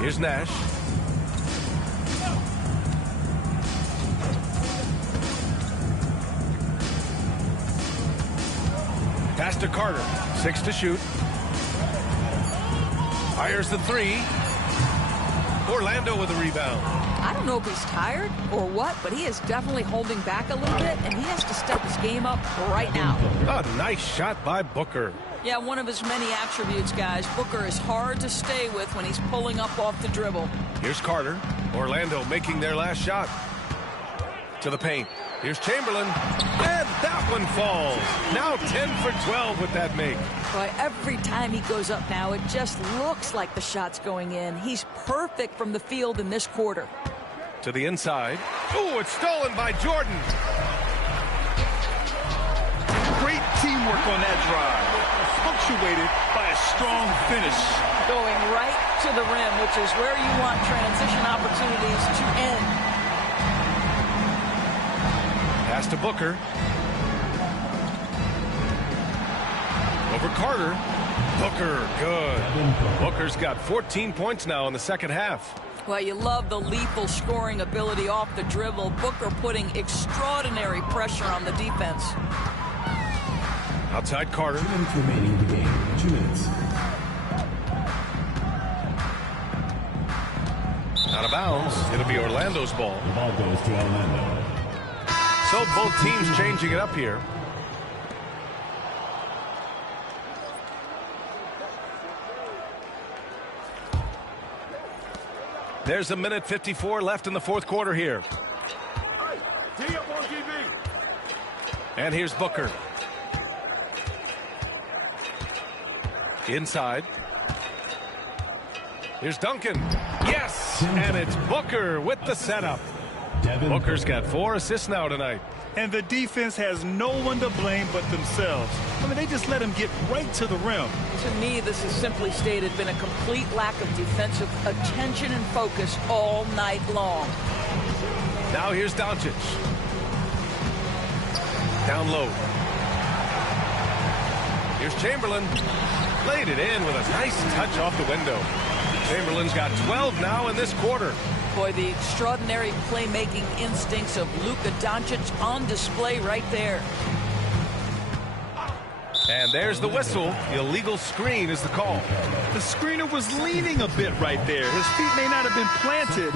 Here's Nash. Pass to Carter. 6 to shoot. Fires the 3. Orlando with a rebound. I don't know if he's tired or what, but he is definitely holding back a little bit, and he has to step his game up right now. A nice shot by Booker. Yeah, one of his many attributes, guys. Booker is hard to stay with when he's pulling up off the dribble. Here's Carter. Orlando making their last shot. To the paint. Here's Chamberlain. And that one falls. Now 10 for 12 with that make. Boy, every time he goes up now, it just looks like the shot's going in. He's perfect from the field in this quarter. To the inside. Oh, it's stolen by Jordan. Great teamwork on that drive. punctuated by a strong finish. Going right to the rim, which is where you want transition opportunities to end. Pass to Booker. Over Carter. Booker, good. Booker's got 14 points now in the second half. Well, you love the lethal scoring ability off the dribble. Booker putting extraordinary pressure on the defense. Outside Carter. 2 minutes remaining in the game. 2 minutes. Out of bounds. It'll be Orlando's ball. The ball goes to Orlando. So both teams changing it up here. There's a minute 54 left in the fourth quarter here. And here's Booker. Inside. Here's Duncan. Yes! And it's Booker with the setup. Booker's got 4 assists now tonight. And the defense has no one to blame but themselves. I mean, they just let him get right to the rim. To me, this has simply stated been a complete lack of defensive attention and focus all night long. Now here's Doncic. Down low. Here's Chamberlain. Laid it in with a nice touch off the window. Chamberlain's got 12 now in this quarter. Boy, the extraordinary playmaking instincts of Luka Doncic on display right there. And there's the whistle. Illegal screen is the call. The screener was leaning a bit right there. His feet may not have been planted.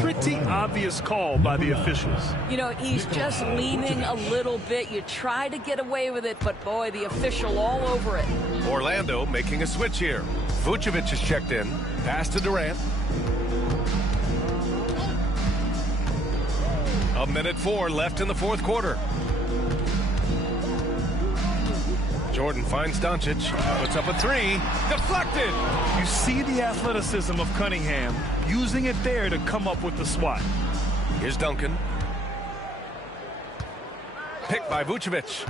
Pretty obvious call by the officials. You know, he's just leaning a little bit. You try to get away with it, but boy, the official all over it. Orlando making a switch here. Vucevic is checked in. Pass to Durant. A minute 4 left in the fourth quarter. Jordan finds Doncic, puts up a 3, deflected. You see the athleticism of Cunningham, using it there to come up with the swat. Here's Duncan. Picked by Vucevic.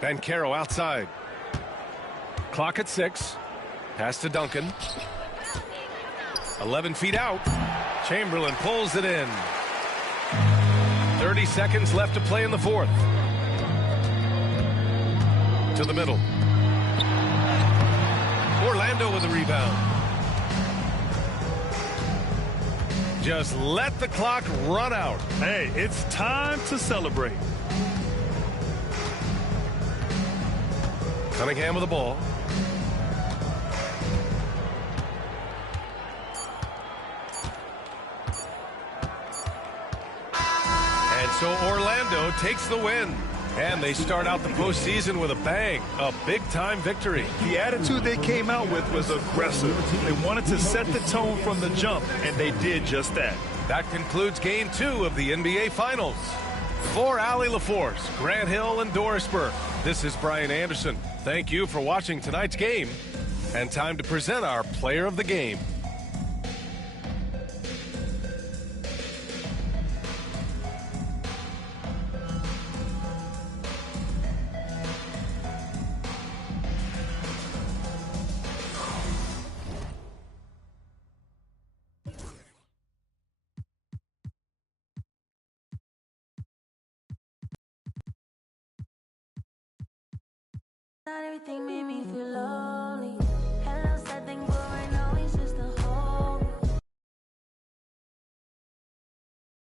Banchero outside. Clock at 6. Pass to Duncan. 11 feet out. Chamberlain pulls it in. 30 seconds left to play in the fourth. To the middle. Orlando with the rebound. Just let the clock run out. Hey, it's time to celebrate. Cunningham with the ball. So Orlando takes the win, and they start out the postseason with a bang, a big-time victory. The attitude they came out with was aggressive. They wanted to set the tone from the jump, and they did just that. That concludes Game 2 of the NBA Finals. For Allie LaForce, Grant Hill, and Doris Burke, this is Brian Anderson. Thank you for watching tonight's game, and time to present our Player of the Game. Not everything made me feel lonely.